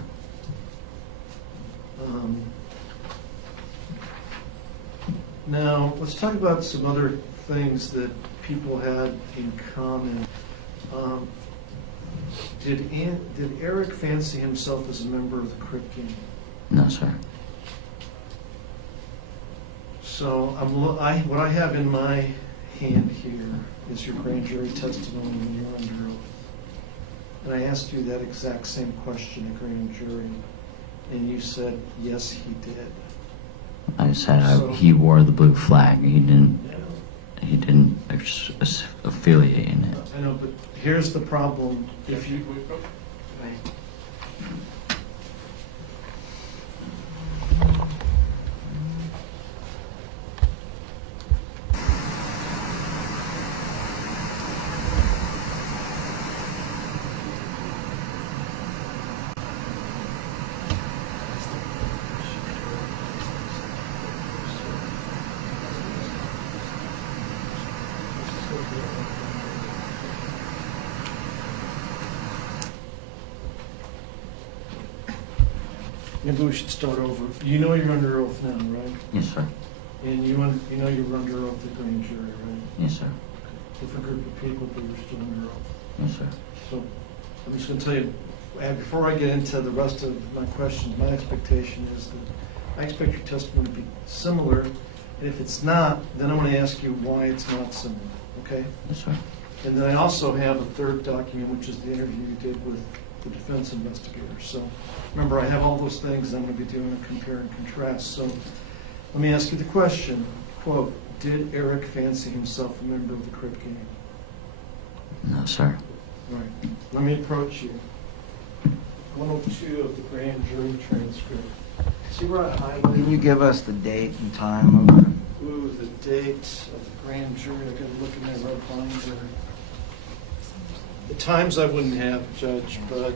Now, let's talk about some other things that people had in common. Did Erick fancy himself as a member of the Crip gang? No, sir. So what I have in my hand here is your grand jury testimony when you were under oath. And I asked you that exact same question at grand jury, and you said, yes, he did. I said So- he wore the blue flag. He didn't affiliate in it. I know, but here's the problem. If you, maybe we should start over. You know you're under oath now, right? Yes, sir. And you know you're under oath at grand jury, right? Yes, sir. Different group of people, but you're still under oath. Yes, sir. So I'm just going to tell you, before I get into the rest of my questions, my expectation is that I expect your testimony to be similar. And if it's not, then I want to ask you why it's not similar, okay? Yes, sir. And then I also have a third document, which is the interview you did with the defense investigator. So remember, I have all those things. I'm going to be doing a compare and contrast. So let me ask you the question, quote, did Erick fancy himself a member of the Crip gang? No, sir. Right. Let me approach you. 102 of the grand jury transcript. See where I Can you highlighted? give us the date and time of the... Ooh, the date of the grand jury, I gotta look in my red binder. The times I wouldn't have, Judge, but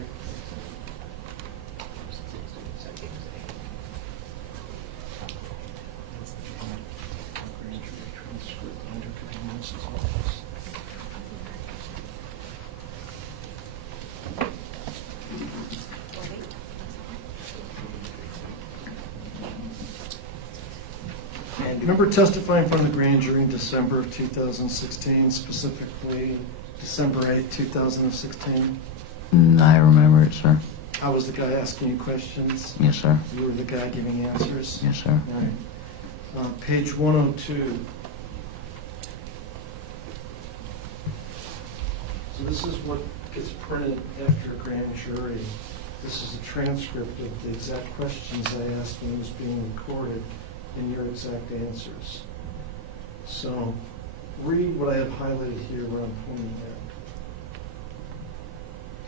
grand jury transcript binder could be in Mrs. office. And Remember testifying in front of the grand jury in December of 2016, specifically December 8, 2016? I remember it, sir. I was the guy asking you questions. Yes, sir. You were the guy giving answers. Yes, sir. All right. Page 102. So this is what gets printed after a grand jury. This is a transcript of the exact questions I asked when it was being recorded and your exact answers. So read what I have highlighted here where I'm pointing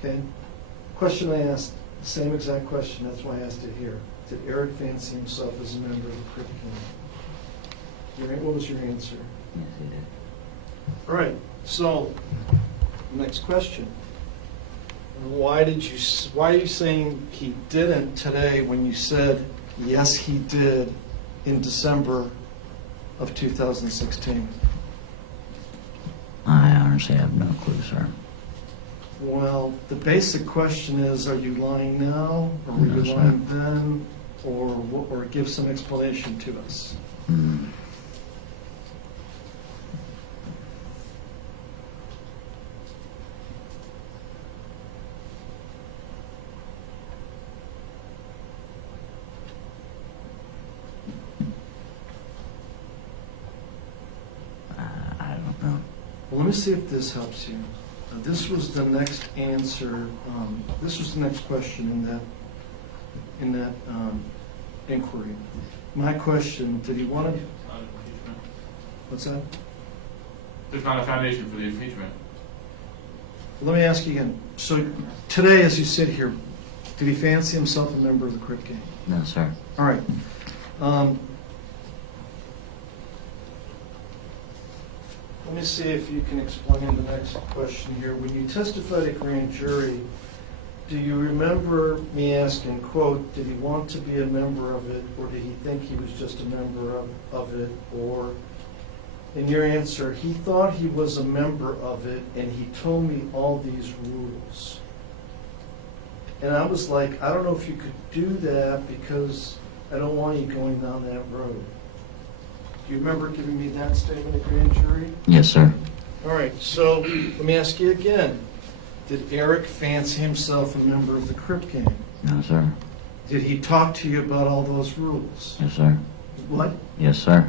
at. Okay? Question I asked, the same exact question, that's why I asked it here. Did Eric fancy himself as a member of the Crip Gang? What was your answer? Yes, he did. All right, so, next question. Why are you saying he didn't today when you said, yes, he did in December of 2016? I honestly have no clue, sir. Well, the basic question is, are you lying now, or were No, you sir. lying then, or give some explanation to us? Hmm. I don't know. Well, let me see if this helps you. This was the next answer, this was the next question in that inquiry. My question, did he want to, what's that? There's not a foundation for the impeachment. Let me ask you again. So today, as you sit here, did he fancy himself a member of the Crip Gang? No, sir. All right. Let me see if you can explain the next question here. When you testified at grand jury, do you remember me asking, quote, did he want to be a member of it, or did he think he was just a member of it? Or, in your answer, he thought he was a member of it, and he told me all these rules. And I was like, I don't know if you could do that because I don't want you going down that road. Do you remember giving me that statement at grand jury? Yes, sir. All right, so let me ask you again. Did Eric fancy himself a member of the Crip Gang? No, sir. Did he talk to you about all those rules? Yes, sir. What? Yes, sir.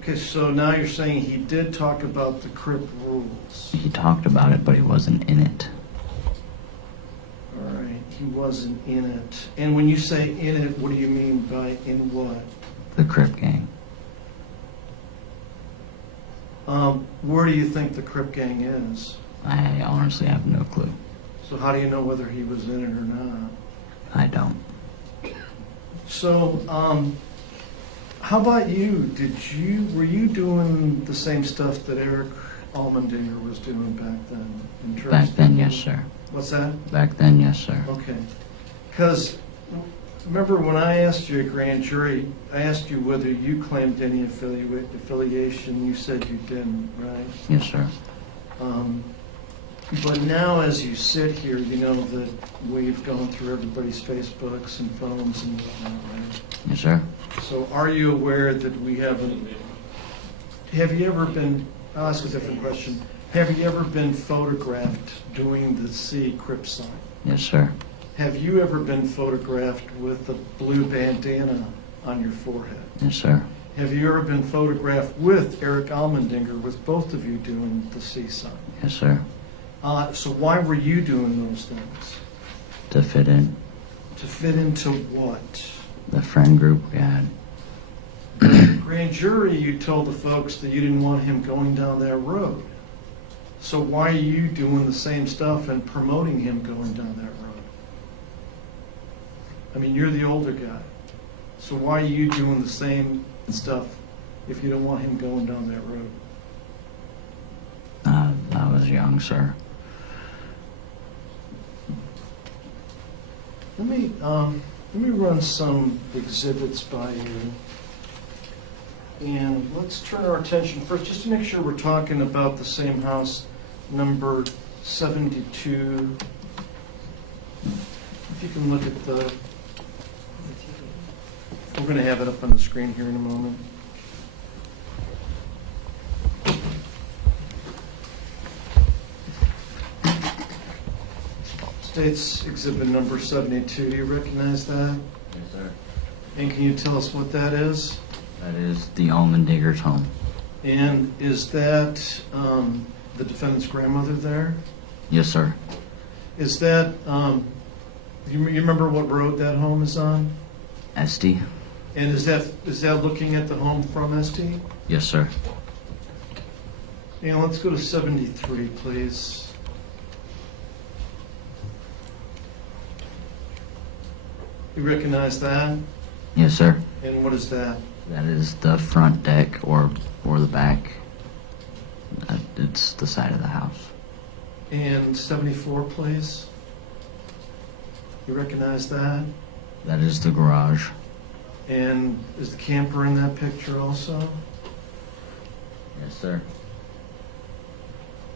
Okay, so now you're saying he did talk about the Crip rules. He talked about it, but he wasn't in it. All right, he wasn't in it. And when you say in it, what do you mean by in what? The Crip Gang. Where do you think the Crip Gang is? I honestly have no clue. So how do you know whether he was in it or not? I don't. So, how about you? Were you doing the same stuff that Erick Almandinger was doing back then? In terms Back then, of- yes, sir. What's that? Back then, yes, sir. Okay. Because, remember when I asked you at grand jury, I asked you whether you claimed any affiliation, you said you didn't, right? Yes, sir. But now as you sit here, you know that we've gone through everybody's Facebooks and phones and whatnot, right? Yes, sir. So are you aware that we haven't, have you ever been, I'll ask a different question. Have you ever been photographed doing the C Crip sign? Yes, sir. Have you ever been photographed with a blue bandana on your forehead? Yes, sir. Have you ever been photographed with Erick Almandinger, with both of you doing the C sign? Yes, sir. So why were you doing those things? To fit in To fit into what? the friend group we had. Grand jury, you told the folks that you didn't want him going down that road. So why are you doing the same stuff and promoting him going down that road? I mean, you're the older guy. So why are you doing the same stuff if you don't want him going down that road? I was young, sir. Let me run some exhibits by you. And let's turn our attention first, just to make sure we're talking about the same house, number 72. If you can look at the, we're going to have it up on the screen here in a moment. States exhibit number 72. Do you recognize that? Yes, sir. And can you tell us what that is? That is the Allmendinger's home. And is that the defendant's grandmother there? Yes, sir. Is that, you remember what road that home is on? Esty? And is that looking at the home from ST? Yes, sir. And let's go to 73, please. You recognize that? Yes, sir. And what is that? That is the front deck or the back. It's the side of the house. And 74, please. You recognize that? That is the garage. And is the camper in that picture also? Yes, sir.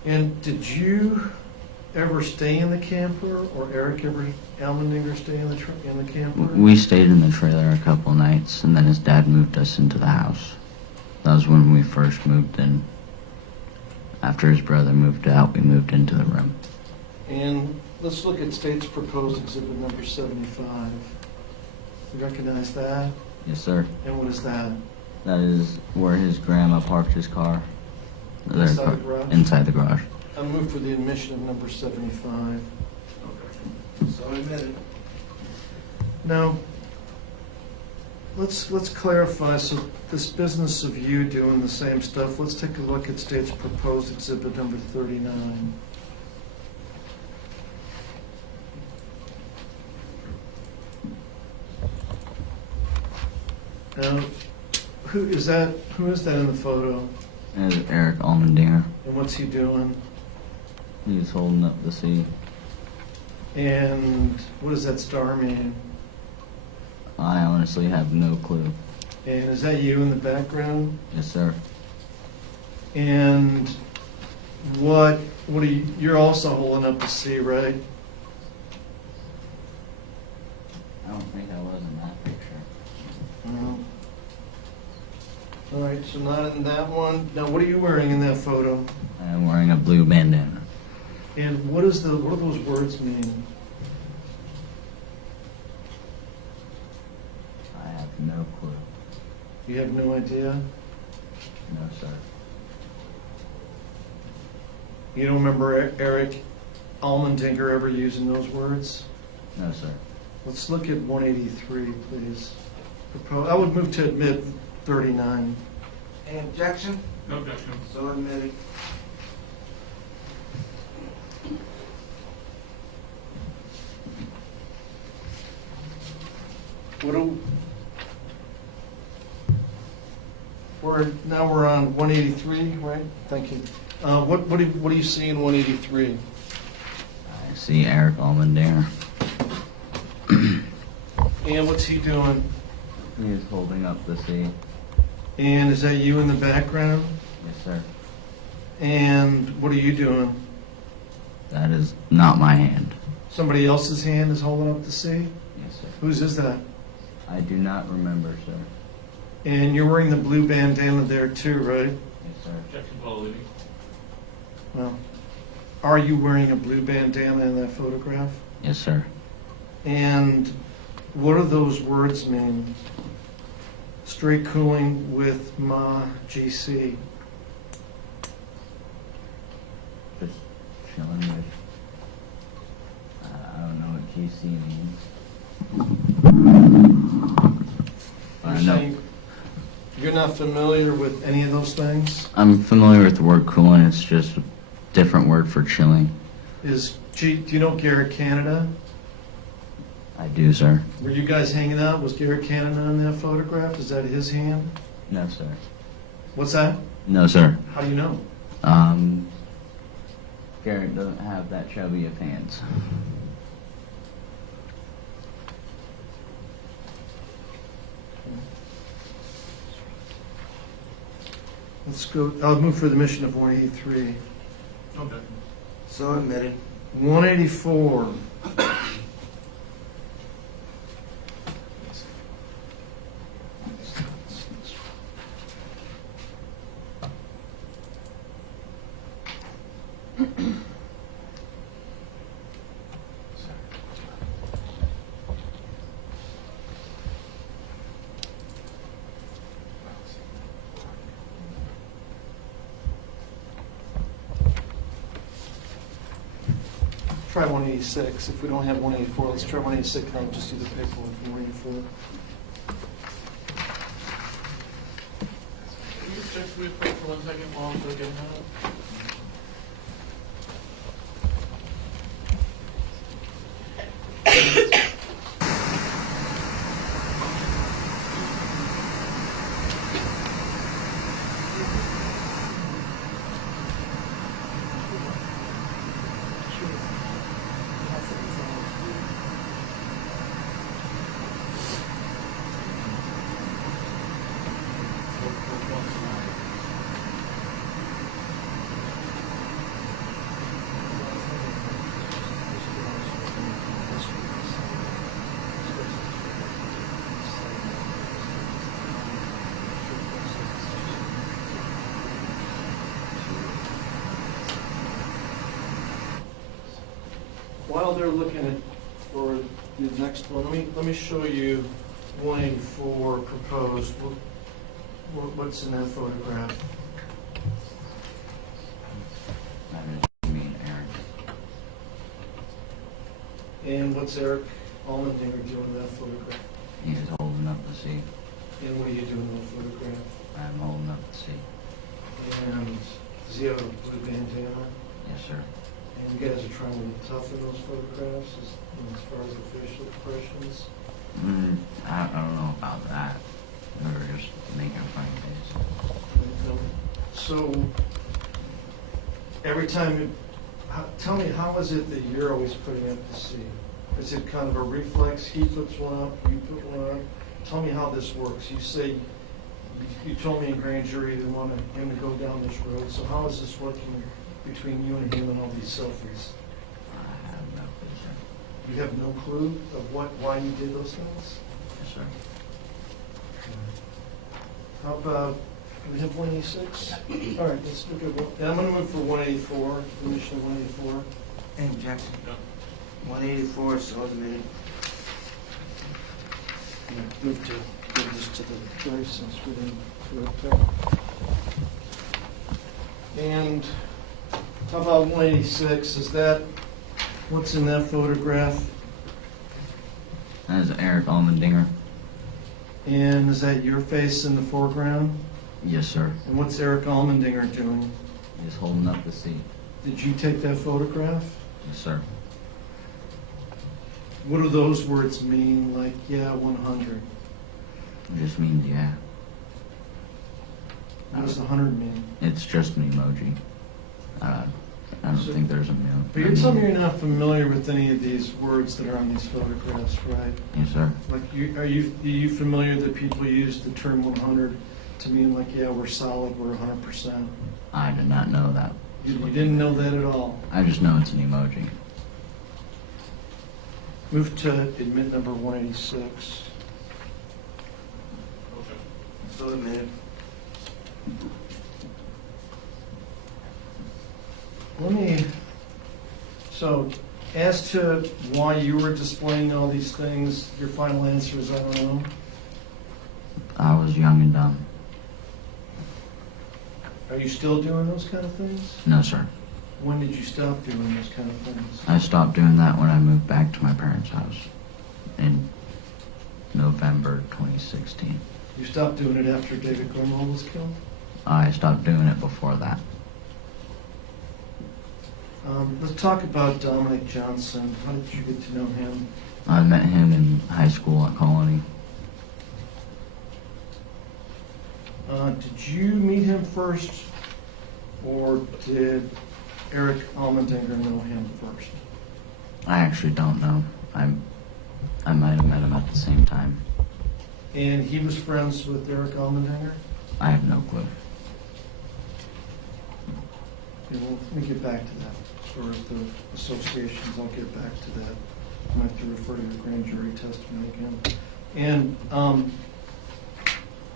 And did you ever stay in the camper, or Erick Almandinger stay in the camper? We stayed in the trailer a couple nights, and then his dad moved us into the house. That was when we first moved in. After his brother moved out, we moved into the room. And let's look at state's proposed exhibit number 75. You recognize that? Yes, sir. And what is that? That is where his grandma parked his car. Inside the garage? Inside the garage. I move for the admission of number 75. So admitted. Now, let's clarify, so this business of you doing the same stuff, let's take a look at state's proposed exhibit number 39. Now, who is that in the photo? That is Erick Almandinger. And what's he doing? He's holding up the C. And what does that star mean? I honestly have no clue. And is that you in the background? Yes, sir. And what are you, you're also holding up the C, right? I don't think I was in that picture. No. All right, so not in that one. Now, what are you wearing in that photo? I am wearing a blue bandana. And what do those words mean? I have no clue. You have no idea? No, sir. You don't remember Erick Almandinger ever using those words? No, sir. Let's look at 183, please. I would move to admit 39. Any objection? No objection. So admitted. We're on 183, right? Thank you. What do you see in 183? I see Erick Almandinger. And what's he doing? He is holding up the C. And is that you in the background? Yes, sir. And what are you doing? That is not my hand. Somebody else's hand is holding up the C? Yes, sir. Whose is that? I do not remember, sir. And you're wearing the blue bandana there too, right? Yes, sir. Objection, Paul Levy. Well, are you wearing a blue bandana in that photograph? Yes, sir. And what do those words mean? Straight cooling with Ma GC. Just chilling with. I don't know what GC means. You're I know. saying you're not familiar with any of those things? I'm familiar with the word cooling. It's just a different word for chilling. Do you know Garrett, Canada? I do, sir. Were you guys hanging out? Was Garrett Cannon on that photograph? Is that his hand? No, sir. What's that? No, sir. How do you know? Garrett doesn't have that chubby of hands. Let's go, I'll move for the mission of 183. Okay. So admitted. 184. Try 186. If we don't have 184, let's try 186, and I'll just do the paperwork from 184. Can you just real quick for 1 second while I'm looking at While they're looking for the next one, let me show you 184 proposed. What's in that photograph? That is me and Eric. And what's Erick Almandinger doing in that photograph? He is holding up the seat. And what are you doing in that photograph? I'm holding up the seat. And does he have a blue bandana? Yes, sir. And you guys are trying to look tough in those photographs as far as the facial expressions? I don't know about that. We were just making fun of So, every time, tell me, how is it that you're always putting up the seat? Is it kind of a reflex? He puts one up, you put one up? Tell me how this works. You say, you told me in grand jury you want him to go down this road, so how is this working between you and him and all these selfies? I have no clue, sir. You have no clue of why you did those things? Yes, sir. How about, do we have 186? All right, let's look at one. I'm going to move for 184, mission of 184. Hey, Jackson. Yeah. 184, so admitted. I'm going to move to give this to the jury since we didn't do it there. And how about 186? Is that, what's in that photograph? That is Erick Almandinger. And is that your face in the foreground? Yes, sir. And what's Erick Almandinger doing? He's holding up the seat. Did you take that photograph? Yes, sir. What do those words mean, like, yeah, 100? It just means yeah. What does 100 mean? It's just an emoji. I don't think there's a meal. But you're telling me you're not familiar with any of these words that are on these photographs, right? Yes, sir. Like, are you familiar that people use the term 100 to mean like, yeah, we're solid, we're 100%? I did not know that. You didn't know that at all. I just know it's an emoji. Move to admit number 186. Okay. So admitted. So, as to why you were displaying all these things, your final answer is, I don't know. I was young and dumb. Are you still doing those kind of things? No, sir. When did you stop doing those kind of things? I stopped doing that when I moved back to my parents' house in November 2016. You stopped doing it after David Grunwald was killed? I stopped doing it before that. Let's talk about Dominic Johnson. How did you get to know him? I met him in high school at Colony. Did you meet him first, or did Erick Almandinger know him first? I actually don't know. I might have met him at the same time. And he was friends with Erick Almandinger? I have no clue. Okay, well, let me get back to that. As far as the associations, I'll get back to that. I might have to refer to your grand jury testimony again. And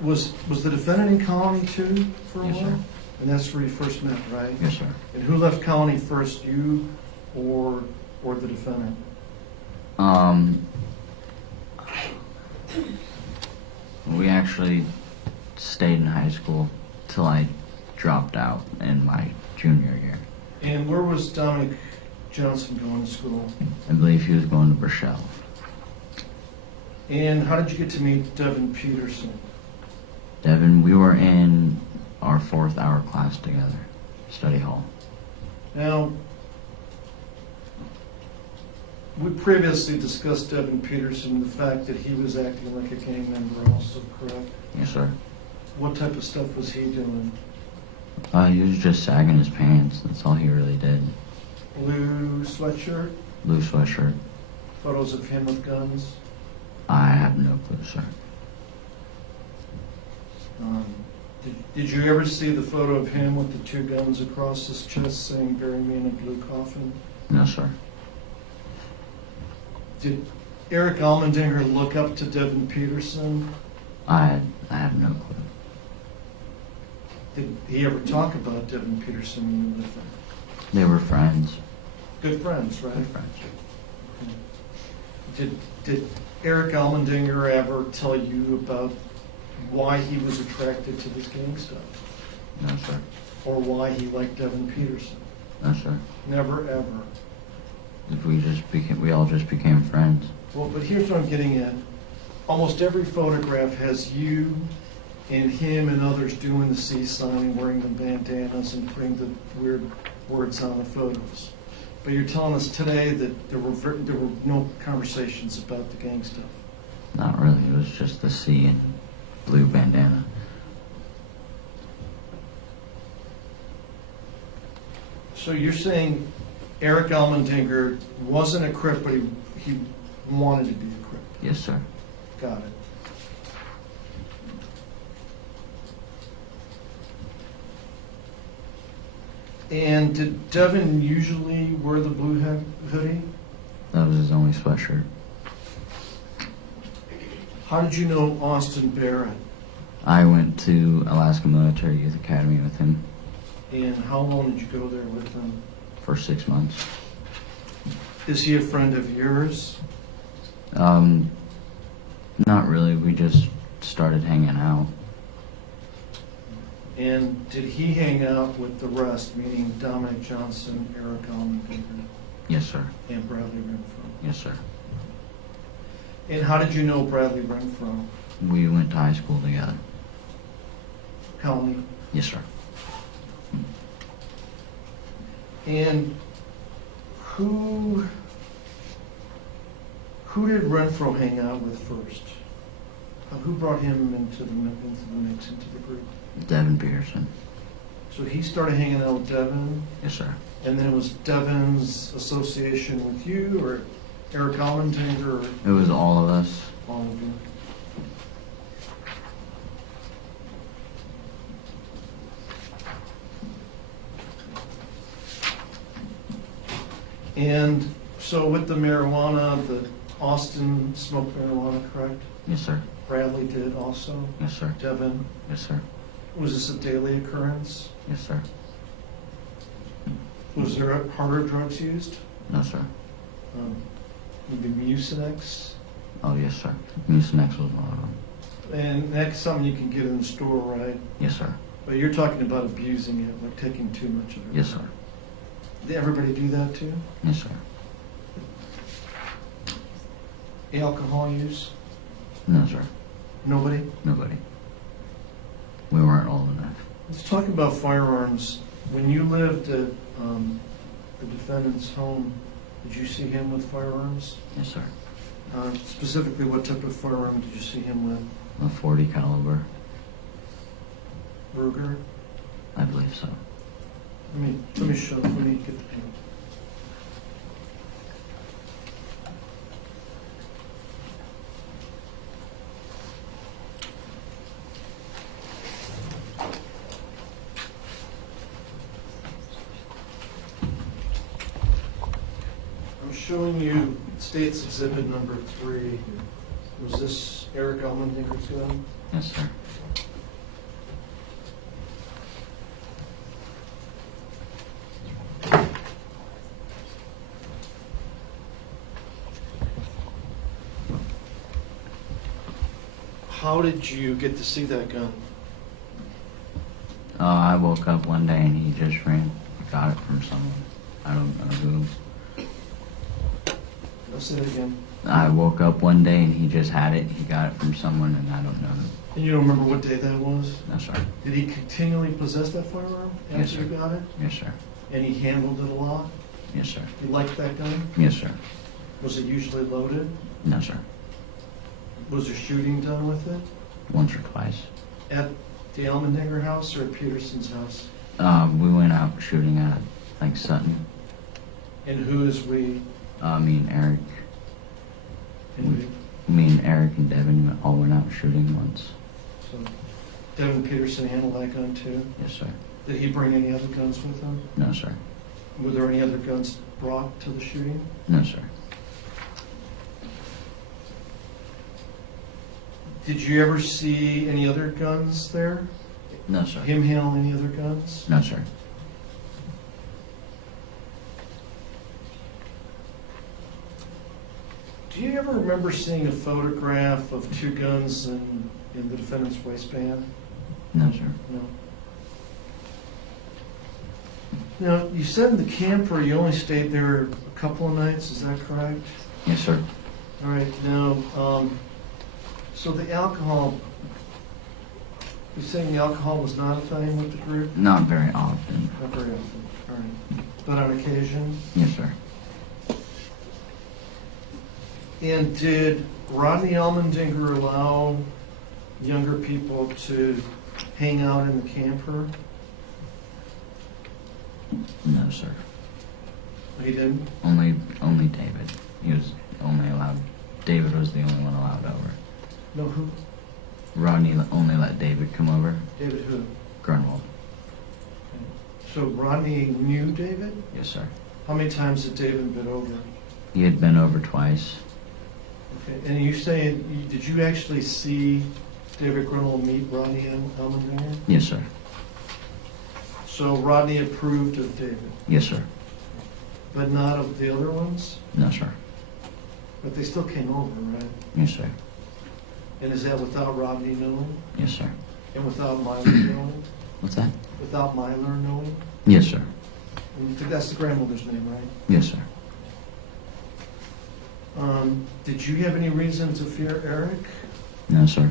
was the defendant in Colony too for a Yes, while? sir. And that's where you first met, right? Yes, sir. And who left Colony first, you or the defendant? We actually stayed in high school till I dropped out in my junior year. And where was Dominic Johnson going to school? I believe he was going to Rochelle. And how did you get to meet Devin Peterson? Devin, we were in our 4th hour class together, study hall. Now, we previously discussed Devin Peterson, the fact that he was acting like a gang member also, correct? Yes, sir. What type of stuff was he doing? He was just sagging his pants. That's all he really did. Blue sweatshirt, Blue sweatshirt. photos of him with guns. I have no clue, sir. Did you ever see the photo of him with the 2 guns across his chest saying, "Bury me in a blue coffin"? No, sir. Did Erick Almandinger look up to Devin Peterson? I have no clue. Did he ever talk about Devin Peterson when you were with him? They were friends. Good friends, right? Good friends. Did Erick Almandinger ever tell you about why he was attracted to this gang stuff? No, sir. Or why he liked Devin Peterson? No, sir. Never, ever. We all just became friends. Well, but here's what I'm getting at. Almost every photograph has you and him and others doing the C sign, wearing the bandanas and putting the weird words on the photos. But you're telling us today that there were no conversations about the gang stuff. Not really. It was just the C and blue bandana. So you're saying Erick Almandinger wasn't a Crip, but he wanted to be a Crip. Yes, sir. Got it. And did Devin usually wear the blue hoodie? That was his only sweatshirt. How did you know Austin Barrett? I went to Alaska Military Youth Academy with him And how long did you go there with him? for 6 months. Is he a friend of yours? Not really. We just started hanging out. And did he hang out with the rest, meaning Dominic Johnson, Erick Almandinger, Yes, sir. and Bradley Renfro? Yes, sir. And how did you know Bradley Renfro? We went to high school together. Colony. Yes, sir. And who did Renfro hang out with first? Who brought him into the mix, into the group? Devin Peterson. So he started hanging out with Devin, Yes, sir. and then it was Devin's association with you, or Erick Almandinger, or It was all of us. all of you? And so with the marijuana, the Austin smoked marijuana, correct? Yes, sir. Bradley did also? Yes, sir. Devin? Yes, sir. Was this a daily occurrence? Yes, sir. Was there harder drugs used? No, sir. Maybe Mucinex? Oh, yes, sir. Mucinex was one of them. And that's something you can get in the store, right? Yes, sir. But you're talking about abusing it, like taking too much of it. Yes, sir. Did everybody do that too? Yes, sir. Alcohol use? No, sir. Nobody? Nobody. We weren't old enough. Let's talk about firearms. When you lived at the defendant's home, did you see him with firearms? Yes, sir. Specifically, what type of firearm did you see him with? A 40 caliber, Ruger? I believe so. Let me show, let me get the pen. I'm showing you State's Exhibit number 3. Was this Erick Almandinger's gun? Yes, sir. How did you get to see that gun? I woke up one day and he just got it from someone. I don't know who. I'll say it again. I woke up one day and he just had it. He got it from someone and I don't know who. And you don't remember what day that was? No, sir. Did he continually possess that firearm after Yes, sir. you got it? Yes, sir. And he handled it a lot? Yes, sir. You liked that gun? Yes, sir. Was it usually loaded? No, sir. Was there shooting done with it? Once or twice. At the Allmendinger house or at Peterson's house? We went out shooting at, like, Sutton. And who is we? Me and Eric. And we? Me and Eric and Devin all went out shooting once. So Devin Peterson handled that gun too? Yes, sir. Did he bring any other guns with him? No, sir. Were there any other guns brought to the shooting? No, sir. Did you ever see any other guns there? No, sir. Him handle any other guns? No, sir. Do you ever remember seeing a photograph of two guns in the defendant's waistband? No, sir. No. Now, you said in the camper you only stayed there a couple of nights, is that correct? Yes, sir. All right, now, so the alcohol, you're saying the alcohol was not a thing with the group? Not very often. Not very often, all right. But on occasion? Yes, sir. And did Rodney Allmendinger allow younger people to hang out in the camper? No, sir. He didn't? Only David. He was only allowed. David was the only one allowed over. No, who? Rodney only let David come over. David who? Grunwald. So Rodney knew David? Yes, sir. How many times had David been over? He had been over twice. Okay, and you say, did you actually see David Grunwald meet Rodney Allmendinger? Yes, sir. So Rodney approved of David, Yes, sir. but not of the other ones? No, sir. But they still came over, right? Yes, sir. And is that without Rodney knowing? Yes, sir. And without Myler knowing? What's that? Without Myler knowing? Yes, sir. And you think that's the grandmother's name, right? Yes, sir. Did you have any reason to fear Eric? No, sir.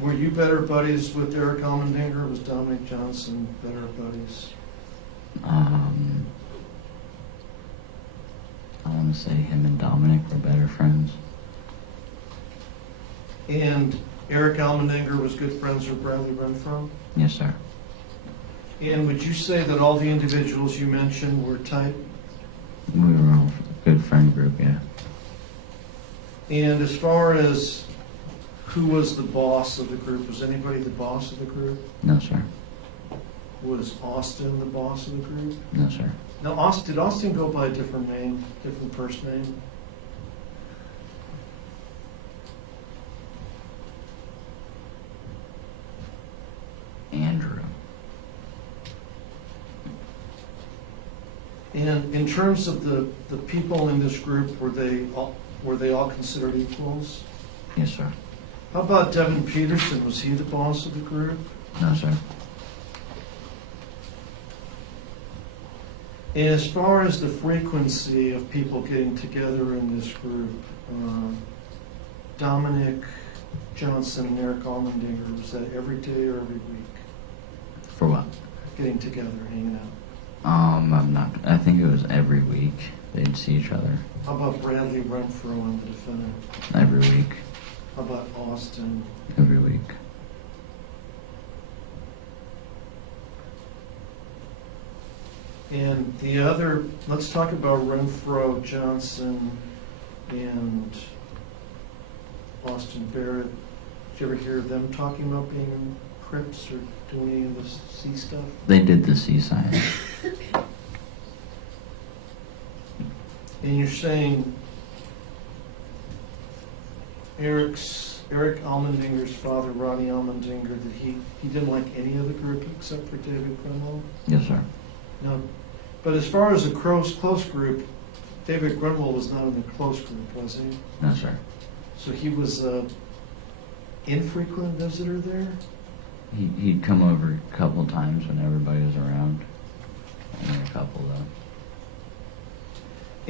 Were you better buddies with Erick Almandinger, or was Dominic Johnson better buddies? I want to say him and Dominic were better friends. And Erick Almandinger was good friends with Bradley Renfro? Yes, sir. And would you say that all the individuals you mentioned were tight? We were all a good friend group, yeah. And as far as who was the boss of the group, was anybody the boss of the group? No, sir. Was Austin the boss of the group? No, sir. Now, did Austin go by a different name, different first name? Andrew. And in terms of the people in this group, were they all considered equals? Yes, sir. How about Devin Peterson? Was he the boss of the group? No, sir. And as far as the frequency of people getting together in this group, Dominic Johnson and Erick Almandinger, was that every day or every week? For what? getting together, hanging out? I'm not. I think it was every week they'd see each other. How about Bradley Renfro and the defendant? Every week. How about Austin? Every week. And the other, let's talk about Renfro, Johnson, and Austin Barrett. Did you ever hear them talking about being in Crips or doing any of the C stuff? They did the seaside. And you're saying Erick Almandinger's father, Ronnie Allmendinger, that he didn't like any of the group except for David Grunwald? Yes, sir. No. But as far as a close group, David Grunwald was not in the close group, was he? No, sir. So he was an infrequent visitor there? He'd come over a couple times when everybody was around. Only a couple, though.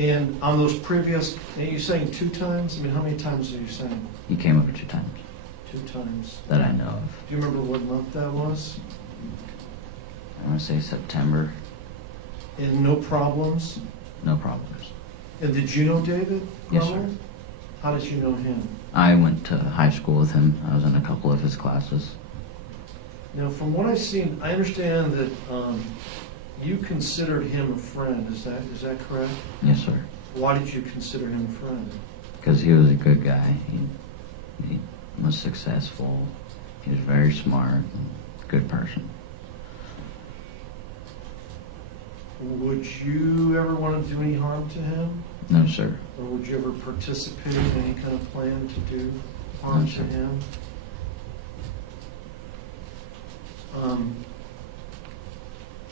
And on those previous, are you saying 2 times? I mean, how many times are you saying? He came over 2 times 2 times. that I know of. Do you remember what month that was? I want to say September. And no problems? No problems. And did you know David? Yes, sir. Grunwald? How did you know him? I went to high school with him. I was in a couple of his classes. Now, from what I've seen, I understand that you considered him a friend. Is that correct? Yes, sir. Why did you consider him a friend? Because he was a good guy. He was successful. He was very smart. Good person. Would you ever want to do any harm to him? No, sir. Or would you ever participate in any kind of plan to do harm No, to sir. him?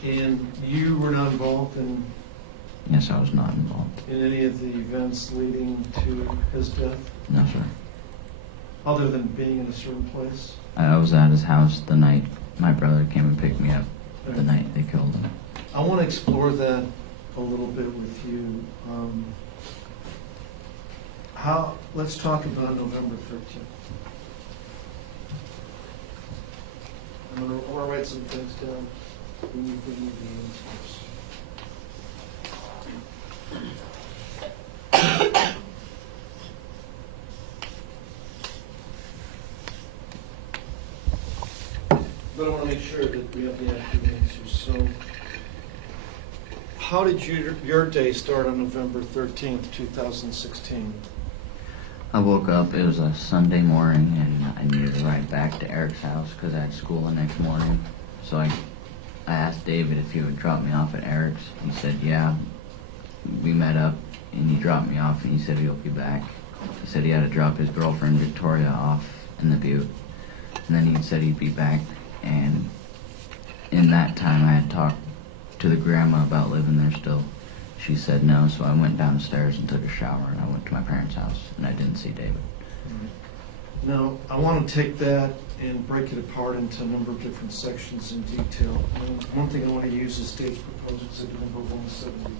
And you were not involved in Yes, I was not involved. any of the events leading to his death, No, sir. other than being in a certain place? I was at his house the night my brother came and picked me up. The night they killed him. I want to explore that a little bit with you. Let's talk about November 13th. I'm going to write some things down. When you bring me the answers. But I want to make sure that we have the accurate answers. So, how did your day start on November 13th, 2016? I woke up, it was a Sunday morning, and I needed to ride back to Erick's house because I had school the next morning. So I asked David if he would drop me off at Erick's. He said, yeah. We met up, and he dropped me off, and he said he'll be back. He said he had to drop his girlfriend, Victoria, off in the Butte. And then he said he'd be back, and in that time I had talked to the grandma about living there still. She said no, so I went downstairs and took a shower, and I went to my parents' house, and I didn't see David. Now, I want to take that and break it apart into a number of different sections in detail. And one thing I want to use is state's proposed exhibit number 171.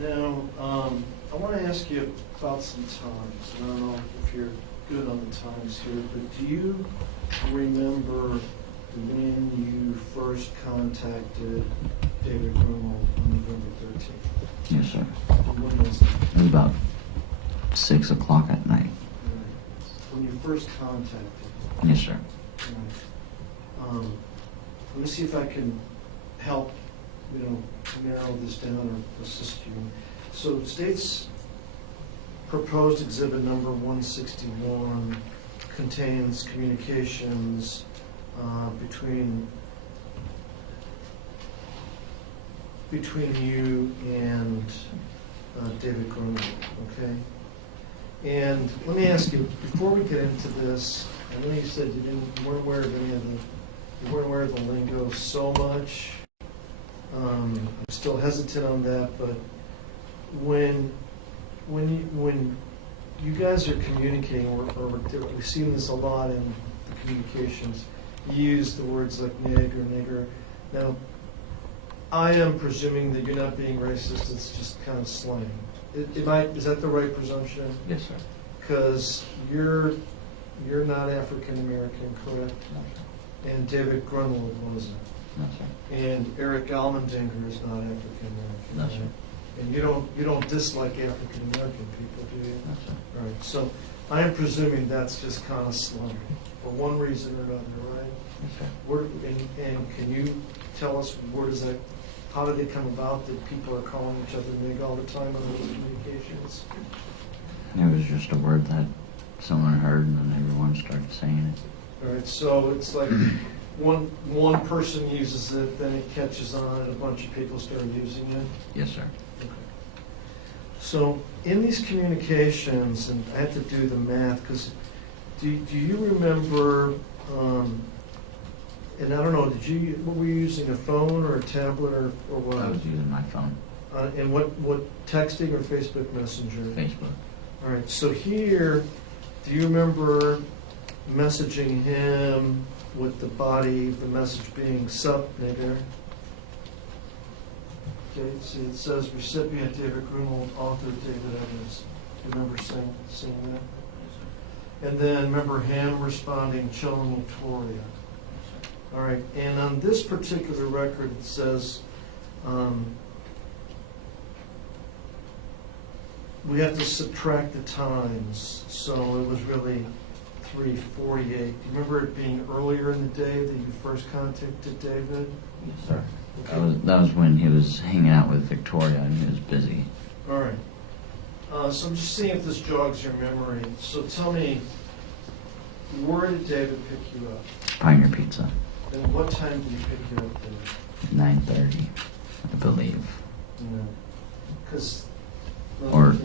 Now, I want to ask you about some times. I don't know if you're good on the times here, but do you remember when you first contacted David Grunwald on November 13th? Yes, sir. And when was that? It was about 6 o'clock at night. When you first contacted him? Yes, sir. Right. Let me see if I can help, narrow this down or assist you. So state's proposed exhibit number 161 contains communications between you and David Grunwald, okay? And let me ask you, before we get into this, I know you said you weren't aware of you weren't aware of the lingo so much. I'm still hesitant on that, but when you guys are communicating, or we've seen this a lot in the communications. You use the words like nig or nigger. Now, I am presuming that you're not being racist, it's just kind of slang. Is that the right presumption? Yes, sir. Because you're not African American, correct? No, sir. And David Grunwald wasn't. No, sir. And Erick Almandinger is not African American. No, right? sir. And you don't dislike African American people, do you? No, sir. All right, so I am presuming that's just kind of slang, for one reason or another, right? Yes, sir. And can you tell us how did it come about that people are calling each other nig all the time in those communications? It was just a word that someone heard, and then everyone started saying it. All right, so it's like one person uses it, then it catches on, and a bunch of people start using it? Yes, sir. Okay. So in these communications, and I had to do the math, because do you remember, and I don't know, what were you using, a phone or a tablet or what? I was using my phone, And what texting or Facebook Messenger? Facebook. All right, so here, do you remember messaging him with the body of the message being sup, nigger? Okay, see, it says recipient David Grunwald, author David Evans. Do you remember seeing that? And then remember him responding, chilling Victoria. All right, and on this particular record, it says, we have to subtract the times, so it was really 3:48. Do you remember it being earlier in the day that you first contacted David? Yes, sir. Okay. That was when he was hanging out with Victoria, and he was busy. All right. So I'm just seeing if this jogs your memory. So tell me, where did David pick you up? Pioneer Pizza, And what time did he pick you up there? 9:30, I believe. Because... Or-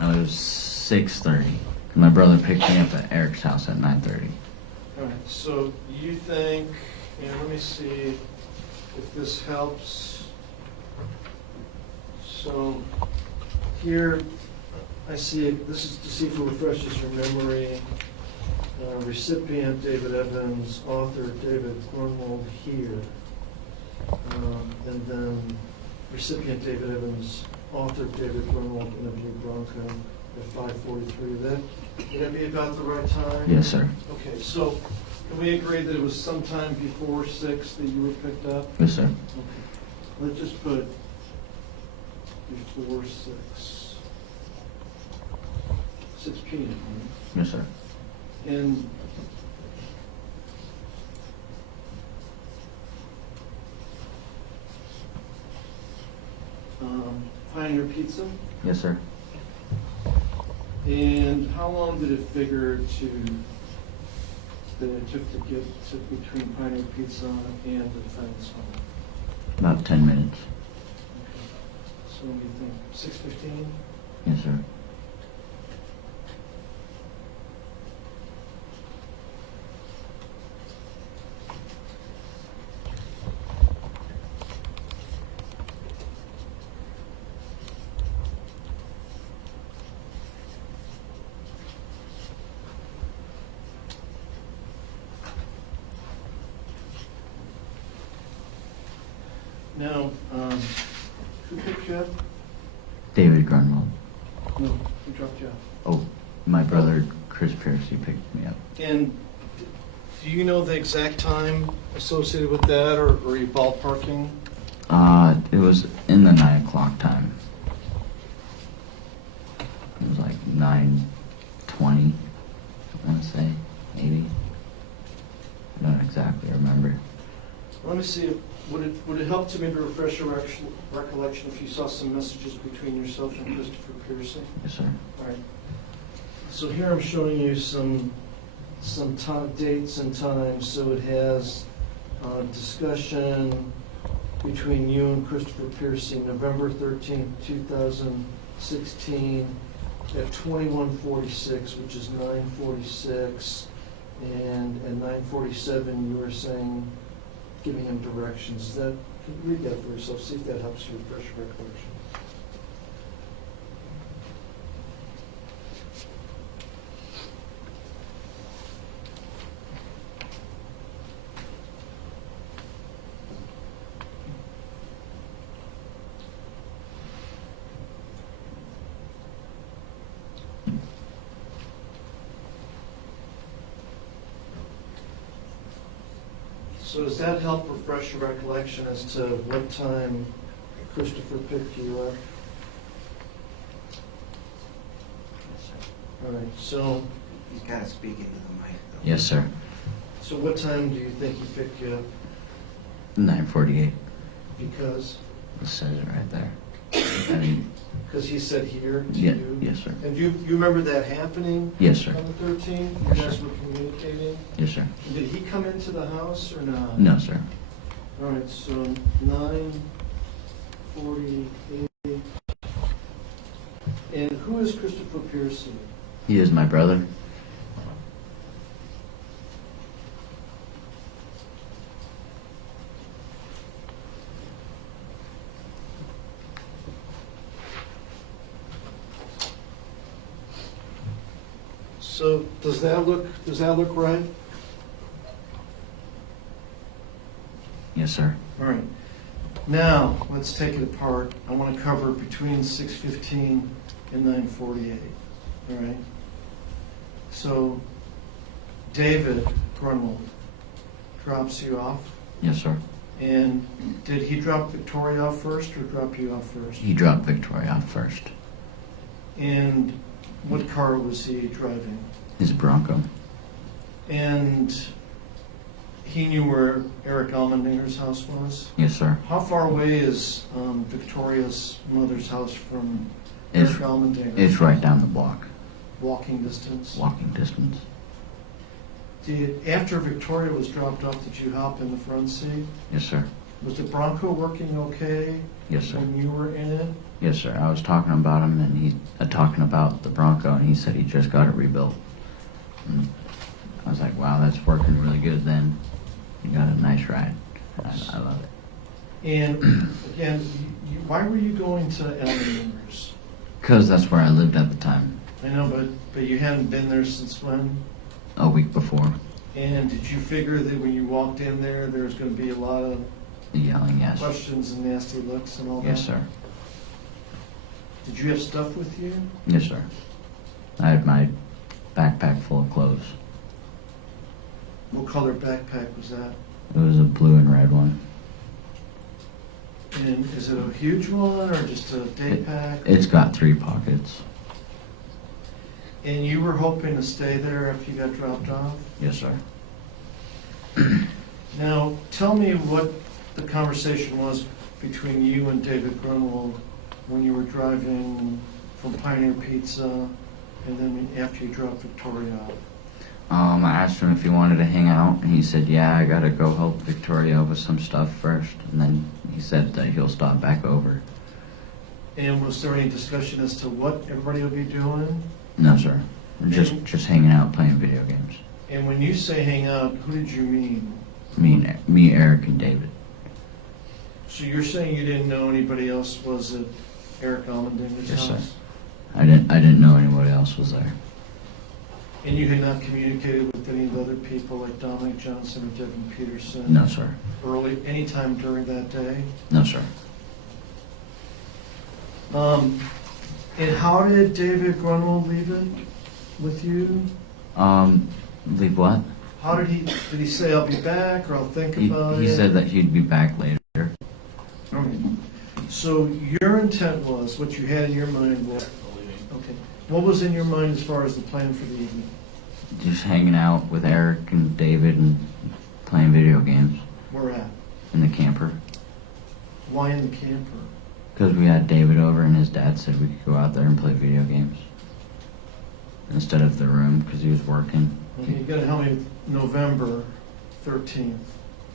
No, it was 6:30. My brother picked me up at Erick's house at 9:30. All right, so you think, let me see if this helps. So here, I see, this is to see if it refreshes your memory. Recipient David Evans, author David Grunwald here. And then recipient David Evans, author David Grunwald, interview Bronco at 5:43. Would that be about the right time? Yes, sir. Okay, so can we agree that it was sometime before 6 that you were picked up? Yes, sir. Okay. Let's just put before 6. 6 p.m. right? Yes, sir. And Pioneer Pizza? Yes, sir. And how long did it figure that it took to get to between Pioneer Pizza and the defendant's home? About 10 minutes. So what do you think, 6:15? Yes, sir. Now, who picked you up? David Grunwald. No, who dropped you off? Oh, my brother Chris Piercy picked me up. And do you know the exact time associated with that, or are you ballparking? It was in the 9 o'clock time. It was like 9:20, I want to say, maybe. I don't exactly remember. Let me see, would it help to maybe refresh your recollection if you saw some messages between yourself and Christopher Peterson? Yes, sir. All right. So here I'm showing you some dates and times. So it has discussion between you and Christopher Pearson, November 13th, 2016, at 21:46, which is 9:46, and at 9:47 you were saying, giving him directions. Can you read that for yourself? See if that helps you refresh your recollection. So does that help refresh your recollection as to what time Christopher picked you up? All right, so, He's got to speak into the mic, though. Yes, sir. so what time do you think he picked you up? 9:48. Because? It says it right there. I mean, Because he said here to yeah, you? yes, sir. And you remember that happening Yes, sir. on the 13th? You Yes, guys sir. were communicating? Yes, sir. And did he come into the house or not? No, sir. All right, so 9:48. And who is Christopher Peterson? He is my brother. So does that look right? Yes, sir. All right. Now, let's take it apart. I want to cover between 6:15 and 9:48. All right? So, David Grunwald drops you off. Yes, sir. And did he drop Victoria off first or drop you off first? He dropped Victoria off first. And what car was he driving? His Bronco. And he knew where Erick Almandinger's house was? Yes, sir. How far away is Victoria's mother's house from It's, Erick Almandinger? it's right down the block. Walking distance? Walking distance. After Victoria was dropped off, did you hop in the front seat? Yes, sir. Was the Bronco working okay Yes, sir. when you were in it? Yes, sir. I was talking about him, and he talking about the Bronco, and he said he just got it rebuilt. And I was like, wow, that's working really good. Then you got a nice ride. I love it. And again, why were you going to Allmendinger's? Cause that's where I lived at the time. I know, but you hadn't been there since when? A week before. And did you figure that when you walked in there, there was going to be a lot of The yelling, yes. questions and nasty looks and all that? Yes, sir. Did you have stuff with you? Yes, sir. I had my backpack full of clothes. What color backpack was that? It was a blue and red one. And is it a huge one or just a day pack? It's got 3 pockets. And you were hoping to stay there after you got dropped off? Yes, sir. Now, tell me what the conversation was between you and David Grunwald when you were driving from Pioneer Pizza and then after you dropped Victoria off. I asked him if he wanted to hang out, and he said, yeah, I gotta go help Victoria with some stuff first. And then he said that he'll stop back over. And was there any discussion as to what everybody will be doing? No, sir. Just hanging out, playing video games. And when you say hang out, who did you mean? Me, Eric, and David. So you're saying you didn't know anybody else was at Erick Almandinger's Yes, sir. house? I didn't know anybody else was there. And you had not communicated with any of the other people like Dominic Johnson or Devin Peterson? No, sir. Early, anytime during that day? No, sir. And how did David Grunwald leave it with you? Leave what? How did he say, I'll be back, or I'll think He about it? said that he'd be back later. Okay. So your intent was, what you had in your mind was, okay, what was in your mind as far as the plan for the evening? Just hanging out with Eric and David and playing video games Where at? in the camper. Why in the camper? Because we had David over and his dad said we could go out there and play video games instead of the room because he was working. Okay, you gotta help me, November 13th,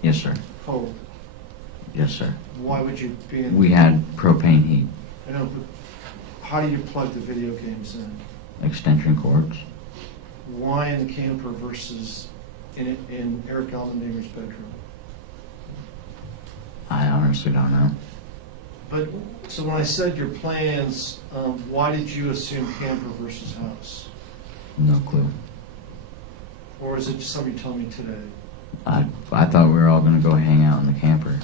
Yes, sir. cold. Yes, sir. Why would you be in? We had propane heat, I know, but how do you plug the video games in? extension cords. Why in the camper versus in Erick Almandinger's bedroom? I honestly don't know. But, so when I said your plans, why did you assume camper versus house? No clue. Or is it just something you told me today? I thought we were all going to go hang out in the camper.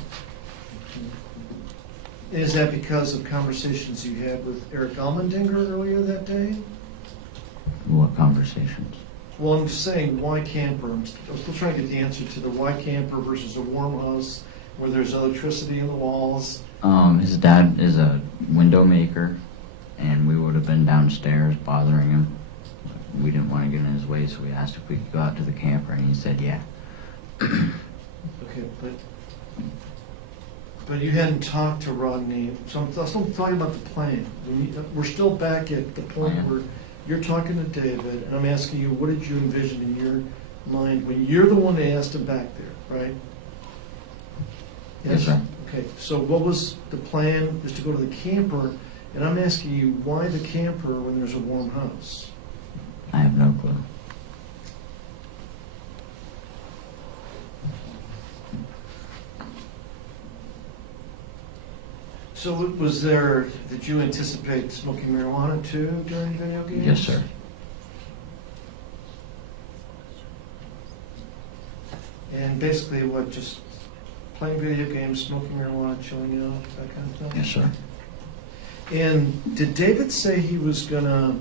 Is that because of conversations you had with Erick Almandinger earlier that day? What conversations? Well, I'm just saying, why camper? I'm still trying to get the answer to the why camper versus a warm house where there's electricity in the walls. His dad is a window maker, and we would have been downstairs bothering him. We didn't want to get in his way, so we asked if we could go out to the camper, and he said, yeah. Okay, but you hadn't talked to Rodney, so I'm still talking about the plan. We're still back at the point Plan. where you're talking to David, and I'm asking you, what did you envision in your mind when you're the one that asked him back there, right? Yes, sir. Okay, so what was the plan, is to go to the camper, and I'm asking you, why the camper when there's a warm house? I have no clue. So was there, did you anticipate smoking marijuana too during video games? Yes, sir. And basically what, just playing video games, smoking marijuana, chilling out, that kind of thing? Yes, sir. And did David say he was gonna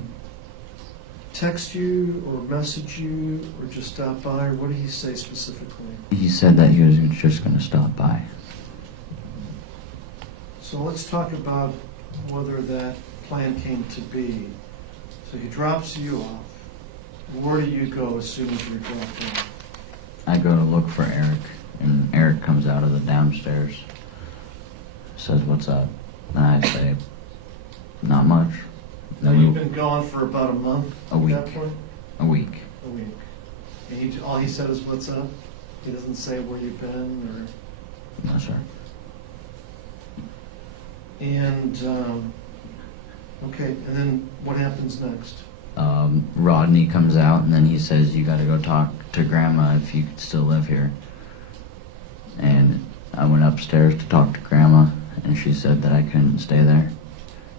text you or message you or just stop by, or what did he say specifically? He said that he was just going to stop by. So let's talk about whether that plan came to be. So he drops you off. Where do you go as soon as you're dropped off? I go to look for Eric, and Eric comes out of the downstairs, says, what's up? And I say, not much. Now you've been gone for about a month A at week. that point? A week. A week. And all he said is, what's up? He doesn't say where you've been No, sir. and, okay, and then what happens next? Rodney comes out, and then he says, you got to go talk to Grandma if you could still live here. And I went upstairs to talk to Grandma, and she said that I couldn't stay there.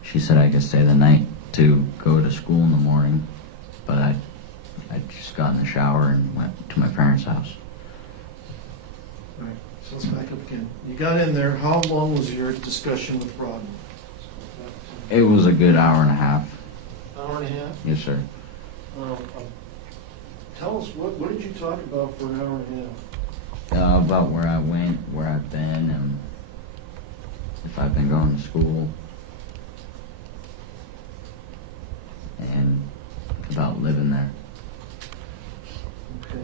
She said I could stay the night to go to school in the morning, but I just got in the shower and went to my parents' house. All right, so let's back up again. You got in there, how long was your discussion with Rodney? It was a good hour and a half. Hour and a half? Yes, sir. Tell us, what did you talk about for an hour and a half? About where I went, where I've been, and if I've been going to school, and about living there. Okay.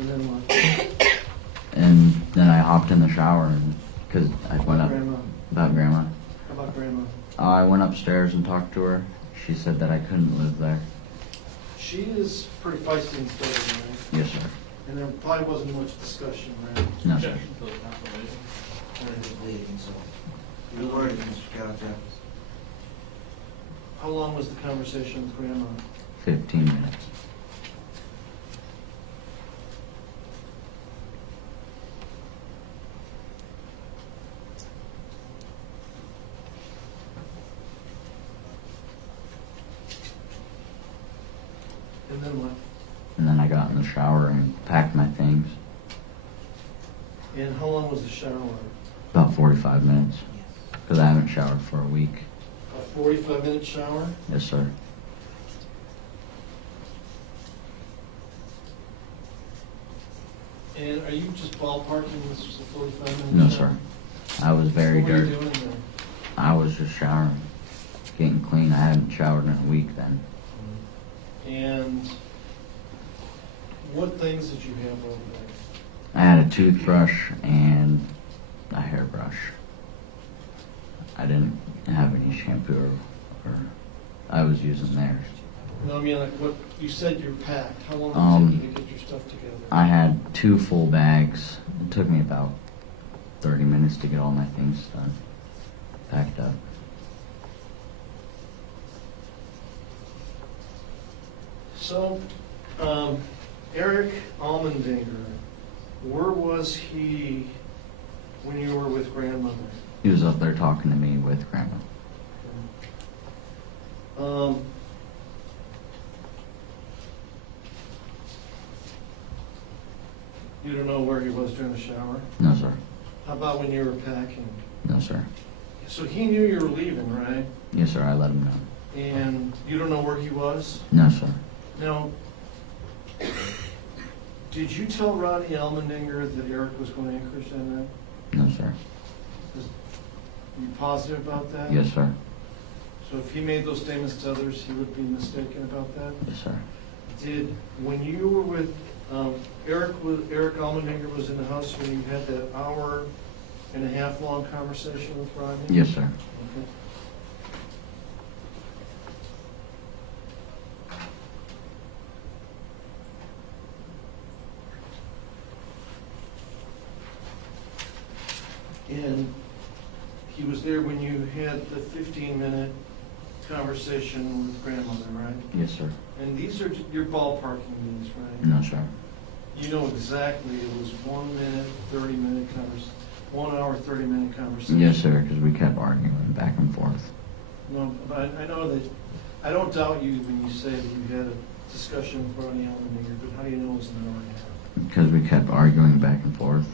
And then what? And then I hopped in the shower, and because I went up Grandma? about Grandma. How about Grandma? I went upstairs and talked to her. She said that I couldn't live there. She is pretty feisty and stubborn, right? Yes, sir. And there probably wasn't much discussion, right? No, sir. He's leaving, so. You worried, Mr. Cowtown? How long was the conversation with Grandma? 15 minutes. And then what? And then I got in the shower and packed my things. And how long was the shower? About 45 minutes. Because I haven't showered for a week. A 45-minute shower? Yes, sir. And are you just ballparking this was a 45-minute No, shower? sir. I was very What were you dirty. doing there? I was just showering, getting clean. I hadn't showered in a week then. And what things did you have over there? I had a toothbrush and a hairbrush. I didn't have any shampoo or I was using theirs. No, I mean, like, what, you said you're packed. How long did it take you to get your stuff together? I had 2 full bags. It took me about 30 minutes to get all my things done, packed up. So, Erick Almandinger, where was he when you were with grandmother? He was up there talking to me with Grandma. You don't know where he was during the shower? No, sir. How about when you were packing? No, sir. So he knew you were leaving, right? Yes, sir. I let him know. And you don't know where he was? No, sir. Now, did you tell Rodney Allmendinger that Eric was going to Anchorage that night? No, sir. Are you positive about that? Yes, sir. So if he made those statements to others, he would be mistaken about that? Yes, sir. When you were with, Eric Almandinger was in the house when you had that hour and a half long conversation with Rodney? Yes, sir. Okay. And he was there when you had the 15-minute conversation with grandmother, right? Yes, sir. And these are your ballparking these, right? No, sir. You know exactly it was 1 minute, 30-minute 1 hour, 30-minute conversation. Yes, sir, because we kept arguing back and forth. No, but I know that, I don't doubt you when you say that you had a discussion with Barney Allmendinger, but how do you know it was an hour and a half? Because we kept arguing back and forth.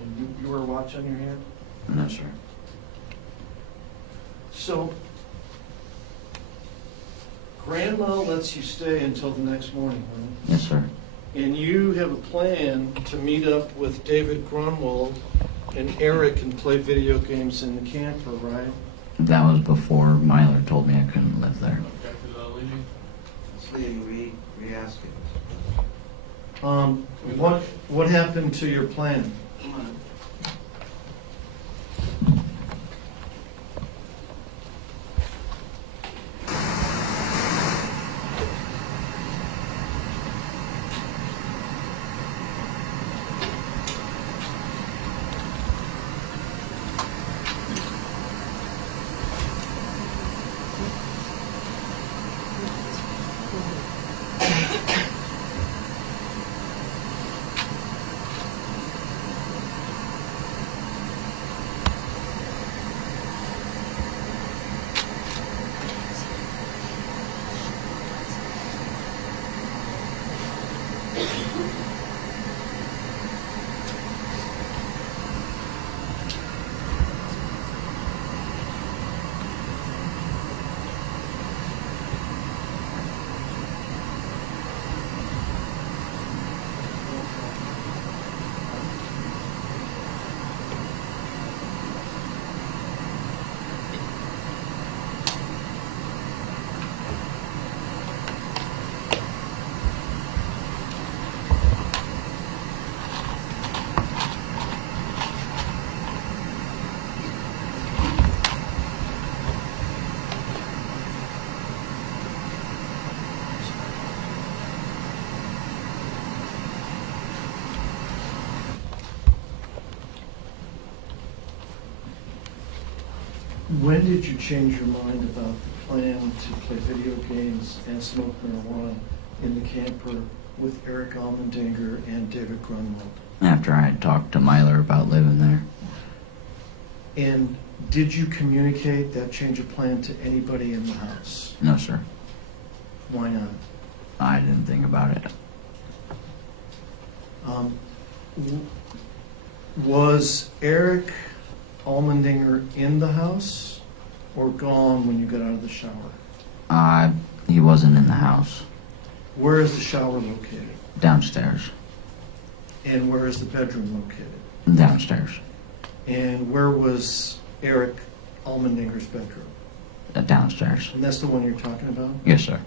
And you were a watch on your hand? No, sir. So, Grandma lets you stay until the next morning, right? Yes, sir. And you have a plan to meet up with David Grunwald and Eric and play video games in the camper, right? That was before Myler told me I couldn't live there. Let's re-ask it. What happened to your plan? Come on. When did you change your mind about the plan to play video games and smoke marijuana in the camper with Erick Almandinger and David Grunwald? After I had talked to Myler about living there. And did you communicate that change of plan to anybody in the house? No, sir. Why not? I didn't think about it. Was Erick Almandinger in the house or gone when you got out of the shower? He wasn't in the house. Where is the shower located? Downstairs. And where is the bedroom located? Downstairs. And where was Erick Almandinger's bedroom? Downstairs. And that's the one you're talking about? Yes, sir.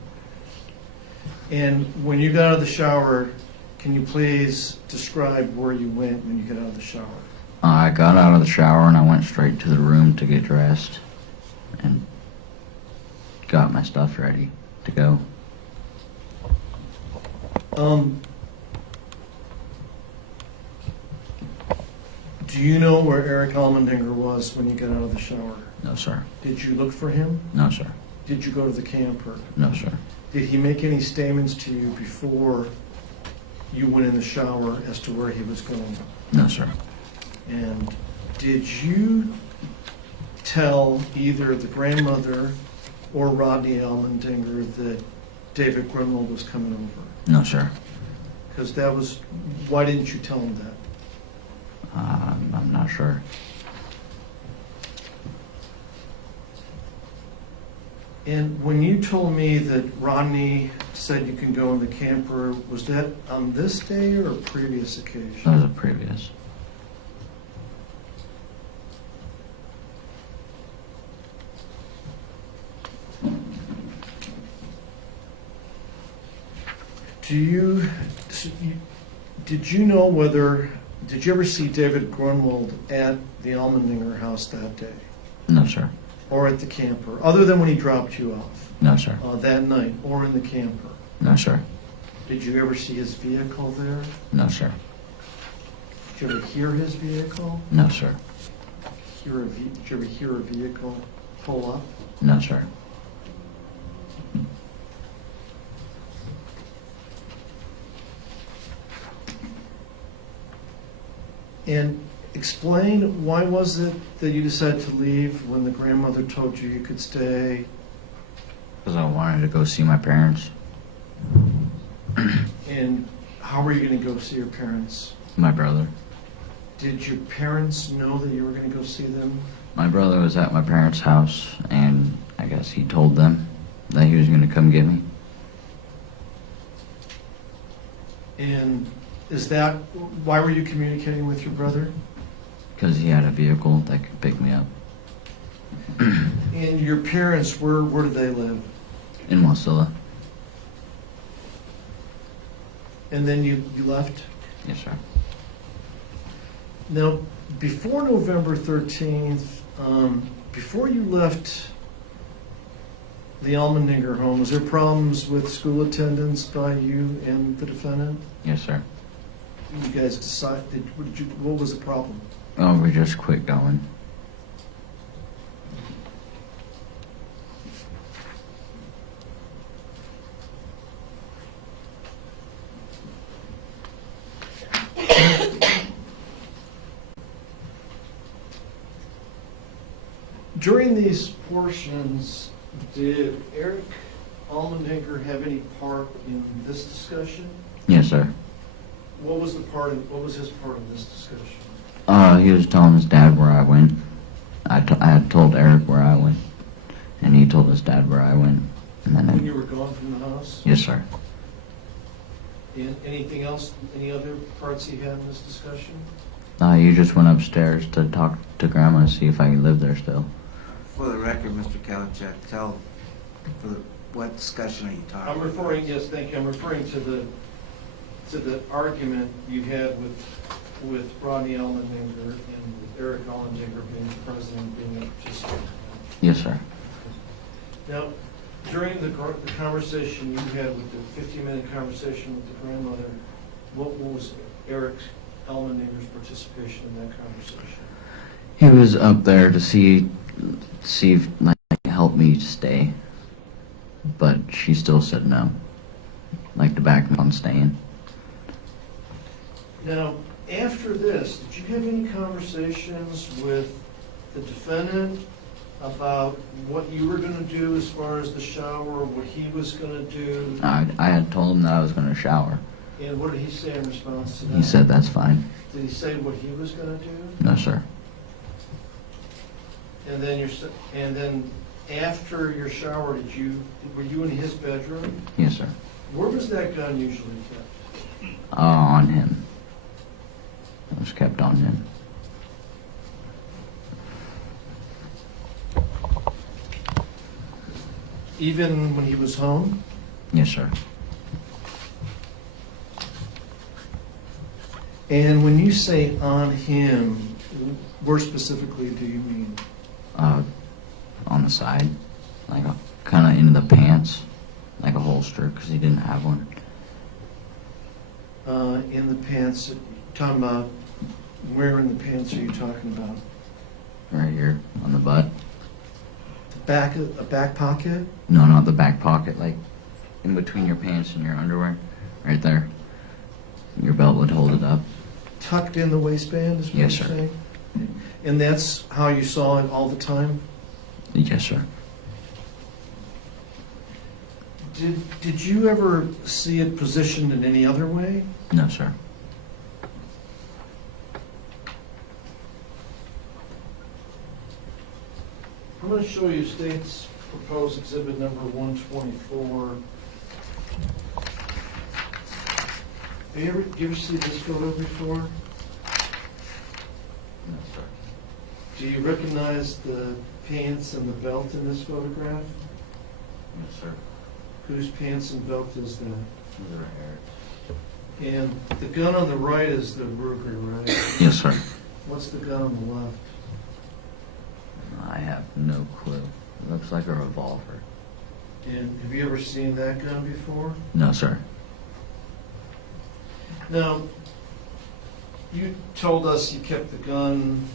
And when you got out of the shower, can you please describe where you went when you got out of the shower? I got out of the shower and I went straight to the room to get dressed and got my stuff ready to go. Do you know where Erick Almandinger was when you got out of the shower? No, sir. Did you look for him? No, sir. Did you go to the camper? No, sir. Did he make any statements to you before you went in the shower as to where he was going? No, sir. And did you tell either the grandmother or Rodney Allmendinger that David Grunwald was coming over? No, sir. Because that was, why didn't you tell him that? I'm not sure. And when you told me that Rodney said you can go in the camper, was that on this day or a previous occasion? That was a previous. Did you know whether, did you ever see David Grunwald at the Allmendinger house that day? No, sir. Or at the camper, other than when he dropped you off No, sir. that night, or in the camper? No, sir. Did you ever see his vehicle there? No, sir. Did you ever hear his vehicle? No, sir. Did you ever hear a vehicle pull up? No, sir. And explain, why was it that you decided to leave when the grandmother told you you could stay? Because I wanted to go see my parents. And how were you going to go see your parents? My brother. Did your parents know that you were going to go see them? My brother was at my parents' house, and I guess he told them that he was going to come get me. And is that, why were you communicating with your brother? Because he had a vehicle that could pick me up. And your parents, where do they live? In Wasilla. And then you left? Yes, sir. Now, before November 13th, before you left the Allmendinger home, was there problems with school attendance by you and the defendant? Yes, sir. You guys decided, what was the problem? Oh, we just quit going. During these portions, did Erick Almandinger have any part in this discussion? Yes, sir. What was his part in this discussion? He was telling his dad where I went. I had told Eric where I went, and he told his dad where I went. And then When you were gone from the house? yes, sir. And anything else, any other parts he had in this discussion? You just went upstairs to talk to Grandma and see if I could live there still. For the record, Mr. Kalachek, tell, what discussion are you talking I'm about? referring, yes, thank you, I'm referring to the argument you had with Rodney Allmendinger and Erick Almandinger being the president, being a participant. Yes, sir. Now, during the conversation you had with the 15-minute conversation with the grandmother, what was Erick Almandinger's participation in that conversation? He was up there to see if like help me stay, but she still said no, like to back me on staying. Now, after this, did you have any conversations with the defendant about what you were going to do as far as the shower, what he was going to do? I had told him that I was going to shower. And what did he say in response to that? He said that's fine. Did he say what he was going to do? No, sir. And then after your shower, were you in his bedroom? Yes, sir. Where was that gun usually kept? On him. It was kept on him. Even when he was home? Yes, sir. And when you say on him, where specifically do you mean? On the side, like kind of into the pants, like a holster, because he didn't have one. In the pants, talking about, where in the pants are you talking about? Right here on the butt. A back pocket? No, not the back pocket, like in between your pants and your underwear, right there. Your belt would hold it up. Tucked in the waistband is what Yes, you're sir. saying? And that's how you saw it all the time? Yes, sir. Did you ever see it positioned in any other way? No, sir. I'm going to show you state's proposed exhibit number 124. Eric, you ever see this photo before? No, sir. Do you recognize the pants and the belt in this photograph? Yes, sir. Whose pants and belt is that? Those are Eric's. And the gun on the right is the Ruger, right? Yes, sir. What's the gun on the left? I have no clue. It looks like a revolver. And have you ever seen that gun before? No, sir. Now, you told us you kept the gun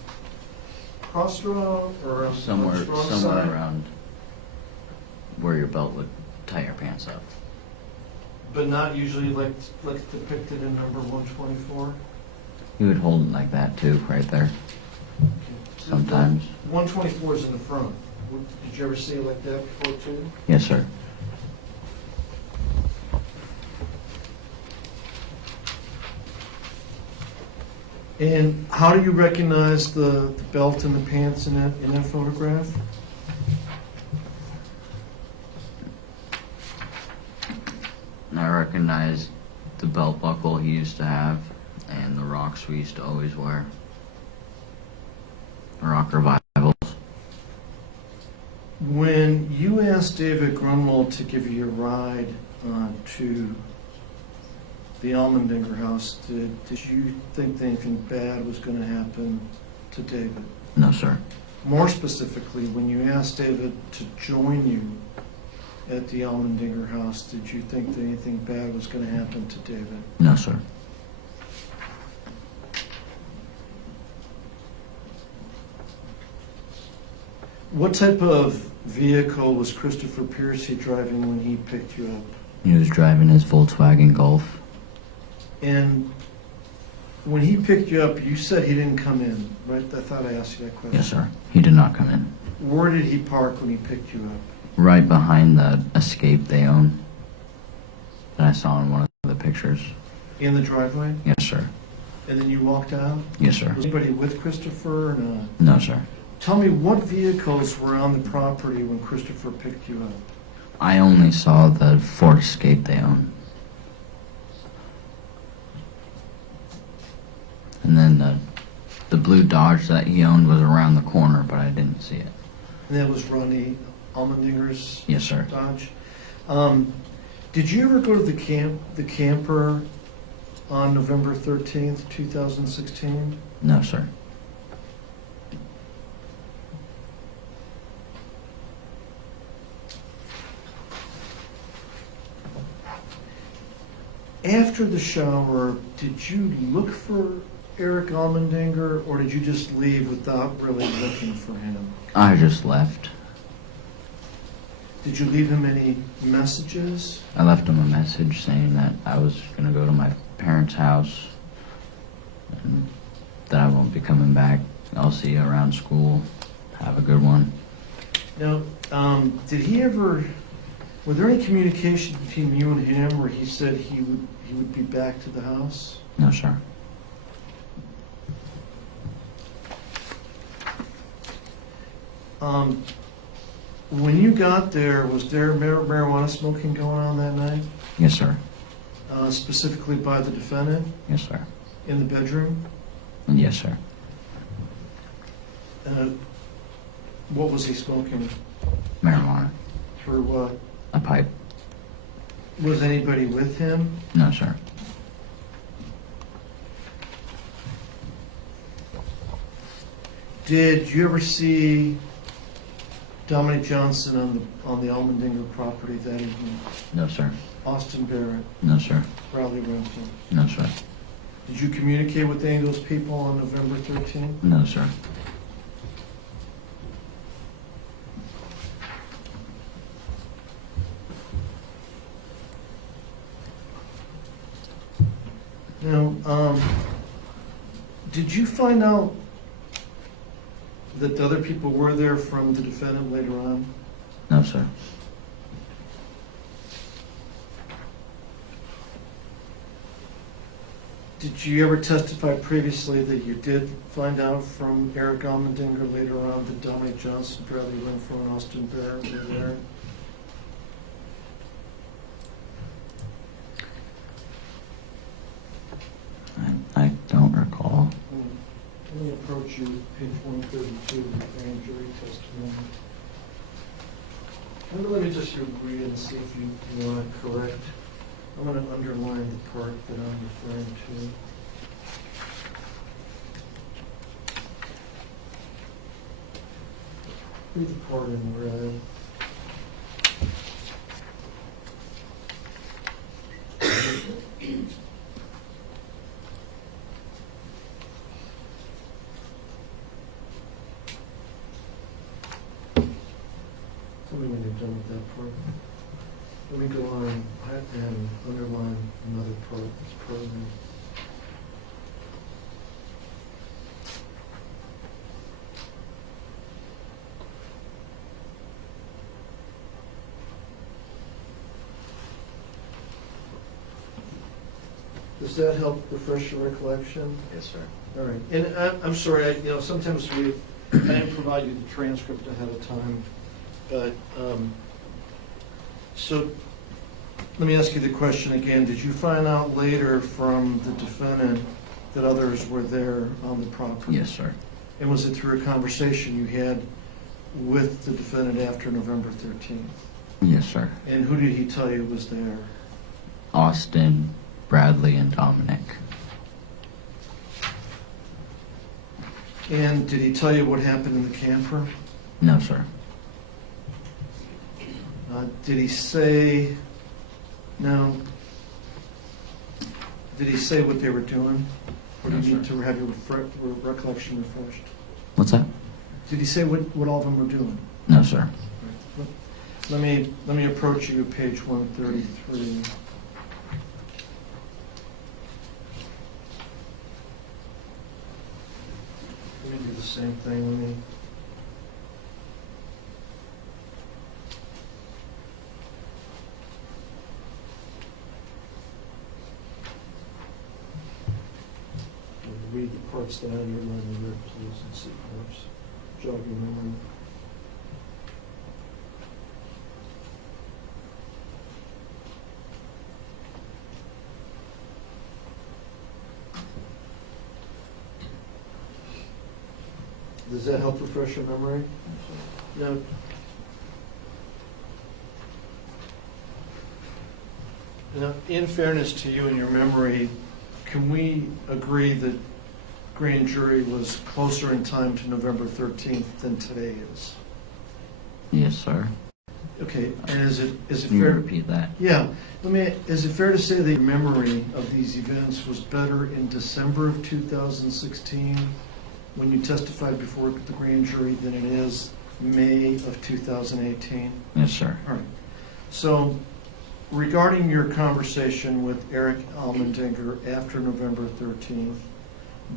cross-drawn or on the Somewhere strong side? around where your belt would tie your pants up. But not usually like depicted in number 124? He would hold it like that too, right there. Sometimes. 124 is in the front. Did you ever see it like that before too? Yes, sir. And how do you recognize the belt and the pants in that photograph? I recognize the belt buckle he used to have and the rocks we used to always wear. Rock revivals. When you asked David Grunwald to give you a ride to the Allmendinger house, did you think that anything bad was going to happen to David? No, sir. More specifically, when you asked David to join you at the Allmendinger house, did you think that anything bad was going to happen to David? No, sir. What type of vehicle was Christopher Piercy driving when he picked you up? He was driving his Volkswagen Golf. And when he picked you up, you said he didn't come in, right? I thought I asked you that question. Yes, sir. He did not come in. Where did he park when he picked you up? Right behind the Escape they own that I saw in one of the pictures. In the driveway? Yes, sir. And then you walked out? Yes, sir. Was anybody with Christopher or not? No, sir. Tell me, what vehicles were on the property when Christopher picked you up? I only saw the Ford Escape they own. And then the blue Dodge that he owned was around the corner, but I didn't see it. And that was Ronnie Allmendinger's Yes, sir. Dodge. Did you ever go to the camper on November 13th, 2016? No, sir. After the shower, did you look for Erick Almandinger, or did you just leave without really looking for him? I just left. Did you leave him any messages? I left him a message saying that I was going to go to my parents' house and that I won't be coming back. I'll see you around school. Have a good one. Now, did he ever? Were there any communication between you and him where he said he would be back to the house? No, sir. When you got there, was there marijuana smoking going on that night? Yes, sir. Specifically by the defendant Yes, sir. in the bedroom? And yes, sir. What was he smoking? Marijuana. Through what? A pipe. Was anybody with him? No, sir. Did you ever see Dominic Johnson on the Allmendinger property that evening? No, sir. Austin Barrett, No, sir. Raleigh Renfield. No, sir. Did you communicate with any of those people on November 13th? No, sir. Now, did you find out that the other people were there from the defendant later on? No, sir. Did you ever testify previously that you did find out from Erick Almandinger later on that Dominic Johnson, Bradley Renfro, and Austin Barrett were there? I don't recall. Let me approach you, page 132 of the grand jury testimony. And let me just read and see if you want to correct. I'm going to underline the part that I'm referring to. Read the part in red. Tell me when you're done with that part. Let me go on and underline another part that's part of it. Does that help refresh your recollection? Yes, sir. All right. And I'm sorry, sometimes I didn't provide you the transcript ahead of time, but, so let me ask you the question again. Did you find out later from the defendant that others were there on the property? Yes, sir. And was it through a conversation you had with the defendant after November 13th? Yes, sir. And who did he tell you was there? Austin, Bradley, and Dominic. And did he tell you what happened in the camper? No, sir. Did he say, no, did he say what they were doing? Or do No, you need sir. to have your recollection refreshed? What's that? Did he say what all of them were doing? No, sir. Let me approach you at page 133. Let me do the same thing. Let me. Read the parts that I underlined in red, please, and see perhaps jog your memory. Does that help refresh your memory? No. Now, in fairness to you and your memory, can we agree that grand jury was closer in time to November 13th than today is? Yes, sir. Okay, and is it Can you fair? repeat that? Yeah, is it fair to say that your memory of these events was better in December of 2016 when you testified before the grand jury than it is May of 2018? Yes, sir. All right. So regarding your conversation with Erick Almandinger after November 13th,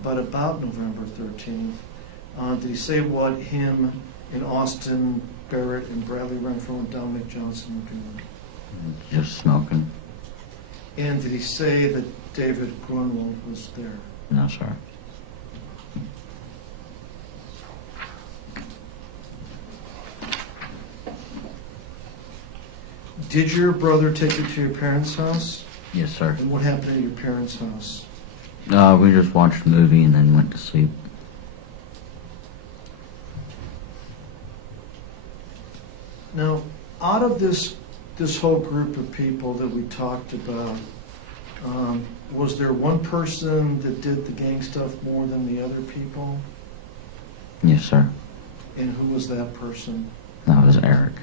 but about November 13th, did he say what him and Austin Barrett and Bradley Renfro and Dominic Johnson were doing? Just smoking. And did he say that David Grunwald was there? No, sir. Did your brother take you to your parents' house? Yes, sir. And what happened at your parents' house? We just watched a movie and then went to sleep. Now, out of this whole group of people that we talked about, was there one person that did the gang stuff more than the other people? Yes, sir. And who was that person? That was Eric.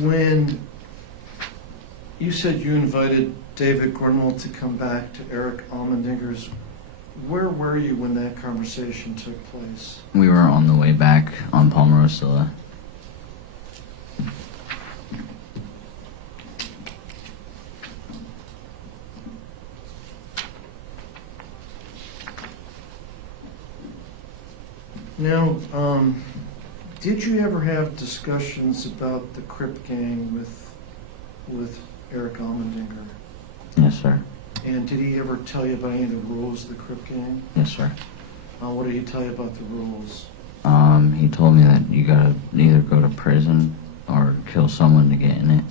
When you said you invited David Grunwald to come back to Erick Almandinger's, where were you when that conversation took place? We were on the way back on Palmarosilla. Now, did you ever have discussions about the Crip gang with Erick Almandinger? Yes, sir. And did he ever tell you about any of the rules of the Crip gang? Yes, sir. What did he tell you about the rules? He told me that you gotta either go to prison or kill someone to get in it.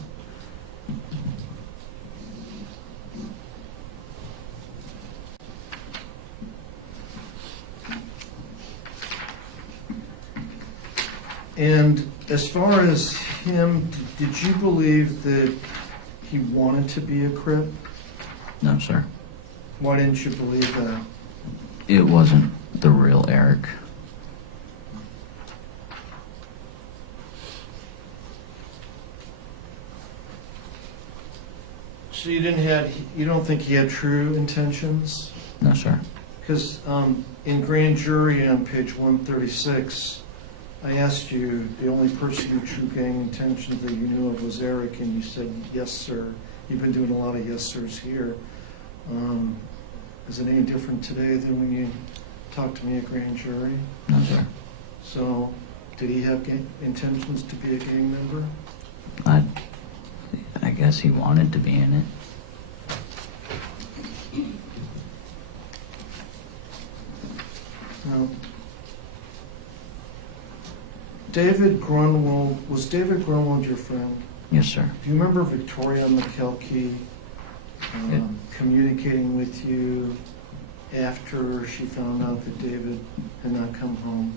And as far as him, did you believe that he wanted to be a Crip? No, sir. Why didn't you believe that? It wasn't the real Eric. So you don't think he had true intentions? No, sir. Because in grand jury on page 136, I asked you, the only person with true gang intentions that you knew of was Eric, and you said, yes, sir. You've been doing a lot of yes, sirs here. Is it any different today than when you talked to me at grand jury? No, sir. So, did he have intentions to be a gang member? I guess he wanted to be in it. No. David Grunwald, was David Grunwald your friend? Yes, sir. Do you remember Victoria McKelkey Yeah. communicating with you after she found out that David had not come home?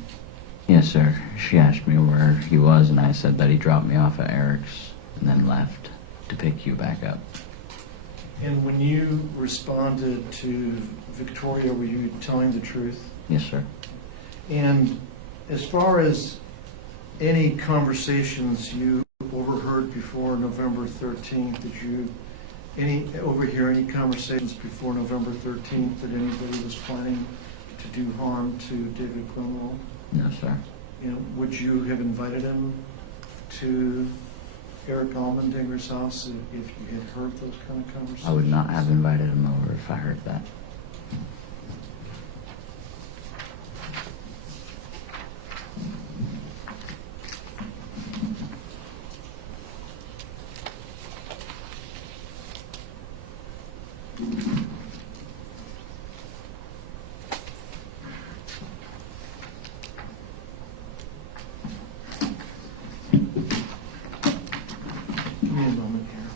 Yes, sir. She asked me where he was, and I said that he dropped me off at Eric's and then left to pick you back up. And when you responded to Victoria, were you telling the truth? Yes, sir. And as far as any conversations you overheard before November 13th, did you overhear any conversations before November 13th that anybody was planning to do harm to David Grunwald? No, sir. Would you have invited him to Erick Almandinger's house if you had heard those kind of conversations? I would not have invited him over if I heard that. Give me a moment here.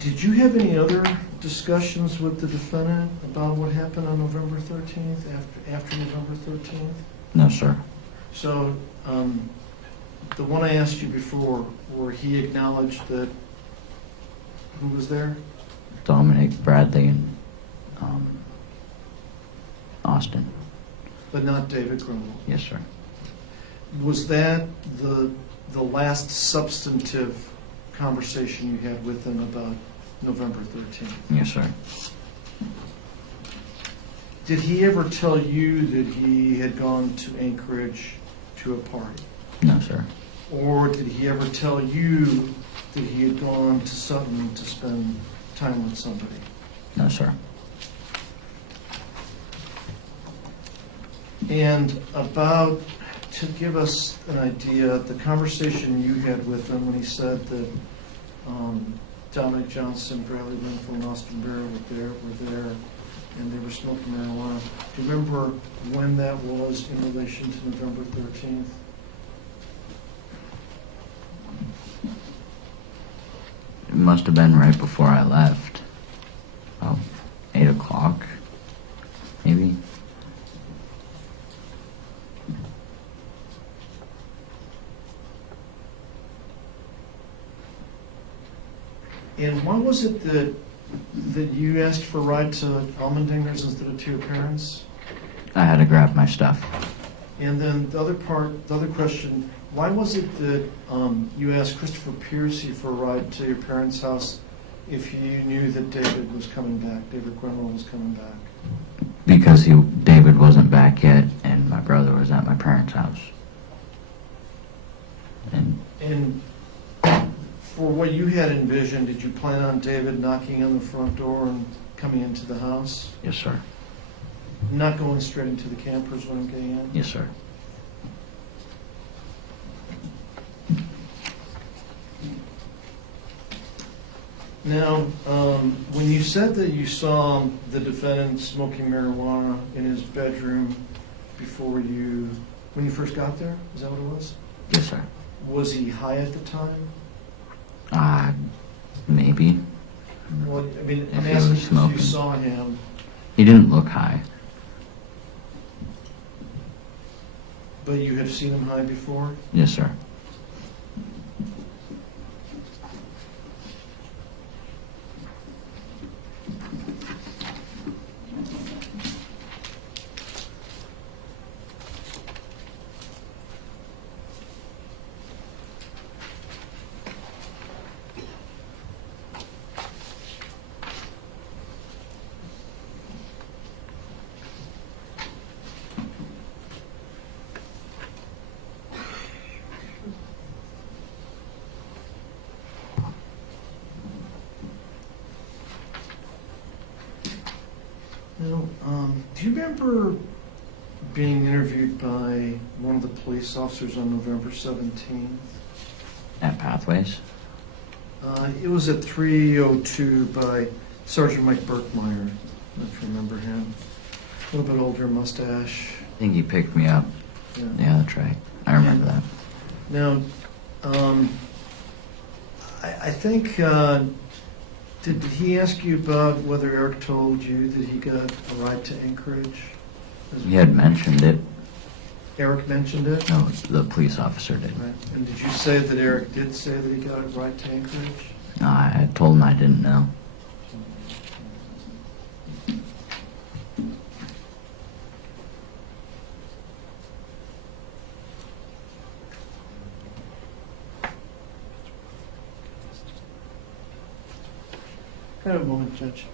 Did you have any other discussions with the defendant about what happened on November 13th, after November 13th? No, sir. So, the one I asked you before, where he acknowledged that, who was there? Dominic, Bradley, and Austin. But not David Grunwald. Yes, sir. Was that the last substantive conversation you had with him about November 13th? Yes, sir. Did he ever tell you that he had gone to Anchorage to a party? No, sir. Or did he ever tell you that he had gone to Sutton to spend time with somebody? No, sir. And about, to give us an idea, the conversation you had with him when he said that Dominic Johnson, Bradley Winfield, and Austin Barrett were there, and they were smoking marijuana. Do you remember when that was in relation to November 13th? It must have been right before I left. About 8 o'clock, maybe. And why was it that you asked for a ride to Allmendinger's instead of to your parents? I had to grab my stuff. And then the other question, why was it that you asked Christopher Piercy for a ride to your parents' house if you knew that David was coming back, David Grunwald was coming back? Because David wasn't back yet, and my brother was at my parents' house. And And For what you had envisioned, did you plan on David knocking on the front door and coming into the house? Yes, sir. Not going straight into the campers when I'm getting in? Yes, sir. Now, when you said that you saw the defendant smoking marijuana in his bedroom when you first got there, is that what it was? Yes, sir. Was he high at the time? Maybe. Well, I mean, If I'm he asking was because you smoking. saw him, He didn't look high. but you have seen him high before? Yes, sir. Now, do you remember being interviewed by one of the police officers on November 17th? At Pathways? It was at 3:02 by Sergeant Mike Burkmeyer, if you remember him. A little bit older, mustache. I think he picked me up. Yeah. Yeah, that's right. I remember that. Now, I think, did he ask you about whether Eric told you that he got a ride to Anchorage? He had mentioned it. Eric mentioned it? No, the police officer did. Right. And did you say that Eric did say that he got a ride to Anchorage? No, I told him I didn't know. Can I have a moment, Judge?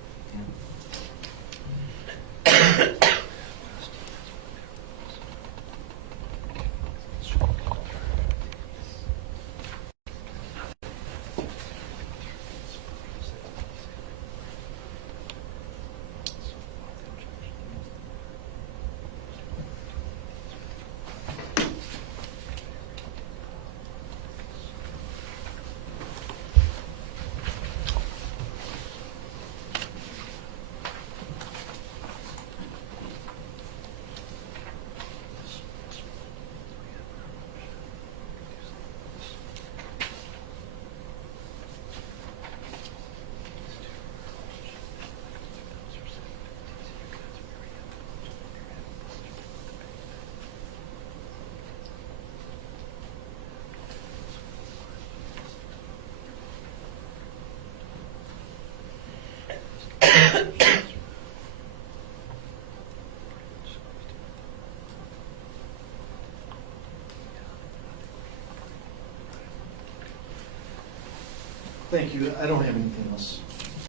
Thank you. I don't have anything else.